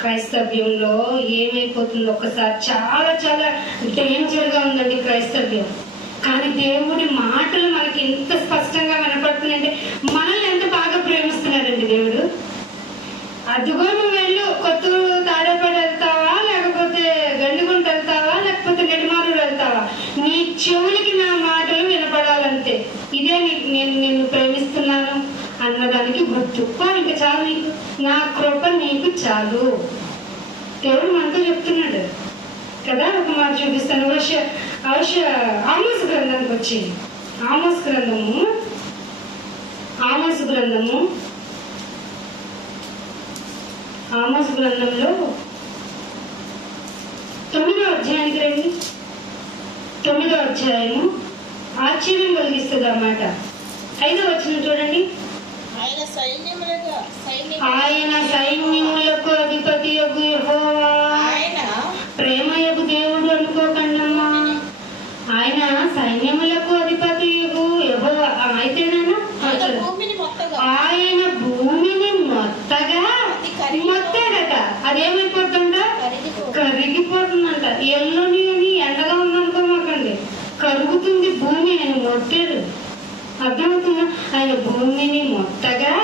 క్రైస్తవ్యంలో ఏమైపోతుందో ఒకసారి. చాలా చాలా డేంజర్ గా ఉందండి క్రైస్తవ్యం. కానీ దేవుడి మాటలు మనకి ఎంత స్పష్టంగా వినపడుతున్నాయంటే, మనల్ని ఎంత బాగా ప్రేమిస్తున్నాడండి దేవుడు. అదిగో నువ్వు వెళ్ళు, కొత్తూరు తాడేపల్లి వెళ్తావా, లేకపోతే గండిగుంట వెళ్తావా, లేకపోతే నెడిమారు వెళ్తావా, నీ చెవులకి నా మాటలు వినపడాలంతే. ఇదే నేను నిన్ను ప్రేమిస్తున్నాను అన్నదానికి గుర్తు. ఇంకా చాలు, నీకు నా కృప నీకు చాలు. దేవుడు మనతో చెప్తున్నాడు కదా. ఒక మాట చూపిస్తాను. ఆమోసు గ్రంథానికి వచ్చింది. ఆమోసు గ్రంథంలో 9వ అధ్యాయానికి రండి. 9వ అధ్యాయము ఆశ్చర్యం కలిగిస్తుంది అన్నమాట. 5వ వచనం చూడండి. ఆయన సైన్యములకు అధిపతి యెహోవా, ప్రేమయగు దేవుడు అనుకోకండమ్మా. ఆయన సైన్యములకు అధిపతి యెహోవా. అయితేనేనా ఆయన భూమిని మొత్తగట అదేమైపోతుందంట, కరిగిపోతుందంట. ఎల్లుని అని ఎండగా ఉందనుకోమాకండి, కరుగుతుంది భూమి. ఆయన మొట్టాడు, అర్థమవుతుందా? ఆయన భూమిని మొత్తగా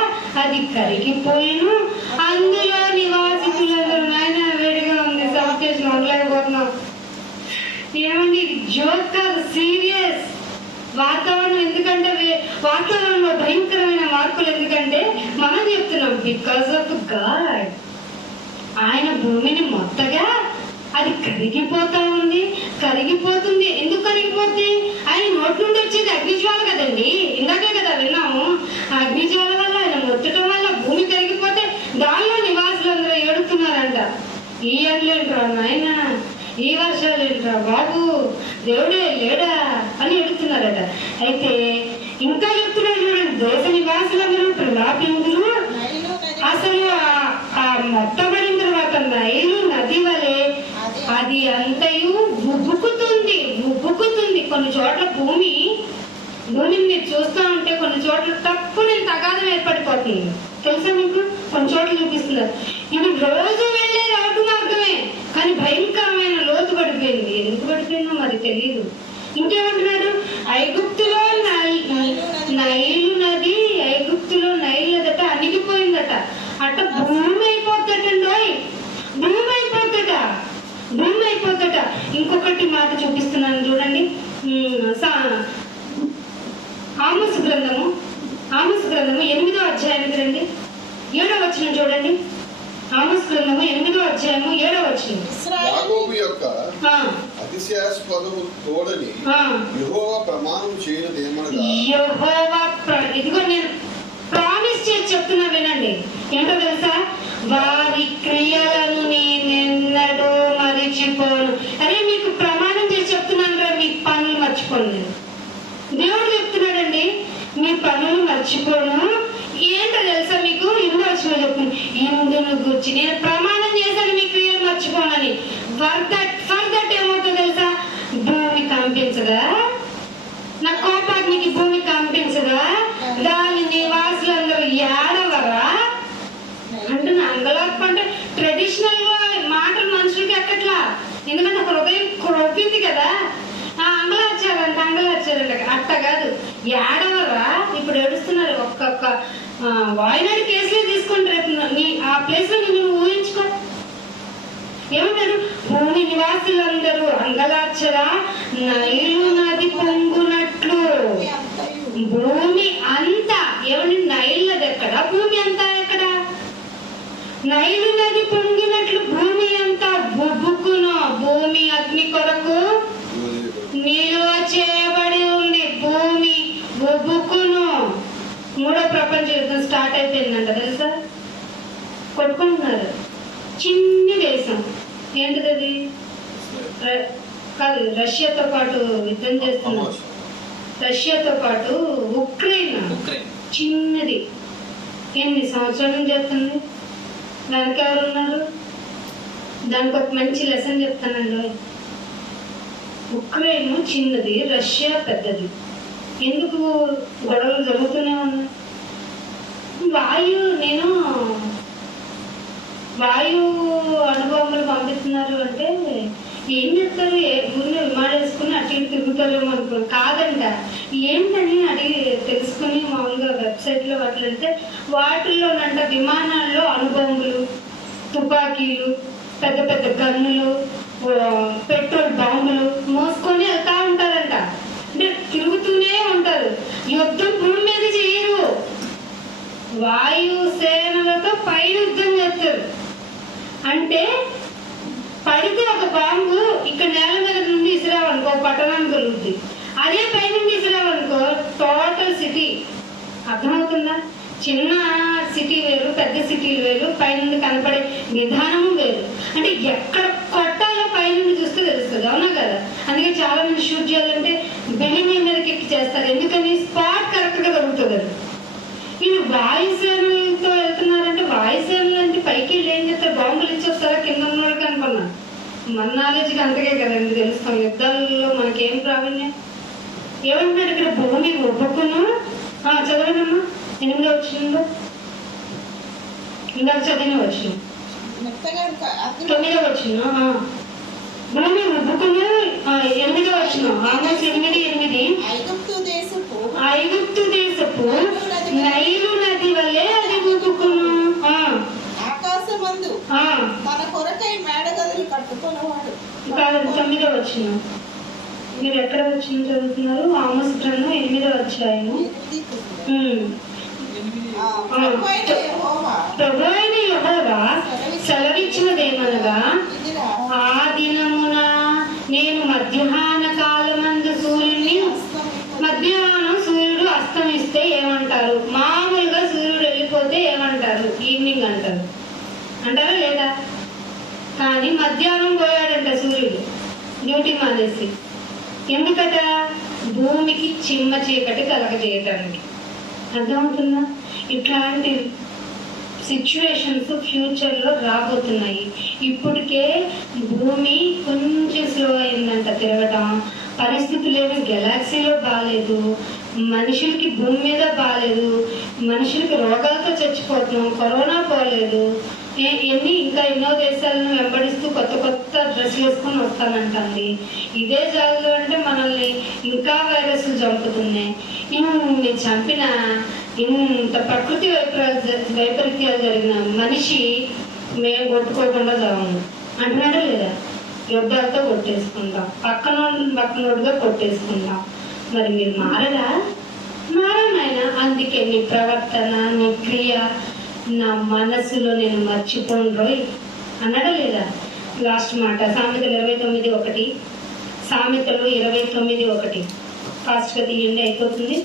అది కరిగిపోయిను, అందులో నివాసితులందరూ. ఆయన వేడిగా ఉంది, సబ్స్టేషన్ ఉండలేకపోతున్నాం. ఏమండి, ఇది జోక్ కాదు, సీరియస్. వాతావరణం ఎందుకంటే వాతావరణంలో భయంకరమైన మార్పులు ఎందుకంటే మనం చెప్తున్నాం బికాస్ ఆఫ్ గాడ్. ఆయన భూమిని మొత్తగా అది కరిగిపోతుంది. ఎందుకు కరిగిపోతుంది? ఆయన నోటి నుండి వచ్చేది అగ్నిజ్వాల కదండి, ఇందాకే కదా విన్నాము. ఆ అగ్నిజ్వాల వల్ల ఆయన మొత్తటం వల్ల భూమి కరిగిపోతే దానిలో నివాసులు అందరూ ఏడుతున్నారంట. ఈ ఎండలేంట్రా నాయన, ఈ వర్షాలు ఏంట్రా బాబు, దేవుడే లేడా అని ఎడుతున్నారట. అయితే ఇంకా చెప్తున్నారు చూడండి, దేశ నివాసులందరూ ప్రలాపిందురు. అసలు ఆ మొత్తబడిన తర్వాత నైలు నది వలె అది అంతయు ఉబ్బుకుతుంది. కొన్ని చోట్ల భూమిని మీరు చూస్తూ ఉంటే కొన్ని చోట్ల తప్పుని తగాదం ఏర్పడిపోతుంది. తెలుసా మీకు? కొన్ని చోట్ల చూపిస్తున్నారు. ఇది రోజు వెళ్ళే రోడ్డు మార్గమే, కానీ భయంకరమైన లోతు పడిపోయింది. ఎందుకు పడిపోయిందో మరి తెలియదు. ఇంకేమంటున్నాడు? ఐగుప్తులో నైలు నది అణిగిపోయిందట. అట్ట భూమి అయిపోద్దట. ఇంకొకటి మాట చూపిస్తున్నాను చూడండి. ఆమోసు గ్రంథము 8వ అధ్యాయం రండి, 7వ వచనం చూడండి. ఆమోసు గ్రంథము 8వ అధ్యాయము 7వ వచనం. యాకోబు యొక్క అతిశయాస్పదము తోడని యెహోవా ప్రమాణం చేయనిదేమనగా, ఇదిగో నేను ప్రామిస్ చేసి చెప్తున్నా వినండి. ఏంటో తెలుసా? వారి క్రియలను నేనెన్నడూ మరిచిపోను. అరే మీకు ప్రమాణం చేసి చెప్తున్నాను రా, మీ పనులు మర్చిపోను. దేవుడు చెప్తున్నాడండి, మీ పనులు మర్చిపోను. ఏంటో తెలుసా మీకు? ఇందు వచ్చిన చెప్తున్నాను, ఇందును గురించి నేను ప్రమాణం చేశాను మీ క్రియలు మర్చిపోనని. ఫర్ దట్ ఏమవుతుందో తెలుసా? భూమి కంపించదా? నా కోపాగ్నికి భూమి కంపించదా? దాని నివాసులందరూ ఏడవరా అంటున్నా. అంగలార్పు అంటే ట్రెడిషనల్ గా మాటలు మనుషులకి ఎక్కట్లా, ఎందుకంటే హృదయం క్రొప్పింది కదా. అంగలార్చారంట అట్ట కాదు, ఏడవరా. ఇప్పుడు ఏడుస్తున్నారు. ఒక్కొక్క వాయినాడు కేసులే తీసుకొని రేపు ఆ ప్లేస్ లో నువ్వు ఊహించుకో. ఏమంటారు? భూమి నివాసులందరూ అంగలార్చరా, నైలు నది పొంగునట్లు. భూమి అంతా ఏమండి? నైల్ నది ఎక్కడ, భూమి అంతా ఎక్కడ? నైలు నది పొంగినట్లు భూమి అంతా బొబ్బుకును. భూమి అగ్ని కొరకు నిలువ చేయబడి ఉంది. భూమి బొబ్బుకును. 3వ ప్రపంచ యుద్ధం స్టార్ట్ అయిపోయిందంట తెలుసా? కొట్టుకుంటున్నారు. చిన్ని దేశం ఏంటిది అది? కాదు, రష్యాతో పాటు యుద్ధం చేస్తున్నారు. రష్యాతో పాటు ఉక్రెయిన్ చిన్నది. ఎన్ని సంవత్సరాల నుంచి చేస్తుంది? దానికి ఎవరు ఉన్నారు? దానికి ఒక మంచి లెసన్ చెప్తానండి. ఉక్రెయిన్ చిన్నది, రష్యా పెద్దది. ఎందుకు గొడవలు జరుగుతూనే ఉన్నాయి? వాయు అణుబాంబులు పంపిస్తున్నారు అంటే ఏం చెప్తారు? ఊరిలో విమానం వేసుకుని అటు ఇటు తిరుగుతారేమో అనుకున్నాను. కాదంట. ఏంటని అడిగి తెలుసుకుని మామూలుగా వెబ్సైట్లో వాటిలో వెళ్తే వాటిల్లోనంట విమానాల్లో అణుబాంబులు, తుపాకీలు, పెద్ద పెద్ద గన్నులు, పెట్రోల్ బాంబులు మోసుకొని వెళ్తా ఉంటారంట. అంటే తిరుగుతూనే ఉంటారు. యుద్ధం భూమి మీద చేయరు, వాయుసేనలతో పై యుద్ధం చేస్తారు. అంటే పడితే ఒక బాంబు ఇక్కడ నేల మీద నుండి ఇసిరావనుకో పట్టణానికి కలుగుతుంది. అదే పై నుండి ఇసిరావనుకో టోటల్ సిటీ. అర్థమవుతుందా? చిన్న సిటీ వేరు, పెద్ద సిటీలు వేరు, పైనుండి కనపడే విధానము వేరు. అంటే ఎక్కడ కొట్టాలో పైనుండి చూస్తే తెలుస్తుంది. అవునా కదా? అందుకే చాలా మంది షూట్ చేయాలంటే బిల్డింగ్ మీదకి ఎక్కి చేస్తారు. ఎందుకని? స్పాట్ కరెక్ట్ గా దొరుకుతుంది. వీళ్ళు వాయుసేనలతో వెళ్తున్నారంటే వాయుసేనలు అంటే పైకి వెళ్ళి ఏం చేస్తారు? బాంబులు ఇచ్చేస్తారా కింద ఉన్నవాళ్ళకి అనుకున్నా. మన నాలెడ్జ్కి అంతకే కదండి తెలుస్తాం. యుద్ధాలలో మనకేం ప్రావీణ్యం? ఏమంటున్నాడు ఇక్కడ? భూమి ఒప్పుకును. చదవనమ్మా 8వ వచనంలో. ఇందాక చదివిన వచనం 9వ వచనం. భూమి ఉబ్బుకును 8వ వచనం. ఆమోసు 8:8. ఐగుప్తు దేశపు నైలు నది వల్లే అది ఉబ్బుకును. ఆకాశమందు తన కొరకై మేడగదులు కట్టుకున్నవాడు. 9వ వచనం. మీరు ఎక్కడ వచ్చి చదువుతున్నారు? ఆమోస్ గ్రంథం 8వ అధ్యాయము. ప్రభువైన యెహోవా సెలవిచ్చినదేమనగా, ఆ దినమున నేను మధ్యాహ్న కాలమందు మధ్యాహ్నం సూర్యుడు అస్తమిస్తే ఏమంటారు? మామూలుగా సూర్యుడు వెళ్ళిపోతే ఏమంటారు? ఈవినింగ్ అంటారు. అంటారా లేదా? కానీ మధ్యాహ్నం పోయాడంట సూర్యుడు డ్యూటీ మానేసి. ఎందుకట? భూమికి చిమ్మ చీకటి కలగజేయటానికి. అర్థమవుతుందా? ఇట్లాంటి సిచ్యువేషన్స్ ఫ్యూచర్లో రాబోతున్నాయి. ఇప్పటికే భూమి కొంచెం స్లో అయిందంట తిరగటం. పరిస్థితులు ఏమి గెలాక్సీలో బాగాలేదు, మనుషులకి భూమి మీద బాగాలేదు, మనుషులకి రోగాలతో చచ్చిపోతున్నాం, కరోనా పోలేదు, ఇంకా ఎన్నో దేశాలను వెంబడిస్తూ కొత్త కొత్త డ్రెస్సులు వేసుకొని వస్తానంటండి. ఇదే జాగ్రత్త అంటే మనల్ని ఇంకా వైరస్లు చంపుతున్నాయి. ఇన్ని చంపిన ఇంత ప్రకృతి వైపరీత్యాలు జరిగిన మనిషి మేము కొట్టుకోకుండా చావము అంటున్నాడా లేదా? యుద్ధాలతో కొట్టేసుకుంటాం, పక్కనోడుగా కొట్టేసుకుంటాం. మరి మీరు మారరా? మారనాయన. అందుకే నీ ప్రవర్తన, నీ క్రియ నా మనసులో నేను మర్చిపోను రోయ్ అన్నాడా లేదా? లాస్ట్ మాట సామెతలు 29:1. సామెతలు 29:1 ఫాస్ట్గా తీయండి, అయిపోతుంది.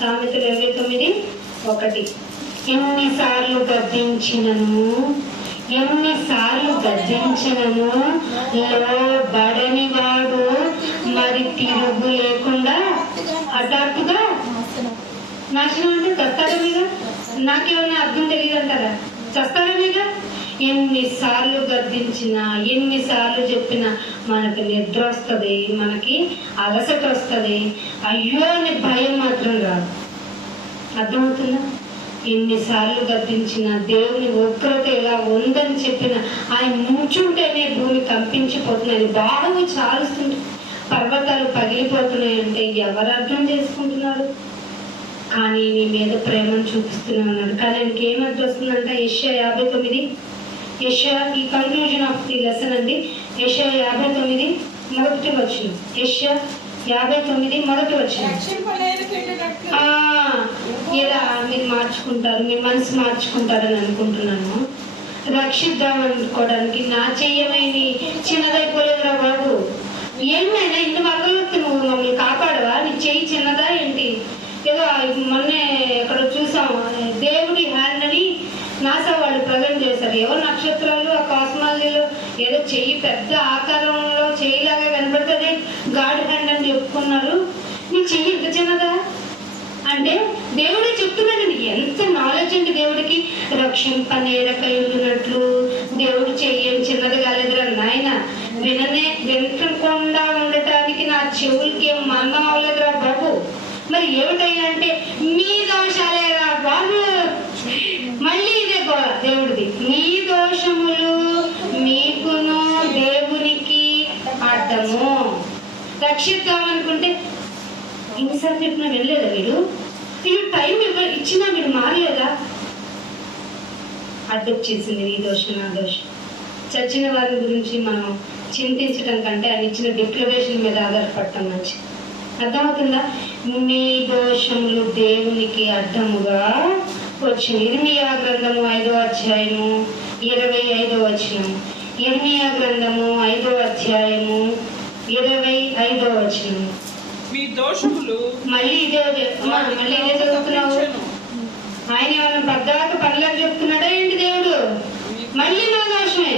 సామెతలు 29:1. ఎన్నిసార్లు గద్దించినను లోబడని వాడు మరి తిరుగు లేకుండా హఠాత్తుగా నాశనం అంటే చస్తారా మీద? నాకేమన్నా అర్థం తెలియదు అంటారా? చస్తారా మీద? ఎన్నిసార్లు గద్దించినా, ఎన్నిసార్లు చెప్పినా మనకి నిద్ర వస్తుంది, మనకి అలసట వస్తుంది. అయ్యో అని భయం మాత్రం రాదు. అర్థమవుతుందా? ఎన్నిసార్లు గద్దించిన, దేవుని ఉగ్రత ఎలా ఉందని చెప్పిన, ఆయన నుంచుంటేనే భూమి కంపించిపోతున్నాయి, బాగా చాలుస్తుంది, పర్వతాలు పగిలిపోతున్నాయంటే ఎవరు అర్థం చేసుకుంటున్నారు? కానీ నీ మీద ప్రేమను చూపిస్తూనే ఉన్నాడు. కానీ ఆయనకి ఏం అర్థం వస్తుందంటే యెషయా 59, యెషయా ఈ కన్క్లూజన్ ఆఫ్ ది లెసన్ అండి. యెషయా 59 మొదటి వచనం. యెషయా 59 మొదటి వచనం. ఇలా మీరు మార్చుకుంటారు, మీ మనసు మార్చుకుంటారని అనుకుంటున్నాను. రక్షిద్దాం అనుకోవడానికి నా చెయ్యమైని చిన్నదైపోలేదురా బాబు. ఏమైనా ఇన్ని వరదలొస్తే నువ్వు మమ్మల్ని కాపాడవా? నీ చెయ్యి చిన్నదా ఏంటి? ఏదో మొన్నే ఎక్కడ చూసాం, దేవుడి హ్యాండ్ అని నాసా వాళ్ళు ప్రజెంట్ చేశారు. ఏవో నక్షత్రాలు ఆ కాస్మాలజీలో ఏదో చెయ్యి పెద్ద ఆకారంలో చెయ్యిలాగా కనబడుతుంది, గాడ్ హ్యాండ్ అని చెప్పుకున్నారు. నీ చెయ్యి ఇంత చిన్నదా అంటే దేవుడే చెప్తున్నాడు. ఎంత నాలెడ్జ్ అండి దేవుడికి. రక్షింపనేరకయున్నట్లు దేవుడు చెయ్యం చిన్నది కాలేదురా నాయన. వినకుండా ఉండటానికి నా చెవులకి ఏం మందం అవ్వలేదురా బాబు. మరి ఏమిటయ్యా అంటే మీ దోషాలేరా బాబు. మళ్ళీ ఇదే గోడ దేవుడిది. మీ దోషములు మీకును దేవునికి అడ్డము. రక్షిద్దామనుకుంటే ఇన్నిసార్లు చెప్పినా వెళ్ళలేదా వీడు? వీడు టైం ఇచ్చినా వీడు మారలేదా? అడ్డొచ్చేసింది నీ దోషం నా దోషం. చచ్చిన వారి గురించి మనం చింతించడం కంటే ఆయన ఇచ్చిన డిక్లరేషన్ మీద ఆధారపడటం మంచి. అర్థమవుతుందా? మీ దోషములు దేవునికి అడ్డముగా వచ్చింది. ఇర్మియా గ్రంథము 5వ అధ్యాయము 25వ వచనం. ఇర్మియా గ్రంథము 5వ అధ్యాయము 25వ వచనం. మీ దోషములు మళ్ళీ ఇదే చదువుతున్నావు. ఆయన ఏమైనా పద్దాక పనులకు చెప్తున్నాడా ఏంటి దేవుడు? మళ్ళీ నా దోషమే.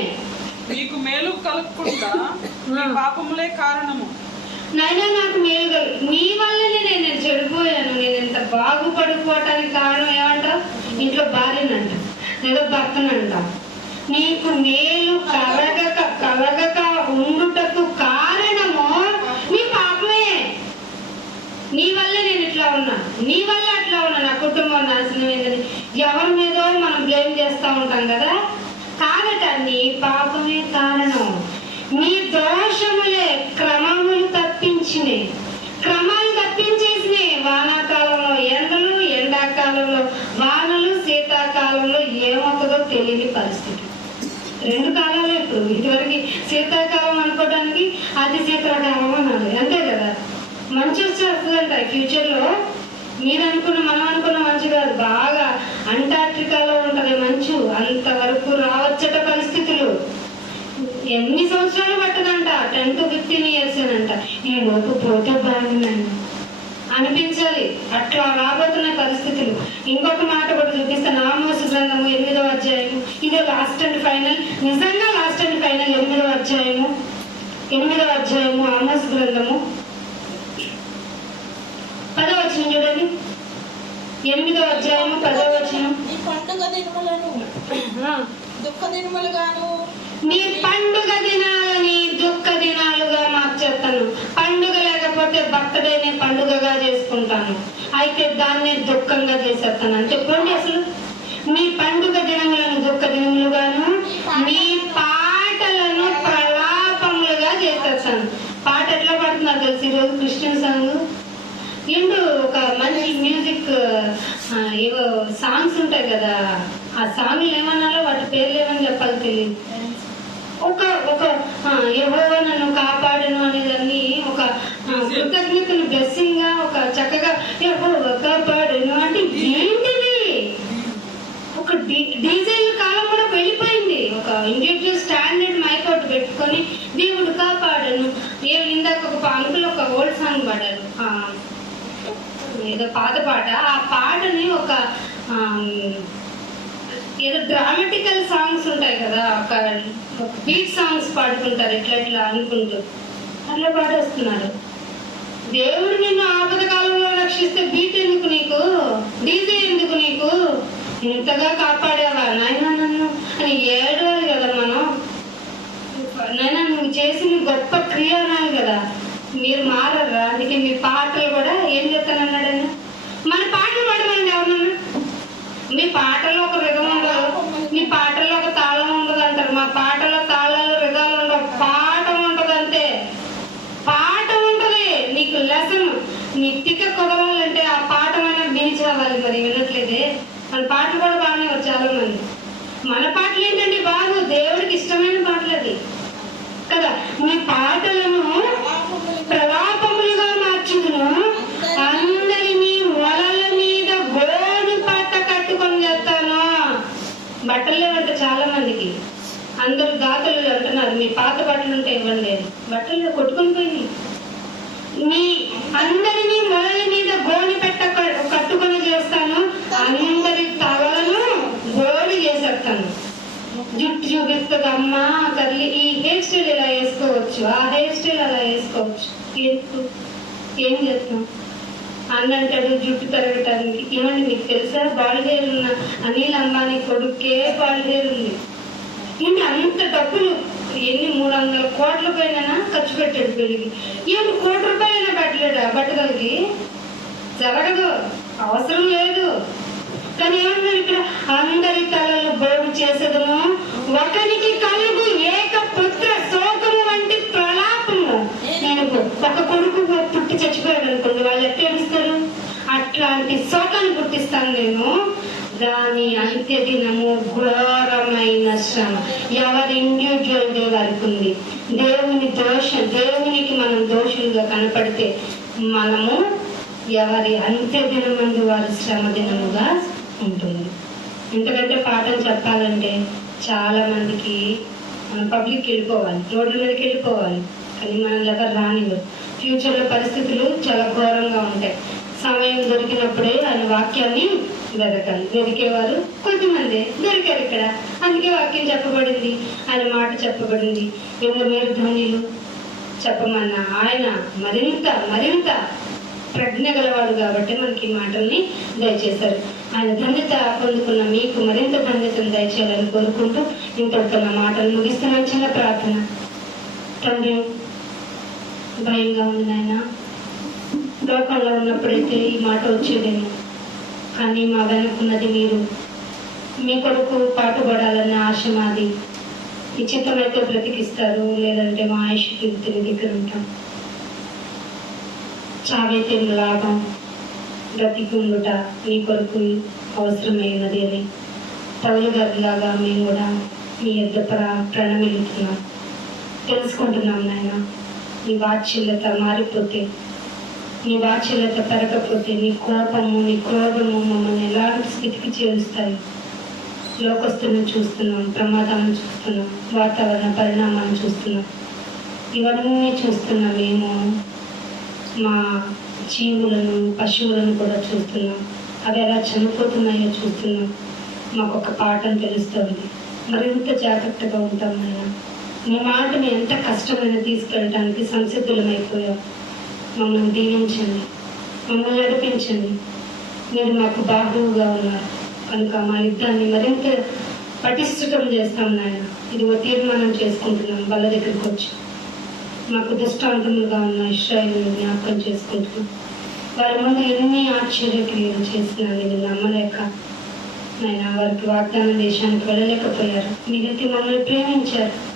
మీకు మేలు కలగకుండా మీ పాపములే కారణము. నైనా నాకు మేలు కలుగు. నీ వల్లనే నేను చెడిపోయాను. నేను ఎంత బాగుపడిపోవటానికి కారణం ఏమంటావు? ఇంట్లో భార్యనంట లేదా భర్తనంట. నీకు మేలు కలగక ఉండుటకు కారణము నీ పాపమే. నీ వల్ల నేను ఇట్లా ఉన్నా, నీ వల్ల అట్లా ఉన్నా, నా కుటుంబం నాశనం అయిందని ఎవరి మీదో మనం బ్లేమ్ చేస్తూ ఉంటాం కదా. కాదట, నీ పాపమే కారణం. నీ దోషములే క్రమములు తప్పించినాయి, క్రమాలు తప్పించేసినాయి. వానాకాలంలో ఎండలు, ఎండాకాలంలో వానలు, శీతాకాలంలో ఏమవుతుందో తెలియని పరిస్థితి. 2 కాలాలు ఇప్పుడు. ఇదివరకు శీతాకాలం అనుకోవడానికి అది శీతాకాలం అనాలి, అంతే కదా. మంచి వచ్చేస్తుందంట ఫ్యూచర్లో. మీరు అనుకున్న మనం అనుకున్న మంచి కాదు, బాగా అంటార్టికాలో ఉంటది మంచు, అంతవరకు రావచ్చట పరిస్థితులు. ఎన్ని సంవత్సరాలు పట్టదంట, 10 to 15 years అంట. ఈ లోపు పోతే బాగుందండి అనిపించాలి. అట్లా రాబోతున్న పరిస్థితులు. ఇంకొక మాట కూడా చూపిస్తాను. ఆమోసు గ్రంథము 8వ అధ్యాయము, ఇదే లాస్ట్ అండ్ ఫైనల్, నిజంగా లాస్ట్ అండ్ ఫైనల్. 8వ అధ్యాయము ఆమోసు గ్రంథము 10వ వచనం చూడండి. 8వ అధ్యాయము 10వ వచనం. నీ పండుగ దినములను దుఃఖ దినములుగాను, నీ పండుగ దినాలని దుఃఖ దినాలుగా మార్చేస్తాను. పండుగ లేకపోతే బర్త్డేనే పండుగగా చేసుకుంటాను, అయితే దాన్నే దుఃఖంగా చేసేస్తాను అని చెప్పండి. అసలు మీ పండుగ దినములను దుఃఖ దినములుగాను, మీ పాటలను ప్రలాపములుగా చేసేస్తాను. పాట ఎట్లా పాడుతున్నారు తెలుసు ఈరోజు క్రిస్టియన్ సాంగ్. ఏంటో ఒక మంచి మ్యూజిక్ ఏవో సాంగ్స్ ఉంటాయి కదా, ఆ సాంగ్లు ఏమన్నాలో వాటి పేర్లు ఏమని చెప్పాలి తెలియదు. ఒక ఒక యెహోవా నన్ను కాపాడను అనేదాన్ని ఒక కృతజ్ఞతలు బ్లెస్సింగ్ గా, ఒక చక్కగా యెహోవా కాపాడను అంటే ఏంటిది? ఒక డీజేల కాలం కూడా వెళ్ళిపోయింది. ఒక ఇండివిజువల్ స్టాండర్డ్ మైక్ అవుట్ పెట్టుకొని దేవుడు కాపాడను. ఇందాక ఒక అంకుల్ ఒక ఓల్డ్ సాంగ్ పాడారు, ఏదో పాత పాట. ఆ పాటని ఒక ఏదో డ్రామాటికల్ సాంగ్స్ ఉంటాయి కదా, ఒక బీట్ సాంగ్స్ పాడుకుంటారు ఇట్లా ఇట్లా అనుకుంటూ, అట్లా పాడేస్తున్నారు. దేవుడు నిన్ను ఆపద కాలంలో రక్షిస్తే బీట్ ఎందుకు నీకు, డీజే ఎందుకు నీకు, ఇంతగా కాపాడేవా నాయన నన్ను అని ఏడవాలి కదా మనం. నాయన నువ్వు చేసిన గొప్ప క్రియ అనాలి కదా. మీరు మారరా, అందుకే మీ పాటలు కూడా ఏం చేస్తానన్నాడని. మన పాటలు పాడమండి ఎవరన్నా. మీ పాటలో ఒక రిధం ఉండదు, మీ పాటలో ఒక తాళం ఉండదు అంటారు. మా పాటలో తాళాలు రిధాలు ఉండవు, పాట ఉంటది అంతే. పాట ఉంటది, నీకు లెసన్ నీ తిక్క కుదరాలంటే ఆ పాఠమైనా వినిచావాలి. మరి వినట్లేదే. మన పాటలు కూడా బాగానే వచ్చు చాలా మంది. మన పాటలు ఏంటండి బాగు, దేవుడికి ఇష్టమైన పాటలు అది కదా. మీ పాటలను ప్రలాపములుగా మార్చుకును, అందరినీ వలల మీద గోడు పట్ట కట్టుకొని చేస్తాను. బట్టలు లేవంట చాలా మందికి. అందరూ దాతలు అంటున్నారు మీ పాత బట్టలు ఉంటే ఇవ్వండి, బట్టలు కొట్టుకొని పోయినాయి. మీ అందరినీ వలల మీద గోడి పెట్ట కట్టుకొని చేస్తాను, అందరి తలలను గోడి చేసేస్తాను. జుట్టు చూపిస్తుంది అమ్మ కర్లీ, ఈ హెయిర్ స్టైల్ ఇలా వేసుకోవచ్చు, ఆ హెయిర్ స్టైల్ అలా వేసుకోవచ్చు. ఏం చేస్తాం? అన్నంటాడు జుట్టు పెరగటానికి. ఏమండి మీకు తెలుసా, బాల్ హెయిర్ ఉన్న అనిల్ అంబానీ కొడుకే బాల్ హెయిర్ ఉంది. ఇంటి అంత డబ్బులు ఎన్ని 300 కోట్ల పైన ఖర్చు పెట్టాడు పెళ్లికి. ఏంటి 1 కోటి రూపాయలైనా పెట్టలేడా బట్టలకి? జరగదు, అవసరం లేదు. కానీ ఏమన్నారు ఇక్కడ, అందరి తలలు బోడు చేసేదను, ఒకరికి కలుగు ఏక పుత్ర శోకము వంటి ప్రలాపము. నేను ఒక కొడుకు పుట్టి చచ్చిపోయాడు అనుకోండి, వాళ్ళు ఎట్లా ఏడుస్తారు? అట్లాంటి శోకాన్ని పుట్టిస్తాను నేను. దాని అంత్య దినము ఘోరమైన శ్రమ. ఎవరి ఇండివిజువల్ డే వారికి ఉంది. దేవునికి మనం దోషులుగా కనపడితే మనము ఎవరి అంత్య దినమందు వారి శ్రమ దినముగా ఉంటుంది. ఎందుకంటే పాఠం చెప్పాలంటే చాలా మందికి మనం పబ్లిక్ వెళ్ళిపోవాలి, రోడ్ల మీదకి వెళ్ళిపోవాలి, కానీ మనల్ని ఎవరు రానివ్వరు. ఫ్యూచర్లో పరిస్థితులు చాలా ఘోరంగా ఉంటాయి. సమయం దొరికినప్పుడే ఆయన వాక్యాన్ని వెతకాలి. వెతికేవారు కొద్దిమంది దొరికారు ఇక్కడ, అందుకే వాక్యం చెప్పబడింది, ఆయన మాట చెప్పబడింది. ఎవరు మీరు ధన్యులు చెప్పమన్నా ఆయన మరింత మరింత ప్రజ్ఞ గలవాడు కాబట్టి మనకి మాటల్ని దయచేశారు. ఆయన ధన్యత పొందుకున్న మీకు మరింత ధన్యతను దయచేయాలని కోరుకుంటూ ఇంతటితో నా మాటలు ముగిస్తున్నాను. చిన్న ప్రార్థన. తండ్రి, భయంగా ఉంది నాయన, లోకంలో ఉన్నప్పుడైతే ఈ మాట వచ్చేదేమో, కానీ మా వెనుకున్నది మీరు. మీ కొడుకు పాటుపడాలన్న ఆశ మాది. నిశ్చితమైతే బ్రతికిస్తారు, లేదంటే మా ఆయుష్ కీర్తిని దగ్గర ఉంటాం. చావైతే లాభం, బ్రతికుండుట మీ కొరకు అవసరమైనది అని పౌలు గారిలాగా మేము కూడా మీ యొద్ద ప్రణమిలుతున్నాం, తెలుసుకుంటున్నాం నాయన. ఈ వాత్సల్యత మారిపోతే నీ వాత్సల్యత పెరగకపోతే నీ కోపము నీ క్రోధము మమ్మల్ని ఎలాంటి స్థితికి చేరుస్తాయి. లోకస్తులను చూస్తున్నాం, ప్రమాదాలను చూస్తున్నాం, వాతావరణ పరిణామాలను చూస్తున్నాం. ఇవన్నీ చూస్తున్నాం. మేము మా జీవులను పశువులను కూడా చూస్తున్నాం. అవి ఎలా చనిపోతున్నాయో చూస్తున్నాం. మాకు ఒక పాఠం తెలుస్తుంది. మరింత జాగ్రత్తగా ఉంటాం. ఆయన నీ మాటని ఎంత కష్టమైన తీసుకెళ్ళడానికి సంసిద్ధులమైపోయాం. మమ్మల్ని దీవించండి, మమ్మల్ని నడిపించండి. మీరు మాకు బాహువుగా ఉన్నారు కనుక మా యుద్ధాన్ని మరింత పటిష్టం చేస్తాం నాయన. ఇదిగో తీర్మానం చేసుకుంటున్నాం. వాళ్ళ దగ్గరికి వచ్చి మాకు దృష్టాంతములుగా ఉన్న ఇశ్రాయేలును జ్ఞాపకం చేసుకుంటున్నాం. వారి ముందు ఎన్ని ఆశ్చర్యక్రియలు చేసినా నేను నమ్మలేక నాయన వారికి వాగ్దాన దేశానికి వెళ్ళలేకపోయారు. మీరైతే మమ్మల్ని ప్రేమించారు.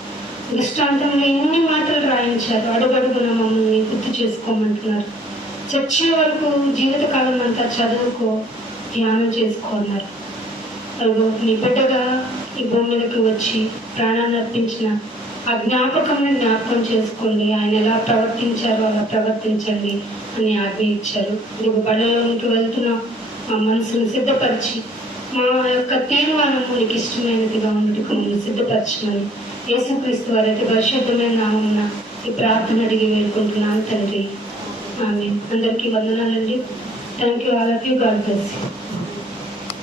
దృష్టాంతంలో ఎన్ని మాటలు రాయించారు. అడుగడుగున మమ్మల్ని గుర్తు చేసుకోమంటున్నారు. చచ్చే వరకు జీవితకాలం అంతా చదువుకో, ధ్యానం చేసుకోన్నారు. అడుగు నీ బిడ్డగా ఈ భూమికి వచ్చి ప్రాణాన్ని అర్పించిన ఆ జ్ఞాపకం చేసుకోండి. ఆయన ఎలా ప్రవర్తించారో అలా ప్రవర్తించండి అని ఆజ్ఞ ఇచ్చారు. ఇదిగో బళ్ళలోనికి వెళ్తున్నాం. మా మనసును సిద్ధపరిచి మా యొక్క తీర్మానము నీకు ఇష్టమైనదిగా ఉన్నట్టుగా మమ్మల్ని సిద్ధపరచమని యేసుక్రీస్తు వారి అతి పరిశుద్ధమైన నామమున ఈ ప్రార్థన అడిగి వేడుకుంటున్నాను తండ్రి. ఆమేన్. అందరికీ వందనాలండి. Thank you. All of you. God bless you.